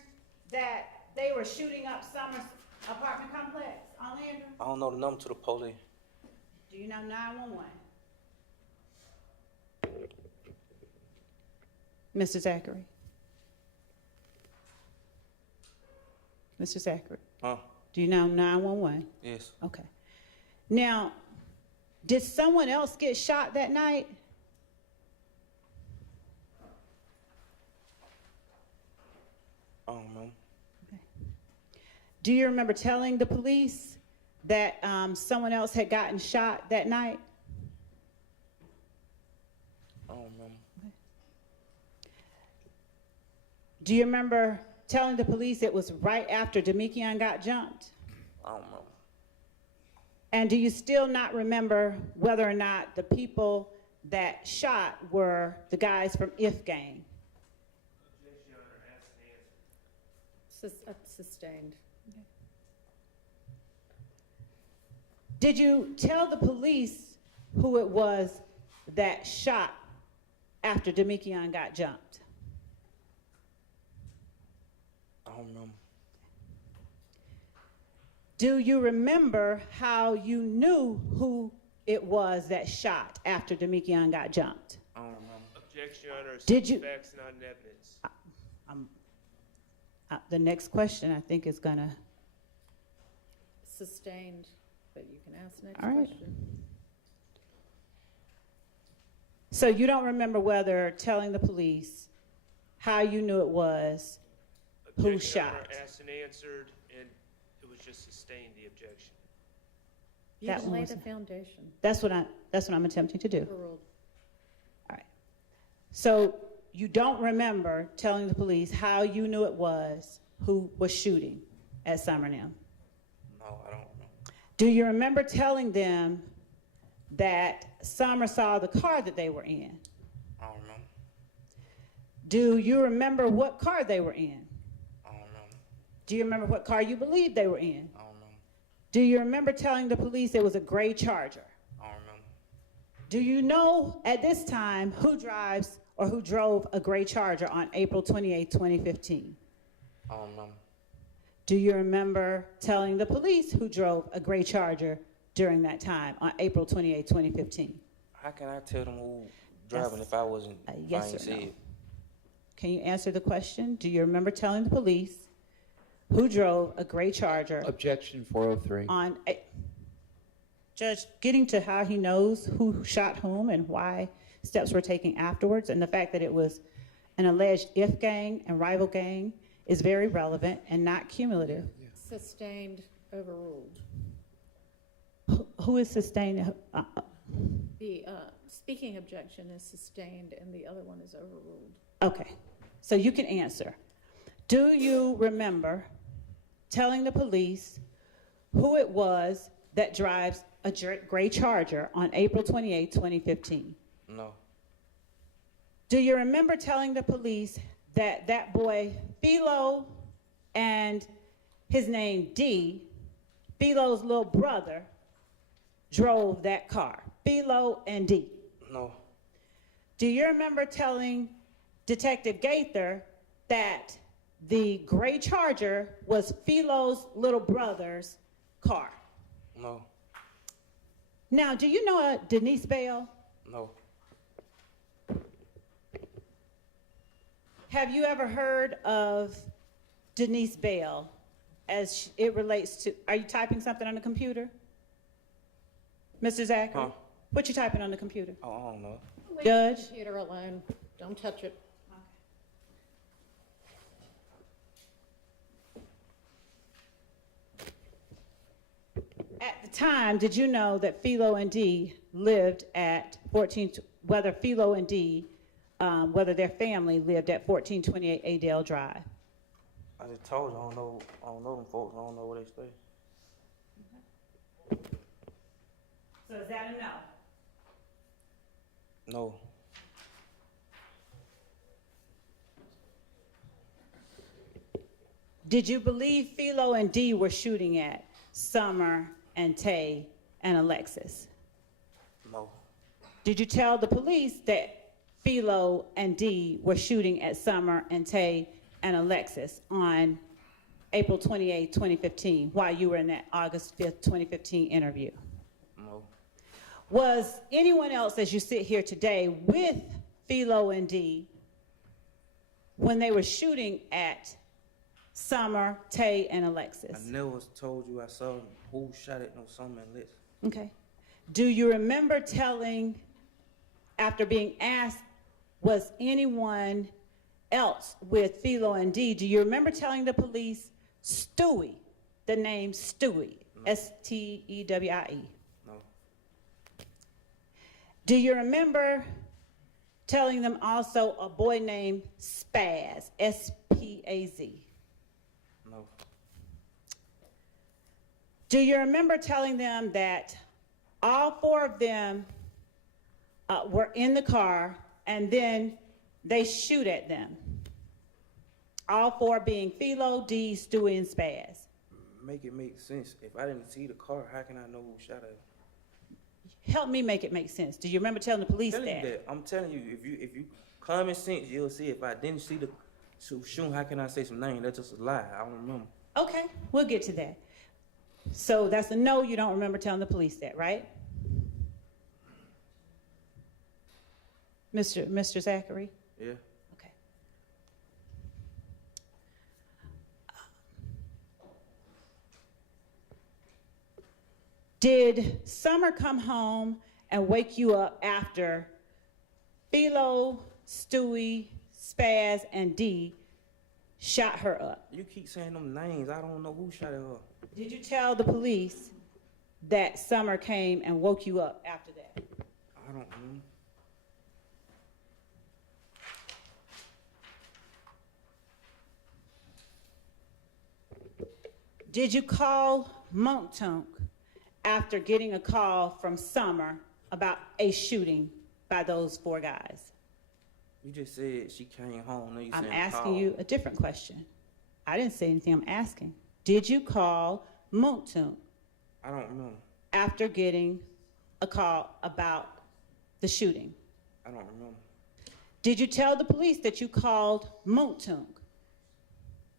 that they were shooting up Summer's apartment complex on Landrum? I don't know the number to the police. Do you know 911? Mr. Zachary? Mr. Zachary, Huh? do you know 911? Yes. Okay. Now, did someone else get shot that night? I don't remember. Do you remember telling the police that someone else had gotten shot that night? I don't Do you remember telling the police it was right after Demekion got jumped? I don't know. And do you still not remember whether or not the people that shot were the guys from If Gang? Objection, Your Honor, asked and answered. Sustained. Did you tell the police who it was that shot after Demekion got jumped? I don't remember. Do you remember how you knew who it was that shot after Demekion got jumped? I don't remember. Objection, Your Honor, Did you- facts not in evidence. The next question I think is gonna, Sustained, but you can ask the next All right. question. so you don't remember whether telling the police how you knew it was who Objection, Your Honor, shot? asked and answered, and it was just sustained, the objection. You That can lay was- the foundation. That's what I'm attempting to do. Overruled. All right. So you don't remember telling the police how you knew it was who was shooting at Summer and them? No, I don't remember. Do you remember telling them that Summer saw the car that they were in? I don't remember. Do you remember what car they were in? I don't remember. Do you remember what car you believed they were in? I don't remember. Do you remember telling the police it was a gray Charger? I don't remember. Do you know at this time who drives or who drove a gray Charger on April 28, 2015? I don't remember. Do you remember telling the police who drove a gray Charger during that time on April 28, 2015? How can I tell them who driving That's if I wasn't? a if I yes ain't or see no. it? Can you answer the question? Do you remember telling the police who drove a gray Charger Objection 403. on Judge, getting to how he knows who shot whom and why steps were taken afterwards, and the fact that it was an alleged If Gang and rival gang is very relevant and not cumulative. Sustained, overruled. Who is sustained? The speaking objection is sustained and the other one is overruled. Okay, so you can answer. Do you remember telling the police who it was that drives a gray Charger on April 28, 2015? No. Do you remember telling the police that that boy, Philo, and his name D, Philo's little brother, drove that car? Philo and D. No. Do you remember telling Detective Gaither that the gray Charger was Philo's little brother's car? No. Now, do you know Denise Bell? No. Have you ever heard of Denise Bell as it relates to, are you typing something on the computer? Mr. Zachary? Huh? What you typing on the computer? Oh, I don't know. Leave the Judge? computer alone. Don't touch it. At the time, did you know that Philo and D lived at 14, whether Philo and D, whether their family lived at 1428 Adale Drive? I just told you I don't know them folks. I don't know where they stay. So is that a no? No. Did you believe Philo and D were shooting at Summer and Tay and Alexis? No. Did you tell the police that Philo and D were shooting at Summer and Tay and Alexis on April 28, 2015, while you were in that August 5th, 2015 interview? No. Was anyone else, as you sit here today, with Philo and D when they were shooting at Summer, Tay, and Alexis? I never told you I saw who shot it. No, Summer and Liz. Okay. Do you remember telling, after being asked, was anyone else with Philo and D, do you remember telling the police Stewie, the name Stewie, S-T-E-W-I-E? No. Do you remember telling them also a boy named Spaz, S-P-A-Z? No. Do you remember telling them that all four of them were in the car and then they shoot at them? All four being Philo, D, Stewie, and Spaz. Make it make sense. If I didn't see the car, how can I know who shot her? Help me make it make sense. Do you remember telling the police Telling you that? that. I'm telling you, if you common sense, you'll see. If I didn't see the shoot, how can I say some name? That's just a lie. I don't remember. Okay, we'll get to that. So that's a no, you don't remember telling the police that, right? Mr. Zachary? Yeah. Okay. Did Summer come home and wake you up after Philo, Stewie, Spaz, and D shot her up? You keep saying them names. I don't know who shot her. Did you tell the police that Summer came and woke you up after that? I don't know. Did you call Montauk after getting a call from Summer about a shooting by those four guys? You just said she came home. Now you I'm saying asking call. you a different question. I didn't say anything, I'm asking. Did you call Montauk I don't remember. after getting a call about the shooting? I don't remember. Did you tell the police that you called Montauk?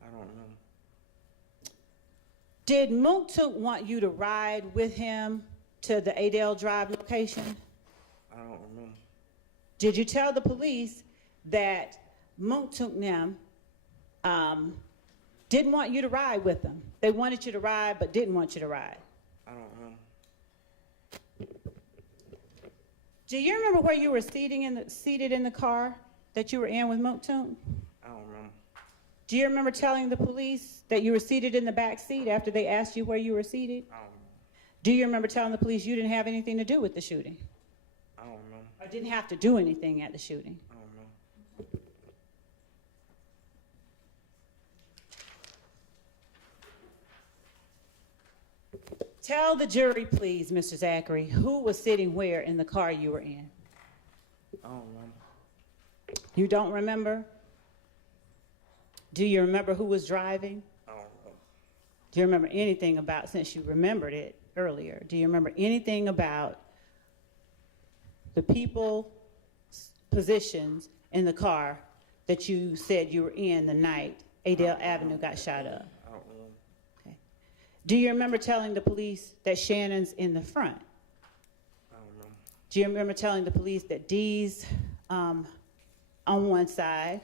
I don't remember. Did Montauk want you to ride with him to the Adele Drive location? I don't remember. Did you tell the police that Montauk didn't want you to ride with them? They wanted you to ride but didn't want you to ride. I don't remember. Do you remember where you were seated in the car that you were in with Montauk? I don't remember. Do you remember telling the police that you were seated in the back seat after they asked you where you were seated? I don't remember. Do you remember telling the police you didn't have anything to do with the shooting? I don't remember. Or didn't have to do anything at the shooting? I don't remember. Tell the jury, please, Mr. Zachary, who was sitting where in the car you were in? I don't remember. You don't remember? Do you remember who was driving? I don't remember. Do you remember anything about, since you remembered it earlier, do you remember anything about the people, positions in the car that you said you were in the night Adele Avenue got shot up? I don't remember. Okay. Do you remember telling the police that Shannon's in the front? I don't remember. Do you remember telling the police that Dee's on one side?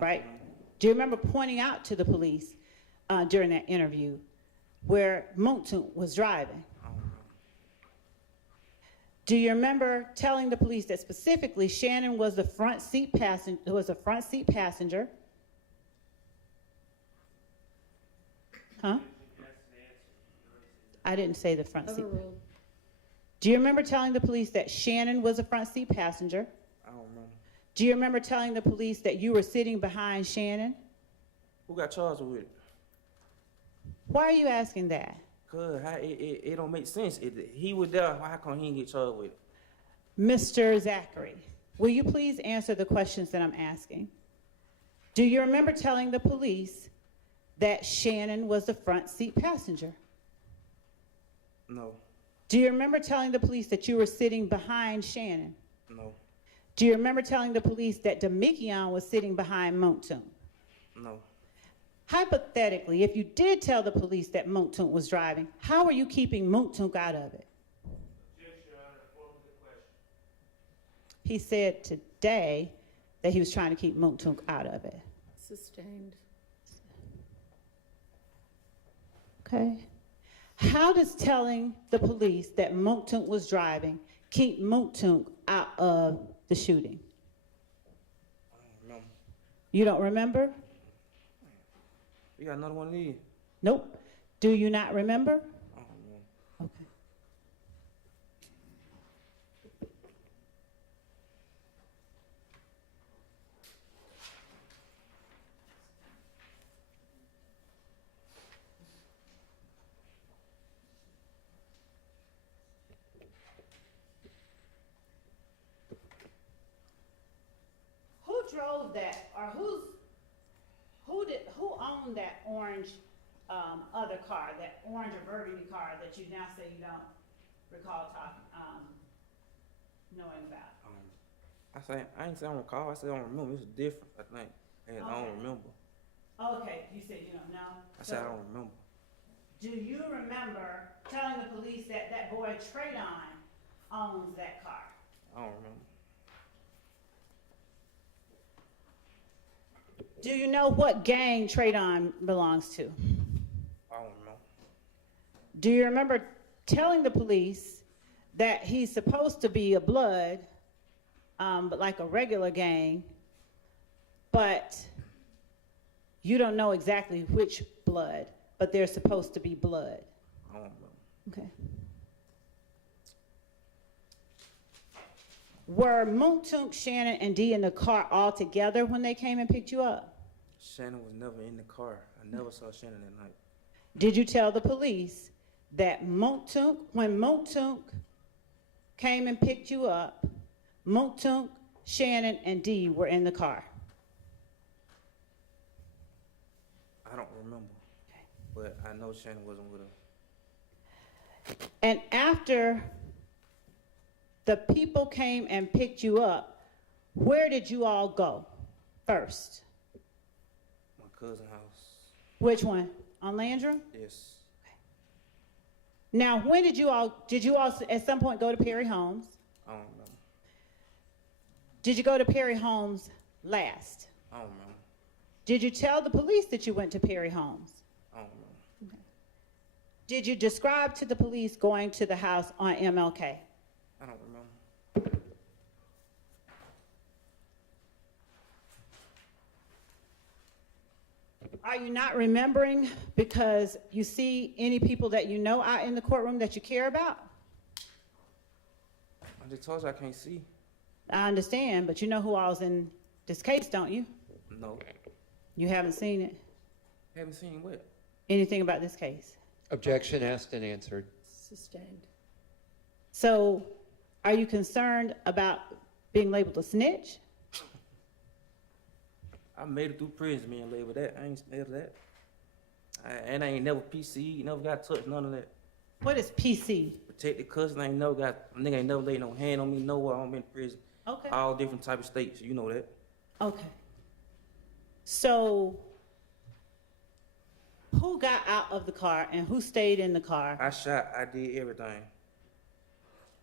Right? Do you remember pointing out to the police during that interview where Montauk was driving? I don't remember. Do you remember telling the police that specifically Shannon was a front seat passenger? Huh? I didn't say the front seat. Overruled. Do you remember telling the police that Shannon was a front seat passenger? I don't remember. Do you remember telling the police that you were sitting behind Shannon? Who got charged with it? Why are you asking that? Cause it don't make sense. He was there. How come he didn't get charged with it? Mr. Zachary, will you please answer the questions that I'm asking? Do you remember telling the police that Shannon was the front seat passenger? No. Do you remember telling the police that you were sitting behind Shannon? No. Do you remember telling the police that Demekion was sitting behind Montauk? No. Hypothetically, if you did tell the police that Montauk was driving, how are you keeping Montauk out of it? Objection, Your Honor. What was the question? He said today that he was trying to keep Montauk out of it. Sustained. Okay. How does telling the police that Montauk was driving keep Montauk out of the shooting? I don't remember. You don't remember? You got another one of these? Nope. Do you not remember? I don't remember. Okay. drove that, or who owned that orange, other car, that orange or burgundy car that you now say you don't recall knowing about? I ain't say I don't recall. I said I don't remember. It was different, I think. And I Okay. don't remember. Okay, you said you don't know? I said I So, don't remember. do you remember telling the police that that boy Traydon owns that car? I don't remember. Do you know what gang Traydon belongs to? I don't remember. Do you remember telling the police that he's supposed to be a blood, but like a regular gang, but you don't know exactly which blood, but they're supposed to be blood? I don't remember. Okay. Were Moontunk, Shannon, and Dee in the car all together when they came and picked you up? Shannon was never in the car. I never saw Shannon that night. Did you tell the police that Moontunk, when Moontunk came and picked you up, Moontunk, Shannon, and Dee were in the car? I don't remember. But I know Shannon wasn't with her. And after the people came and picked you up, where did you all go first? My cousin's house. Which one? On Landrum? Yes. Now, when did you all at some point go to Perry Homes? I don't remember. Did you go to Perry Homes last? I don't remember. Did you tell the police that you went to Perry Homes? I don't remember. Did you describe to the police going to the house on MLK? I don't remember. Are you not remembering because you see any people that you know out in the courtroom that you care about? I just told you I can't see. I understand, but you know who all's in this case, don't you? No. You haven't seen it? Haven't seen what? Anything about this case? Objection asked and answered. Sustained. So, are you concerned about being labeled a snitch? I made it through prison being labeled that. I ain't scared of that. I ain't never PC, never got touched, none of that. What is PC? Protected custody, I ain't never got, nigga ain't never laid no hand on me nowhere. I'm in prison. Okay. All different type of states, you know that. Okay. So, who got out of the car and who stayed in the car? I did everything.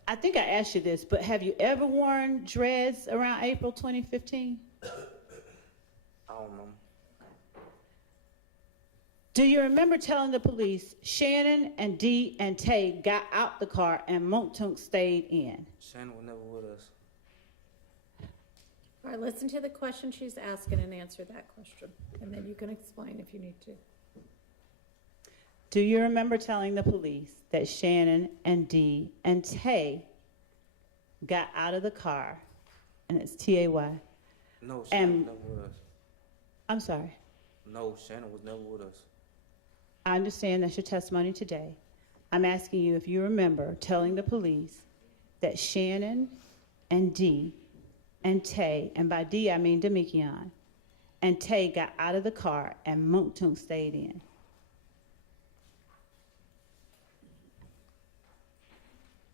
I think I asked you this, but have you ever worn dreads around April 2015? I don't know. Do you remember telling the police Shannon and Dee and Tay got out the car and Montunk stayed in? Shannon was never with us. All right, listen to the question she's asking and answer that question, and then you can explain if you need to. Do you remember telling the police that Shannon and Dee and Tay got out of the car, and it's T-A-Y? No, Shannon And- was never with us. I'm sorry. No, Shannon was never with us. I understand that's your testimony today. I'm asking you if you remember telling the police that Shannon and Dee and Tay, and by Dee I mean Demikion, and Tay got out of the car and Montunk stayed in.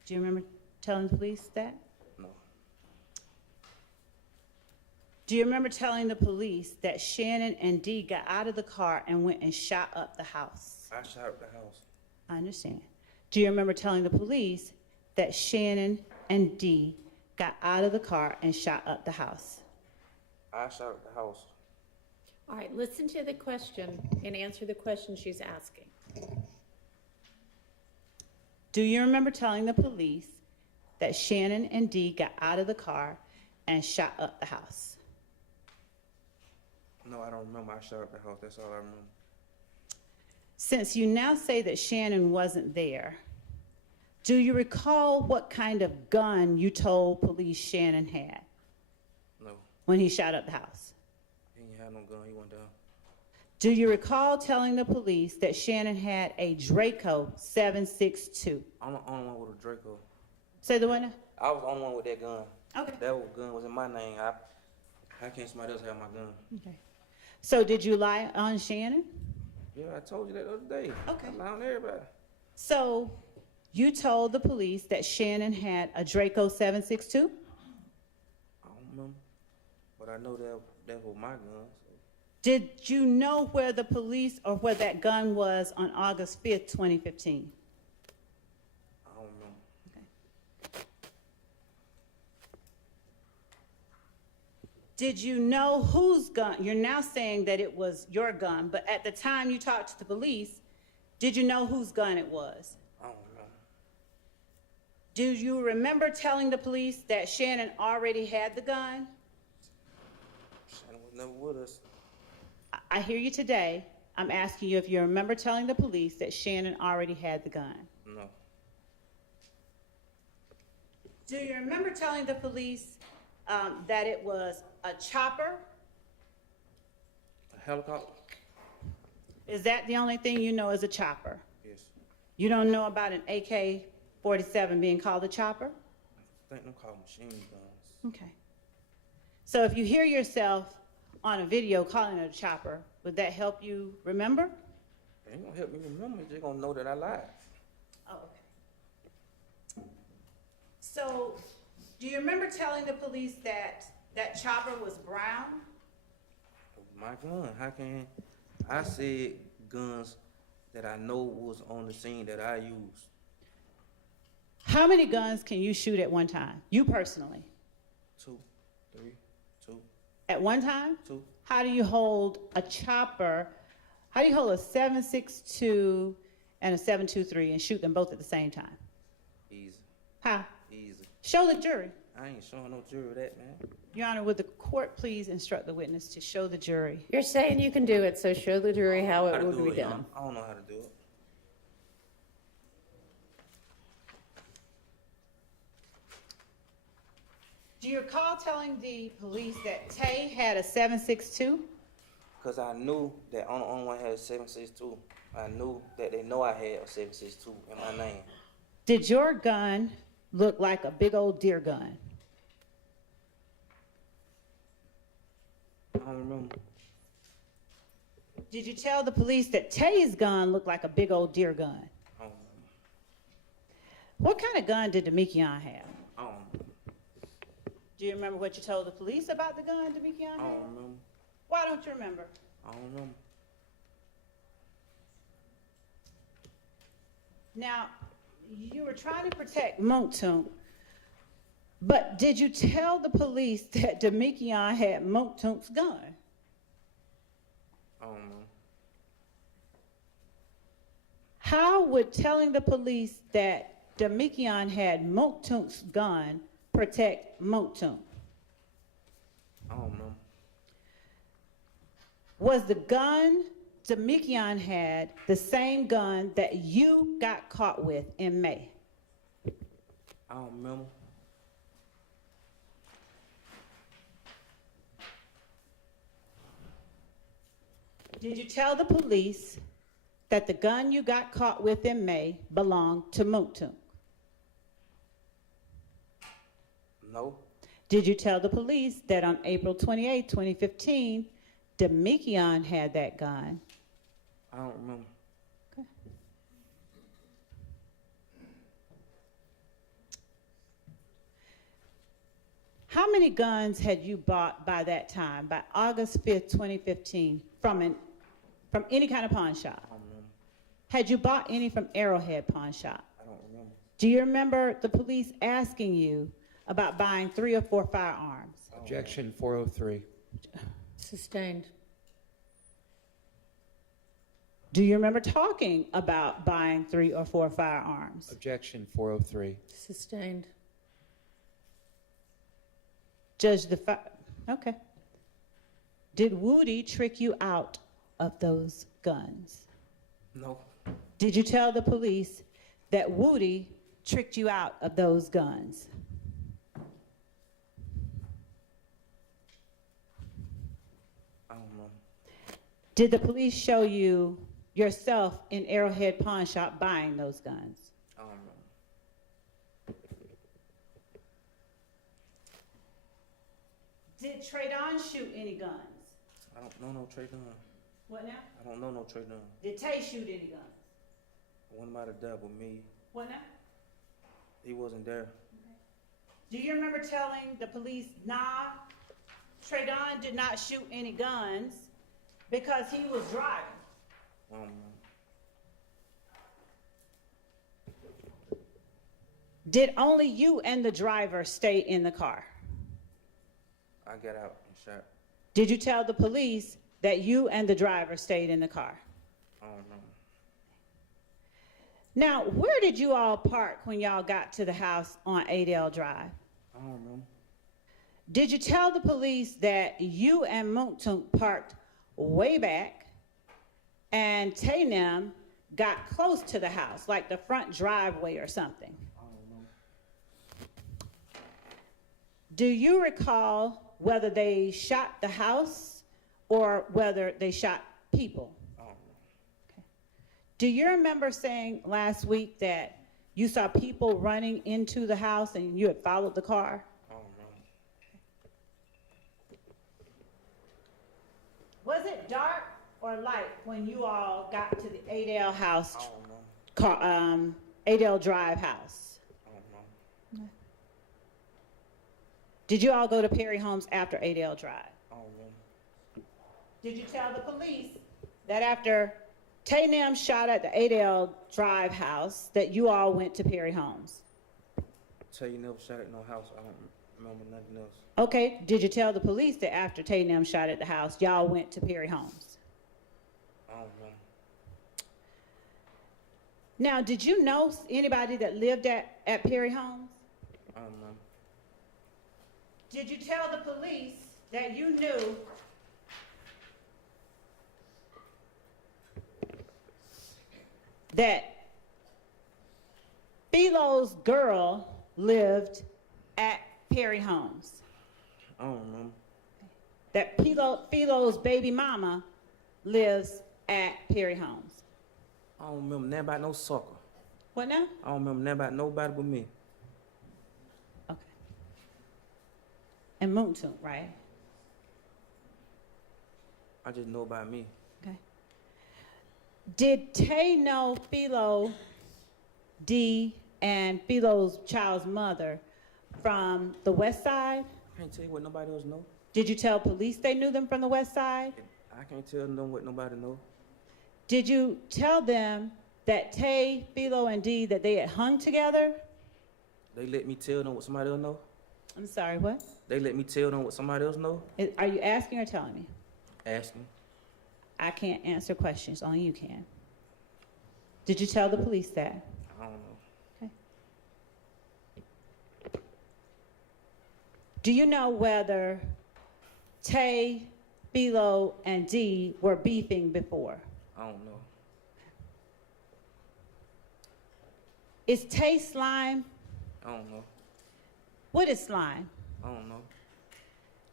Do you remember telling the police that? No. Do you remember telling the police that Shannon and Dee got out of the car and went and shot up the house? I shot up the house. I understand. Do you remember telling the police that Shannon and Dee got out of the car and shot up the house? I shot up the house. All right, listen to the question and answer the question she's asking. Do you remember telling the police that Shannon and Dee got out of the car and shot up the house? No, I don't remember. I shot up the house. That's all I remember. Since you now say that Shannon wasn't there, do you recall what kind of gun you told police Shannon had No, when he shot up the house? he ain't had no gun. He went down. Do you recall telling the police that Shannon had a Draco 7.62? I'm the only one with a Draco. Say the one. I was the only one with that gun. Okay. That gun was in my name. I How can somebody else have my gun? Okay. So did you lie on Shannon? Yeah, I told you that the other day. Okay. I lie on everybody. So you told the police that Shannon had a Draco 7.62? I don't remember, but I know that was my gun. So. Did you know where the police or where that gun was on August 5th, 2015? I don't remember. Did you know whose gun? You're now saying that it was your gun, but at the time you talked to the police, did you know whose gun it was? I don't remember. Do you remember telling the police that Shannon already had the gun? Shannon was never with us. I hear you today. I'm asking you if you remember telling the police that Shannon already had the gun. No. Do you remember telling the police that it was a chopper? A helicopter? Is that the only thing you know is a chopper? Yes. You don't know about an AK-47 being called a chopper? I think them called machine guns. Okay. So if you hear yourself on a video calling it a chopper, would that help you remember? It ain't gonna help me remember. They're gonna know that I lied. Oh, okay. So, do you remember telling the police that that chopper was brown? My gun. How can I said guns that I know was on the scene that I used? How many guns can you shoot at one time? You personally? 2, 3, 2, At one time? 2. How do you hold a chopper? How do you hold a 7.62 and a 7.23 and shoot them both at the same time? Easy. How? Easy. Show the jury. I ain't showing no jury that, man. Your Honor, would the court please instruct the witness to show the jury? You're saying you can do it, so show the jury how How it to would do be it, done. I don't know how to do it. Do you recall telling the police that Tay had a 7.62? Because I knew that on the only one had a 7.62. I knew that they know I had a 7.62 in my name. Did your gun look like a big old deer gun? I don't remember. Did you tell the police that Tay's gun looked like a big old deer gun? I don't remember. What kind of gun did Demekion have? I don't remember. Do you remember what you told the police about the gun Demekion I had? don't remember. Why don't you remember? I don't remember. Now, you were trying to protect Monktoon, but did you tell the police that Demekion had Monktoon's gun? I don't remember. How would telling the police that Demekion had Monktoon's gun protect Monktoon? I don't remember. Was the gun Demekion had the same gun that you got caught with in May? I don't remember. Did you tell the police that the gun you got caught with in May belonged to Monktoon? No. Did you tell the police that on April 28, 2015, Demekion had that gun? I don't remember. Okay. How many guns had you bought by that time, by August 5th, 2015, from any kind of pawn shop? I don't remember. Had you bought any from Arrowhead Pawn Shop? I don't remember. Do you remember the police asking you about buying 3 or 4 firearms? Objection 403. Sustained. Do you remember talking about buying 3 or 4 firearms? Objection 403. Sustained. Judge okay. Did Woody trick you out of those guns? No. Did you tell the police that Woody tricked you out of those guns? I don't remember. Did the police show you yourself in Arrowhead Pawn Shop buying those guns? I don't remember. Did Traydon shoot any guns? I don't know no Trey Dunn. What now? I don't know no Trey Dunn. Did Tay shoot any guns? One might have dealt with me. What now? He wasn't there. Do you remember telling the police, nah, Traydon did not shoot any guns because he was driving? I don't know. Did only you and the driver stay in the car? I got out and shot. Did you tell the police that you and the driver stayed in the car? I don't know. Now, where did you all park when y'all got to the house on Adele Drive? I don't know. Did you tell the police that you and Moontunk parked way back and Tainem got close to the house, like the front driveway or something? I don't know. Do you recall whether they shot the house or whether they shot people? I don't know. Do you remember saying last week that you saw people running into the house and you had followed the car? I don't know. Was it dark or light when you all got to the Adele house, I don't know. Adele Drive house? I don't know. Did you all go to Perry Homes after Adele Drive? I don't know. Did you tell the police that after Tainem shot at the Adele Drive house that you all went to Perry Homes? Tell you never shot at no house. I don't remember nothing else. Okay, did you tell the police that after Tainem shot at the house, y'all went to Perry Homes? I don't know. Now, did you know anybody that lived at Perry Homes? I don't know. Did you tell the police that you knew that Philo's girl lived at Perry Homes? I don't remember. That Philo's baby mama lives at Perry Homes? I don't remember nothing about no soccer. What now? I don't remember nothing about nobody but me. Okay. And Moontoon, right? I just know about me. Okay. Did Tay know Philo, D, and Philo's child's mother from the west side? I can't tell you what nobody else know. Did you tell police they knew them from the west side? I can't tell them what nobody know. Did you tell them that Tay, Philo, and D, that they had hung together? They let me tell them what somebody else know. I'm sorry, what? They let me tell them what somebody else know. Are you asking or telling me? Asking. I can't answer questions, only you can. Did you tell the police that? I don't know. Okay. Do you know whether Tay, Philo, and D were beefing before? I don't know. Is Tay slime? I don't know. What is slime? I don't know.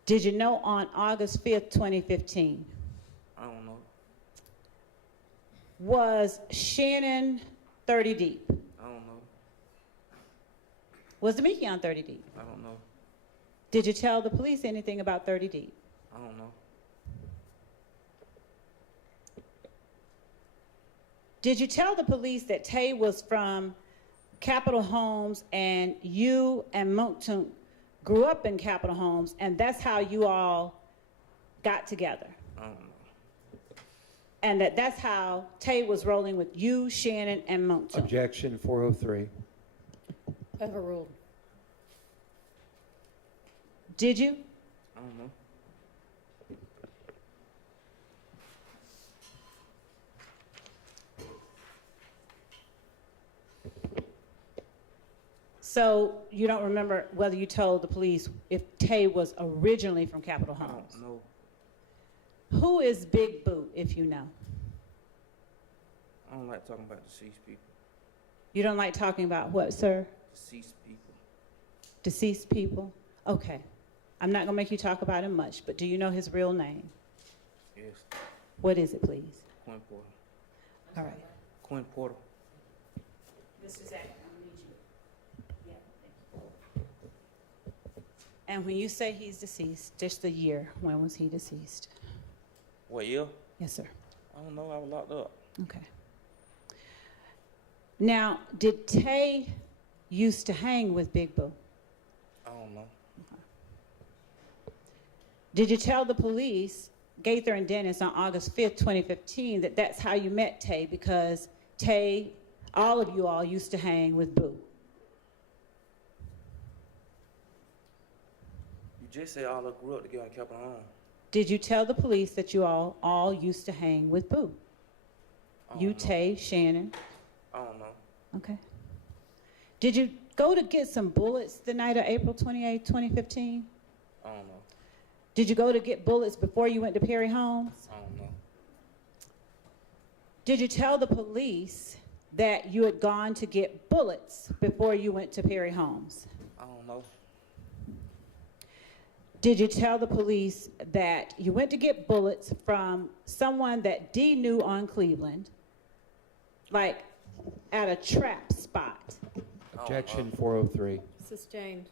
Did you know on August 5th, 2015? I don't know. Was Shannon 30 deep? I don't know. Was Demiki on 30 deep? I don't know. Did you tell the police anything about 30 deep? I don't know. Did you tell the police that Tay was from Capitol Homes and you and Monkton grew up in Capitol Homes and that's how you all got together? I don't know. And that's how Tay was rolling with you, Shannon, and Monkton? Objection 403. Overruled. Did you? I don't know. So you don't remember whether you told the police if Tay was originally from Capitol I Homes? don't know. Who is Big Boot, if you know? I don't like talking about deceased people. You don't like talking about what, sir? Deceased people. Deceased people? Okay. I'm not gonna make you talk about him much, but do you know his real name? Yes. What is it, please? Quinn Porter. All right. Quinn Porter. Mr. Zach, I'm gonna need you. Yeah, thank you. And when you say he's deceased, just the year, when was he deceased? What year? Yes, sir. I don't know. I was locked up. Okay. Now, did Tay used to hang with Big Boo? I don't know. Did you tell the police, Gaither and Dennis, on August 5th, 2015, that that's how you met Tay, because Tay, all of you all used to hang with Boo? You just said all of us grew up together and kept it on. Did you tell the police that you all used to hang with Boo? I don't You, know. Tay, Shannon. I don't know. Okay. Did you go to get some bullets the night of April 28, 2015? I don't know. Did you go to get bullets before you went to Perry Homes? I don't know. Did you tell the police that you had gone to get bullets before you went to Perry Homes? I don't know. Did you tell the police that you went to get bullets from someone that Dee knew on Cleveland, like at a trap spot? Objection 403. Sustained.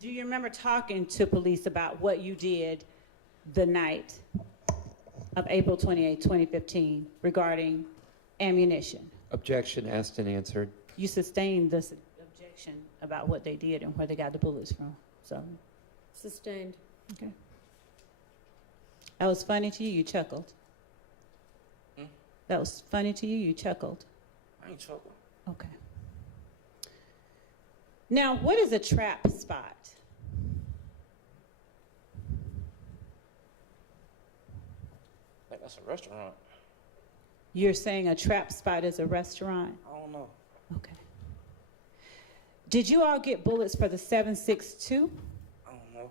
Do you remember talking to police about what you did the night of April 28, 2015 regarding ammunition? Objection asked and answered. You sustained this objection about what they did and where they got the bullets from. So, Sustained. okay. That was funny to you, you chuckled. Hmm? That was funny to you, you chuckled. I ain't chuckling. Okay. Now, what is a trap spot? I think that's a restaurant. You're saying a trap spot is a restaurant? I don't know. Okay. Did you all get bullets for the 7.62? I don't know.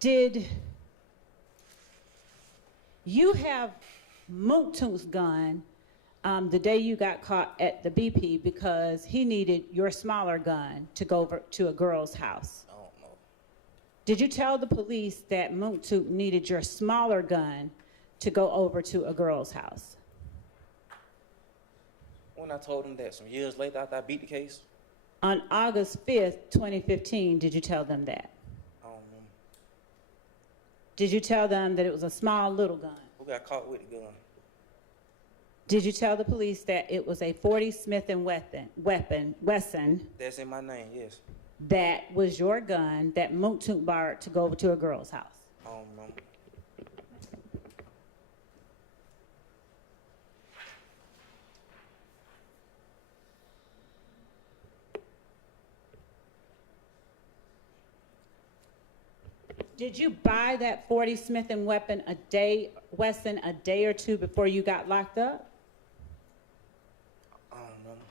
Did you have Mooktoon's gun the day you got caught at the BP because he needed your smaller gun to go over to a girl's house? I don't know. Did you tell the police that Mooktoon needed your smaller gun to go over to a girl's house? When I told him that some years later after I beat the case, On August 5th, 2015, did you tell them that? I don't know. Did you tell them that it was a small little gun? Who got caught with the gun? Did you tell the police that it was a 40 Smith & Wesson That's in my name, yes. that was your gun that Mooktoon borrowed to go over to a girl's house? I don't remember. Did you buy that 40 Smith & Wesson a day or two before you got locked up? I don't remember.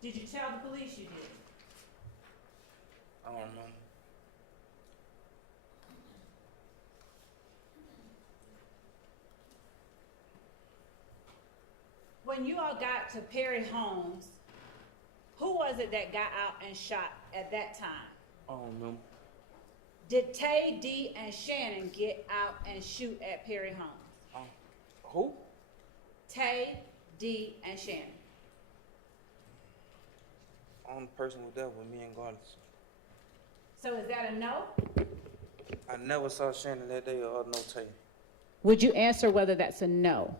Did you tell the police you did? I don't remember. When you all got to Perry Homes, who was it that got out and shot at that time? I don't remember. Did Tay, Dee, and Shannon get out and shoot at Perry Homes? Who? Tay, Dee, and Shannon. Only person was there with me and Garlis. So is that a no? I never saw Shannon that day or no tape. Would you answer whether that's a no?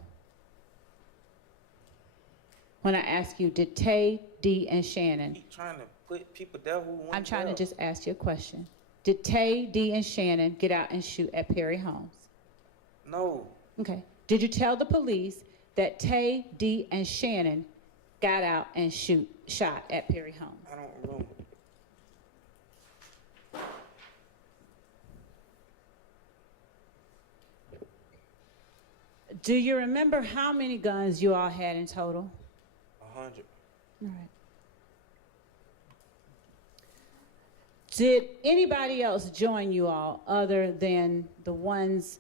When I ask you, did Tay, Dee, and Shannon? Keep trying to put people there who want I'm trying to just ask you a question. Did Tay, Dee, and Shannon get out and shoot at Perry Homes? No. Okay. Did you tell the police that Tay, Dee, and Shannon got out and shot at Perry Homes? I don't remember. Do you remember how many guns you all had in total? 100. All right. Did anybody else join you all other than the ones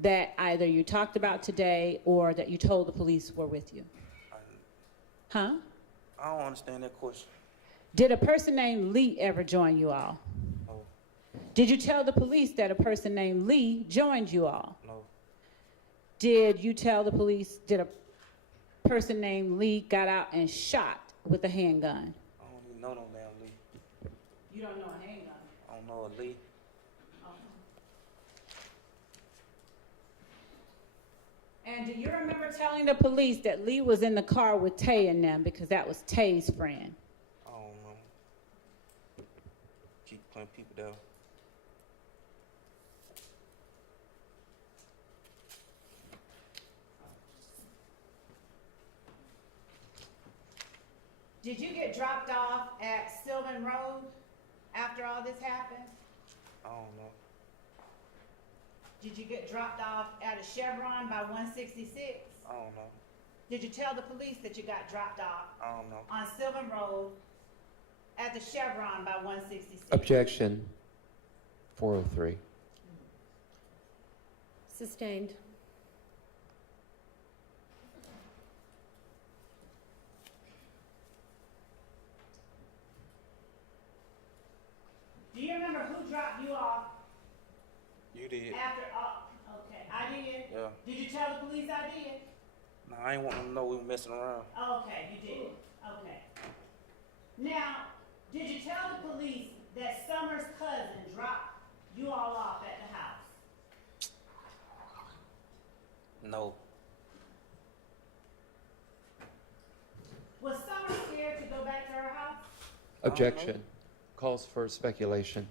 that either you talked about today or that you told the police were with you? Huh? I don't understand that question. Did a person named Lee ever join you all? No, Did you tell the police that a person named Lee joined you all? no, Did you tell the police, did a person named Lee got out and shot with a handgun? I don't even know no damn Lee. You don't know a handgun? I don't know a Lee. And do you remember telling the police that Lee was in the car with Tay and them because that was Tay's friend? I don't know. Keep putting people down. Did you get dropped off at Sylvan Road after all this happened? I don't know. Did you get dropped off at a Chevron by 166? I don't know. Did you tell the police that you got dropped off I don't know. on Sylvan Road at the Chevron by 166? Objection. 403. Sustained. Do you remember who dropped you off You did. after all? Okay, I did. Yeah. Did you tell the police I did? Nah, I ain't want them to know we were messing around. Okay, you did. Okay. Now, did you tell the police that Summer's cousin dropped you all off at the house? No. Was Summer scared to go back to her house? Objection. Calls for speculation.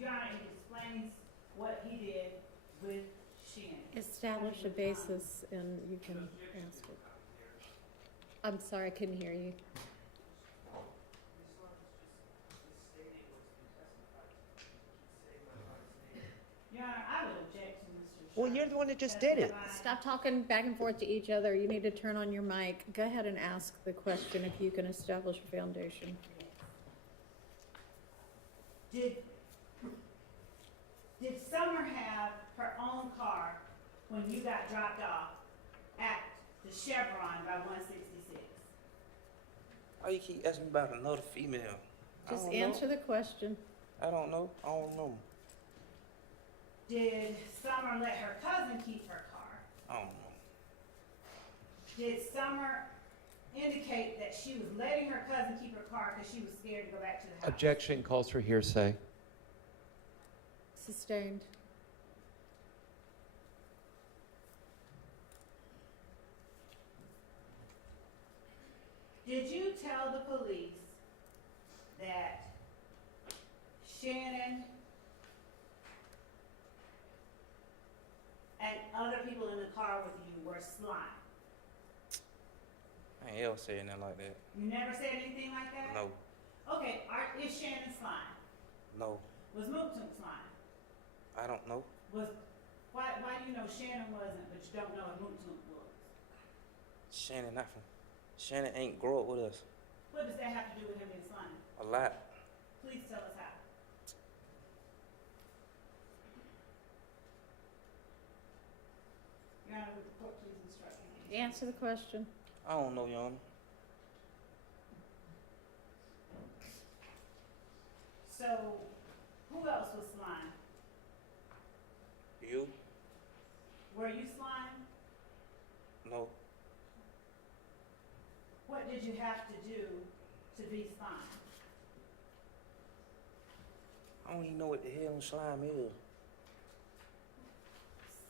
Your Honor, it explains what he did with Shannon. Establish a basis and you can ask it. I'm sorry, I couldn't hear you. Your Honor, I would object to Mr. Well, you're the one that just did it. Stop talking back and forth to each other. You need to turn on your mic. Go ahead and ask the question if you can establish a foundation. Did Summer have her own car when you got dropped off at the Chevron by 166? Why you keep asking me about another female? I Just don't answer know. the question. I don't know. I don't know. Did Summer let her cousin keep her car? I don't know. Did Summer indicate that she was letting her cousin keep her car because she was scared to go back to the house? Objection. Calls for hearsay. Sustained. Did you tell the police that Shannon and other people in the car with you were slime? I ain't ever said nothing like that. You never said anything like that? No. Okay, is Shannon slime? No. Was Mooktoon slime? I don't know. Why do you know Shannon wasn't, but you don't know if Mooktoon was? Shannon ain't grow up with us. What does that have to do with him being slime? A lot. Please tell us how. Your Honor, would the court please instruct me? Answer the question. I don't know, Your Honor. So, who else was slime? You? Were you slime? No. What did you have to do to be slime? I don't even know what the hell slime is.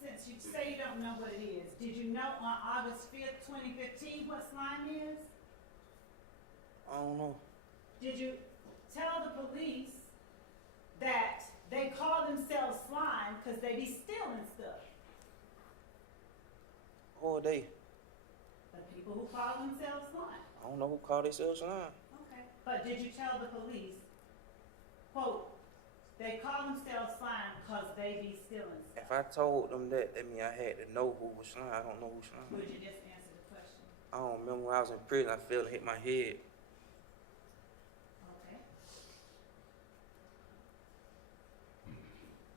Since you say you don't know what it is, did you know on August 5th, 2015 what slime is? I don't know. Did you tell the police that they call themselves slime because they be stealing stuff? Who are they? The people who call themselves slime. I don't know who call themselves slime. Okay. But did you tell the police, quote, they call themselves slime because they be stealing stuff? If I told them that means I had to know who was slime. I don't know who slime Would is. you just answer the question? I don't remember when I was in prison, I fell and hit my head.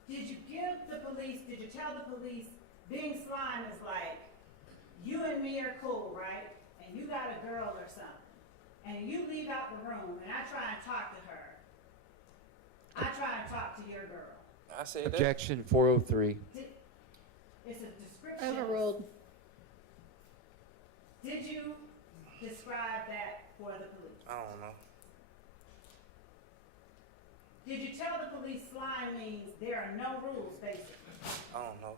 Did you tell the police, being slime is like, you and me are cool, right? And you got a girl or something. And you leave out the room and I try and talk to her. I try and talk to your girl. I said that. Objection 403. It's a description. Overruled. Did you describe that for the police? I don't know. Did you tell the police slime means there are no rules, basically? I don't know.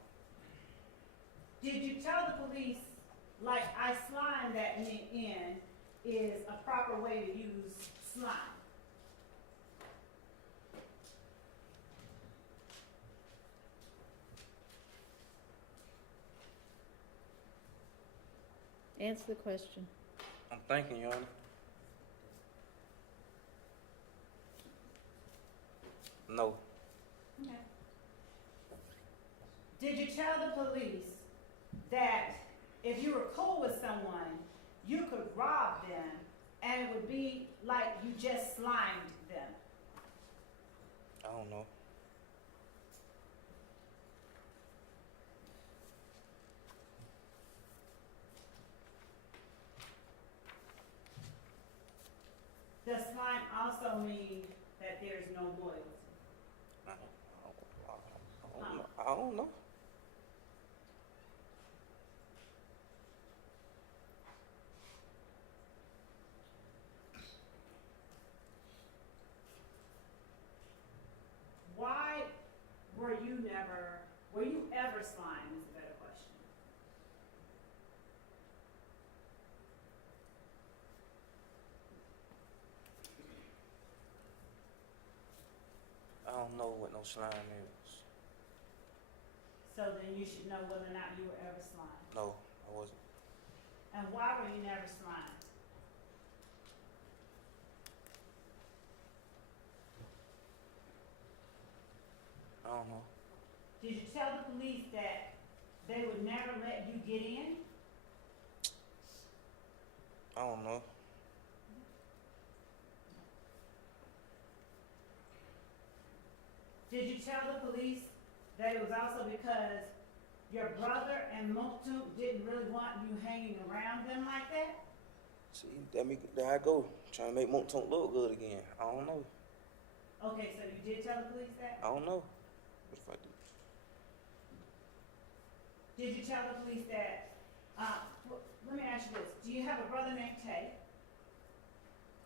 Did you tell the police, like, I slime that in is a proper way to use slime? Answer the question. I'm thinking, Your Honor. No. Okay. Did you tell the police that if you were cool with someone, you could rob them and it would be like you just slimed them? I don't know. Does slime also mean that there's no loyalty? I don't know. Why were you ever slime is a better question. I don't know what no slime is. So then you should know whether or not you were ever slime. No, I wasn't. And why were you never slime? I don't know. Did you tell the police that they would never let you get in? I don't know. Did you tell the police that it was also because your brother and Moktum didn't really want you hanging around them like that? See, there I go, trying to make Moonton look good again. I don't know. Okay, so you did tell the police that? I don't know. What if I do? Did you tell the police that, let me ask you this, do you have a brother named Tay?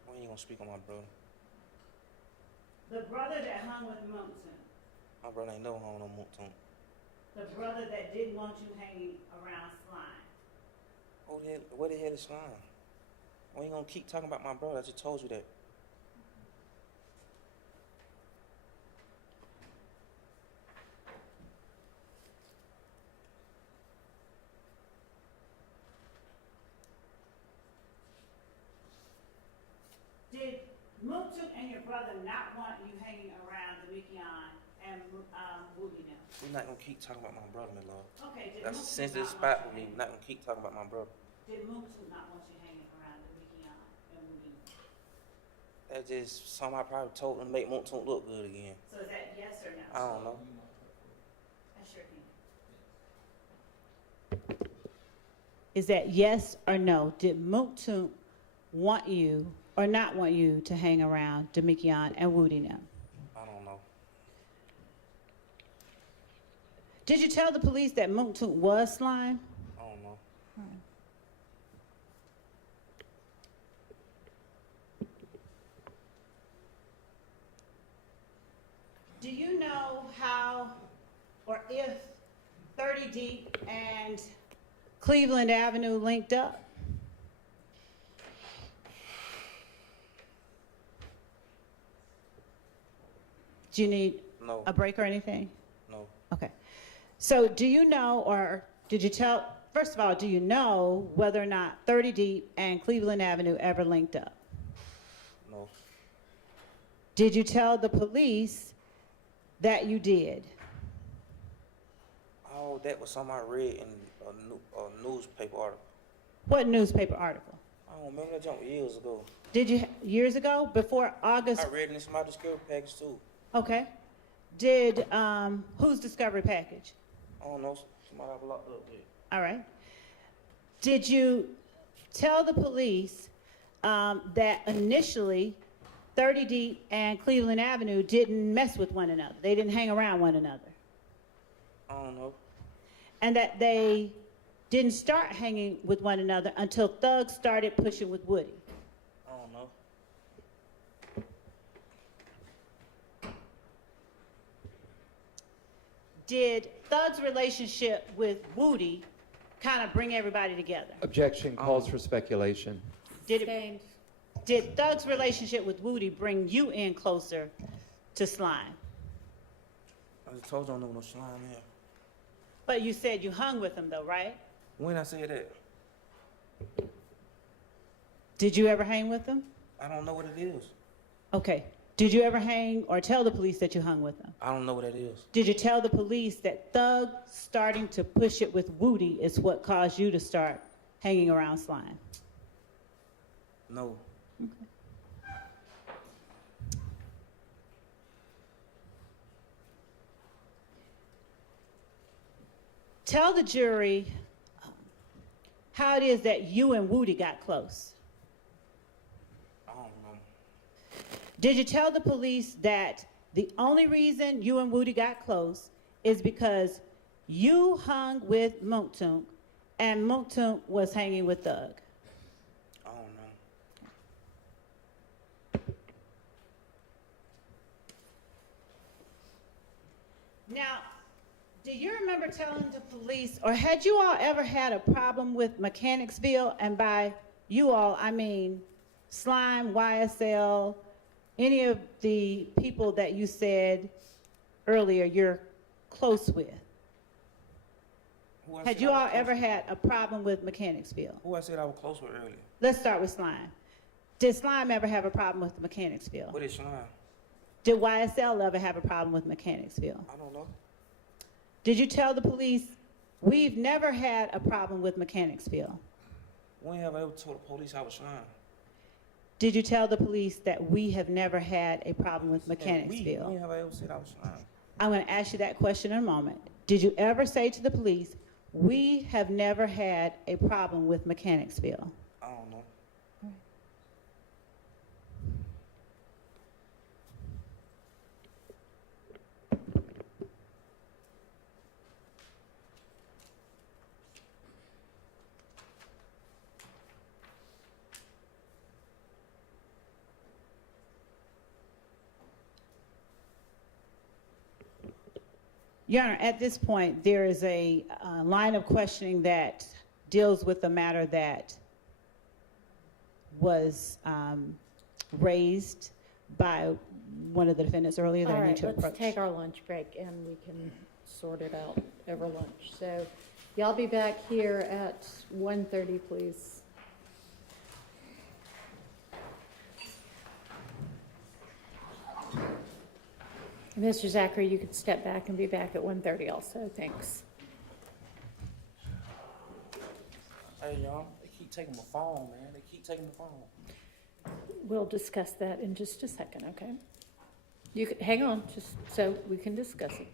When you gonna speak on my brother? The brother that hung with Moktum, My brother ain't never hung no Moonton. the brother that didn't want you hanging around slime. Oh, what the hell is slime? When you gonna keep talking about my brother? I just told you that. Did Moktum and your brother not want you hanging around Demikian and Woogie now? We're not gonna keep talking about my brother, my love. Okay, did That's a Moktum sensitive not spot want for you me. We're not gonna keep talking about my brother. Did Moktum not want you hanging around Demikian and Woogie? That's just something I probably told him to make Moonton look good again. So is that yes or no? I don't know. I sure can. Is that yes or no? Did Moktum want you or not want you to hang around Demikian and Woody now? I don't know. Did you tell the police that Moktum was slime? I don't know. Do you know how or if 30 Deep and Cleveland Avenue linked up? Do you need No. a break or anything? No. Okay. So do you know, or did you tell, first of all, do you know whether or not 30 Deep and Cleveland Avenue ever linked up? No. Did you tell the police that you did? Oh, that was something I read in a newspaper article. What newspaper article? I don't remember that jump years ago. Did you, years ago, before August? I read it in some discovery package too. Okay. Did, whose discovery package? I don't know, somebody I locked up with. All right. Did you tell the police that initially 30 Deep and Cleveland Avenue didn't mess with one another? They didn't hang around one another? I don't know. And that they didn't start hanging with one another until Thug started pushing with Woody? I don't know. Did Thug's relationship with Woody kind of bring everybody together? Objection calls for speculation. Did Thug's relationship with Woody bring you in closer to Slime? I just told you I don't know no slime here. But you said you hung with him though, right? When I said that, Did you ever hang with him? I don't know what it is. Okay. Did you ever hang or tell the police that you hung with him? I don't know what that is. Did you tell the police that Thug starting to push it with Woody is what caused you to start hanging around Slime? No. Tell the jury how it is that you and Woody got close. I don't know. Did you tell the police that the only reason you and Woody got close is because you hung with Monktunk and Monktunk was hanging with Thug? I don't know. Now, do you remember telling the police, or had you all ever had a problem with Mechanicsville? And by you all, I mean Slime, YSL, any of the people that you said earlier you're close with. Who I Had said you I was all close ever with? had a problem with Mechanicsville? Who I said I was close with earlier? Let's start with Slime. Did Slime ever have a problem with Mechanicsville? What is slime? Did YSL ever have a problem with Mechanicsville? I don't know. Did you tell the police, we've never had a problem with Mechanicsville? When have I ever told the police I was slime? Did you tell the police that we have never had a problem with When Mechanicsville? have I ever said I was slime? I'm going to ask you that question in a moment. Did you ever say to the police, we have never had a problem with Mechanicsville? I don't know. Your Honor, at this point, there is a line of questioning that deals with the matter that was raised by one of the defendants earlier that All I need right, to approach. let's take our lunch break and we can sort it out over lunch. So y'all be back here at 1:30, please. Mr. Zachary, you could step back and be back at 1:30 also, thanks. Hey, y'all, they keep taking my phone, man. They keep taking my phone. We'll discuss that in just a second, okay? You can, hang on, just so we can discuss it.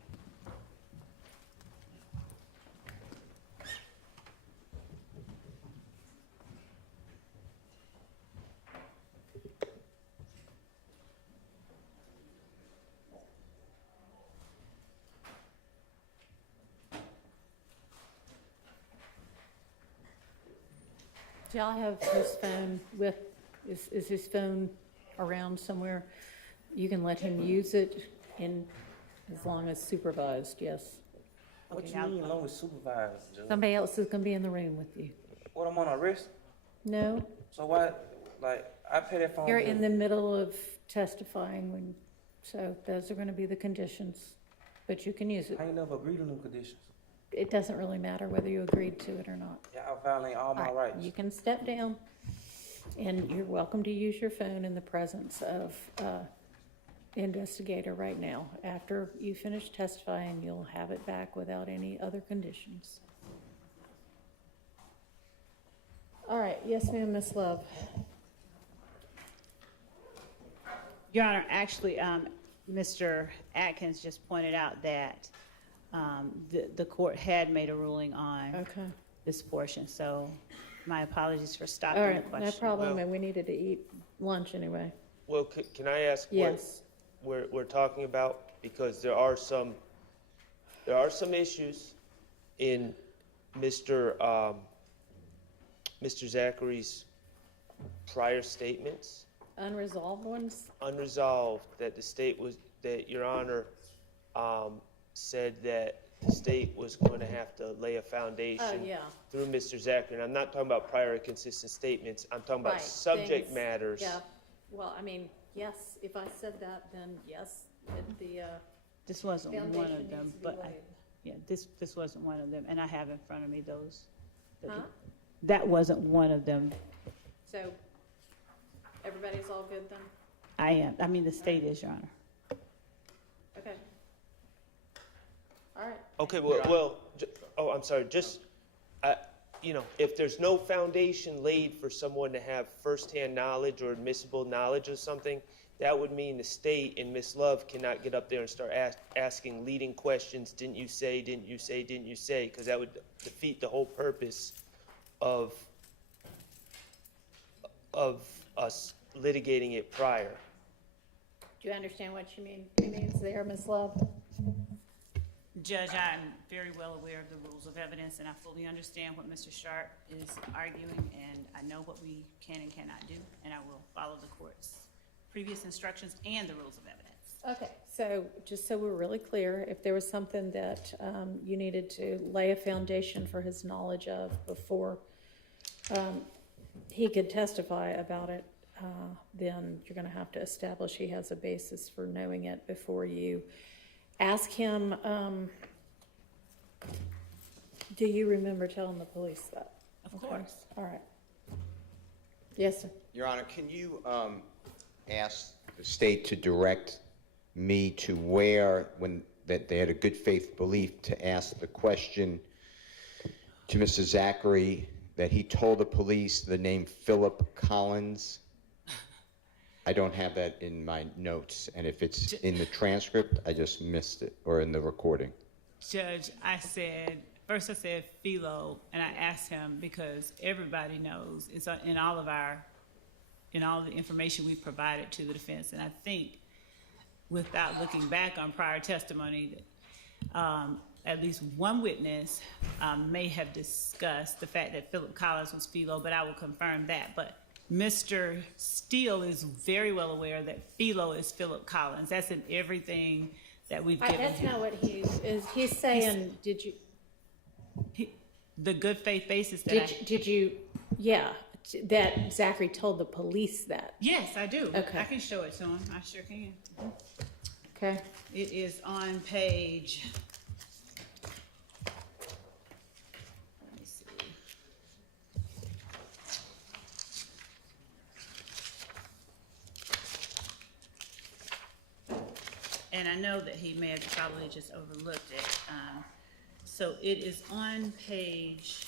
Do y'all have his phone with, is his phone around somewhere? You can let him use it in, as long as supervised, yes. What Okay, you now- mean, along with supervisors, Joe? Somebody else is gonna be in the room with you. What, I'm on arrest? No, So why, like, I pay that phone you're bill. in the middle of testifying when, so those are gonna be the conditions, but you can use it. I ain't never agreed to them conditions. It doesn't really matter whether you agreed to it or not. Yeah, I violate all my All right, rights. you can step down, and you're welcome to use your phone in the presence of investigator right now. After you finish testifying, you'll have it back without any other conditions. All right, yes, ma'am, Ms. Love. Your Honor, actually, Mr. Atkins just pointed out that the court had made a ruling on Okay. this portion, so my apologies for All stopping the right, question. no problem, Well- and we needed to eat lunch anyway. Well, can I ask what Yes. we're talking about? Because there are some issues in Mr. Zachary's prior statements, Unresolved ones? unresolved, that that Your Honor said that the state was going to have to lay a foundation Oh, yeah. through Mr. Zachary. And I'm not talking about prior consistent statements. I'm talking about Right, subject things- matters. Yeah, well, I mean, yes, if I said that, then yes, the This wasn't one foundation of them, needs to be but laid. yeah, this wasn't one of them, and I have in front of me those. Huh? That wasn't one of them. So, everybody's all good then? I mean, the state is, Your Honor. Okay. All right. Okay, I'm sorry, if there's no foundation laid for someone to have firsthand knowledge or admissible knowledge of something, that would mean the state and Ms. Love cannot get up there and start asking leading questions, didn't you say, didn't you say, didn't you say, because that would defeat the whole purpose of us litigating it prior. Do you understand what she means there, Ms. Love? Judge, I'm very well aware of the rules of evidence, and I fully understand what Mr. Sharp is arguing, and I know what we can and cannot do, and I will follow the court's previous instructions and the rules of evidence. Okay, so just so we're really clear, if there was something that you needed to lay a foundation for his knowledge of before he could testify about it, then you're going to have to establish he has a basis for knowing it before you ask him. Do you remember telling the police that? Of Okay, course. all right. Yes, sir. Your Honor, can you ask the state to direct me to where, that they had a good faith belief to ask the question to Mr. Zachary, that he told the police the name Philip Collins? I don't have that in my notes, and if it's in the transcript, I just missed it, or in the recording. Judge, first I said Philo, and I asked him because everybody knows, it's in all the information we provided to the defense, and I think without looking back on prior testimony, that at least one witness may have discussed the fact that Philip Collins was Philo, but I will confirm that. But Mr. Steele is very well aware that Philo is Philip Collins. That's in everything that we've given That's him. not what he's saying, did you, The good faith basis that Zachary told the police that? Yes, I do. Okay. I can show it to him. I sure can. Okay. It is on page. Let me see. And I know that he may have probably just overlooked it. So it is on page.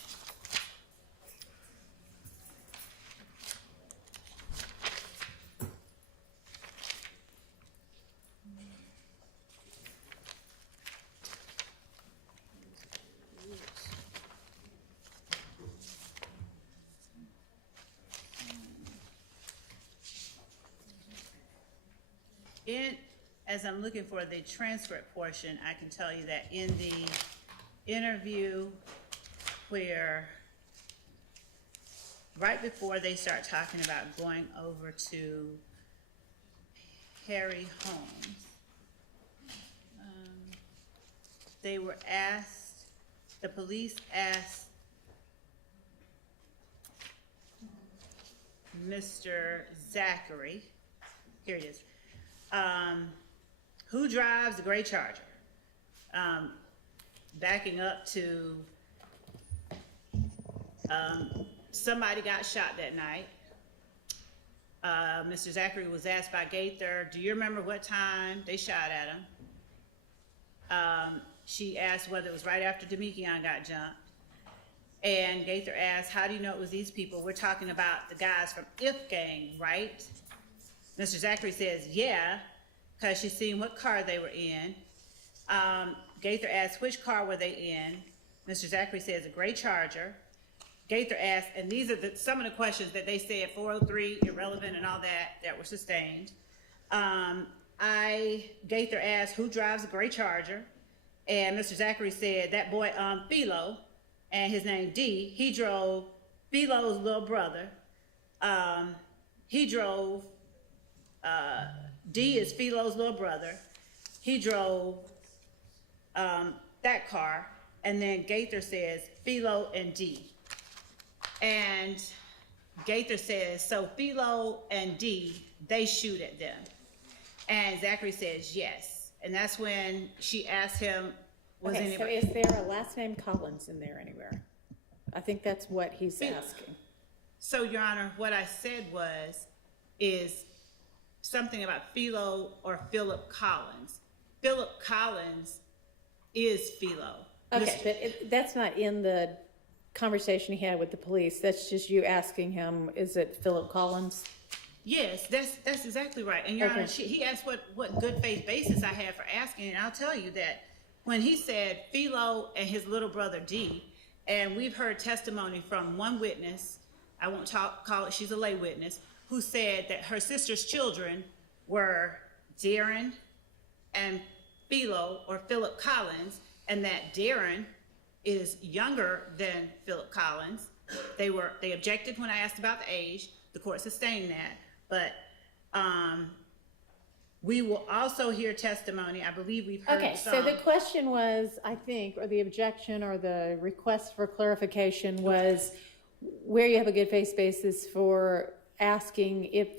As I'm looking for the transcript portion, I can tell you that in the interview where, right before they start talking about going over to Harry Holmes, the police asked Mr. Zachary, here it is, who drives the gray Charger? Backing up to, somebody got shot that night. Mr. Zachary was asked by Gaither, do you remember what time they shot at him? She asked whether it was right after Demekion got jumped. And Gaither asked, how do you know it was these people? We're talking about the guys from If Gang, right? Mr. Zachary says, yeah. because she seen what car they were in. Gaither asked which car were they in. Mr. Zachary says a gray Charger. Gaither asked, and these are some of the questions that they said, 403, irrelevant, and all that were sustained. Gaither asked who drives a gray Charger, and Mr. Zachary said that boy, Philo, and his name D, he drove Philo's little brother. He drove, D is Philo's little brother. He drove that car, and then Gaither says Philo and D. And Gaither says, so Philo and D, they shoot at them. And Zachary says yes. And that's when she asked him, was Okay, so anybody... is there a last name Collins in there anywhere? I think that's what he's asking. So, Your Honor, what I said is something about Philo or Philip Collins. Philip Collins is Philo. Okay, but that's not in the conversation he had with the police. That's just you asking him, is it Philip Collins? Yes, that's exactly right. And Your Okay. Honor, he asked what good faith basis I had for asking, and I'll tell you that when he said Philo and his little brother D, and we've heard testimony from one witness, I won't call it, she's a lay witness, who said that her sister's children were Darren and Philo or Philip Collins, and that Darren is younger than Philip Collins. They objected when I asked about the age. The court sustained that. But we will also hear testimony. I believe we've heard Okay, some. so the question was, I think, or the objection or the request for clarification was where you have a good faith basis for asking if,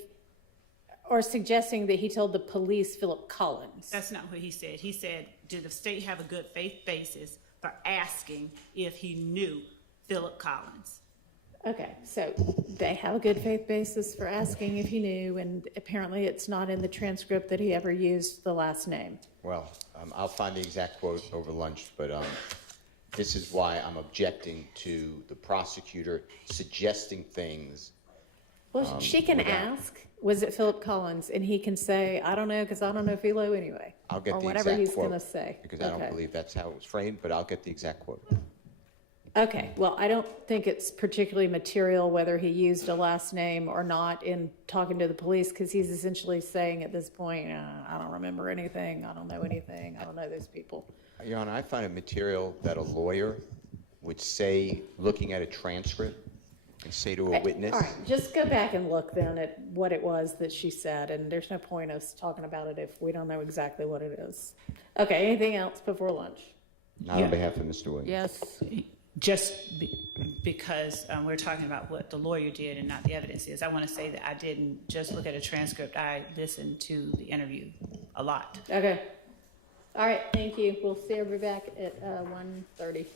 or suggesting that he told the police Philip Collins. That's not what he said. He said, did the state have a good faith basis for asking if he knew Philip Collins? Okay, so they have a good faith basis for asking if he knew, and apparently it's not in the transcript that he ever used the last name. Well, I'll find the exact quote over lunch, but this is why I'm objecting to the prosecutor suggesting things. Well, she can ask, was it Philip Collins? And he can say, I don't know, because I don't know Philo anyway. I'll get or the whatever exact he's quote. going to say. Because I don't Okay. believe that's how it was framed, but I'll get the exact quote. Okay, well, I don't think it's particularly material whether he used a last name or not in talking to the police, because he's essentially saying at this point, I don't remember anything, I don't know anything, I don't know those people. Your Honor, I find it material that a lawyer would say, looking at a transcript, and say to a witness. All right, just go back and look then at what it was that she said, and there's no point us talking about it if we don't know exactly what it is. Okay, anything else before lunch? Not on behalf of Mr. Williams. Yes? Just because we're talking about what the lawyer did and not the evidence is, I want to say that I didn't just look at a transcript. I listened to the interview a lot. Okay. All right, thank you. We'll see everybody back at 1:30.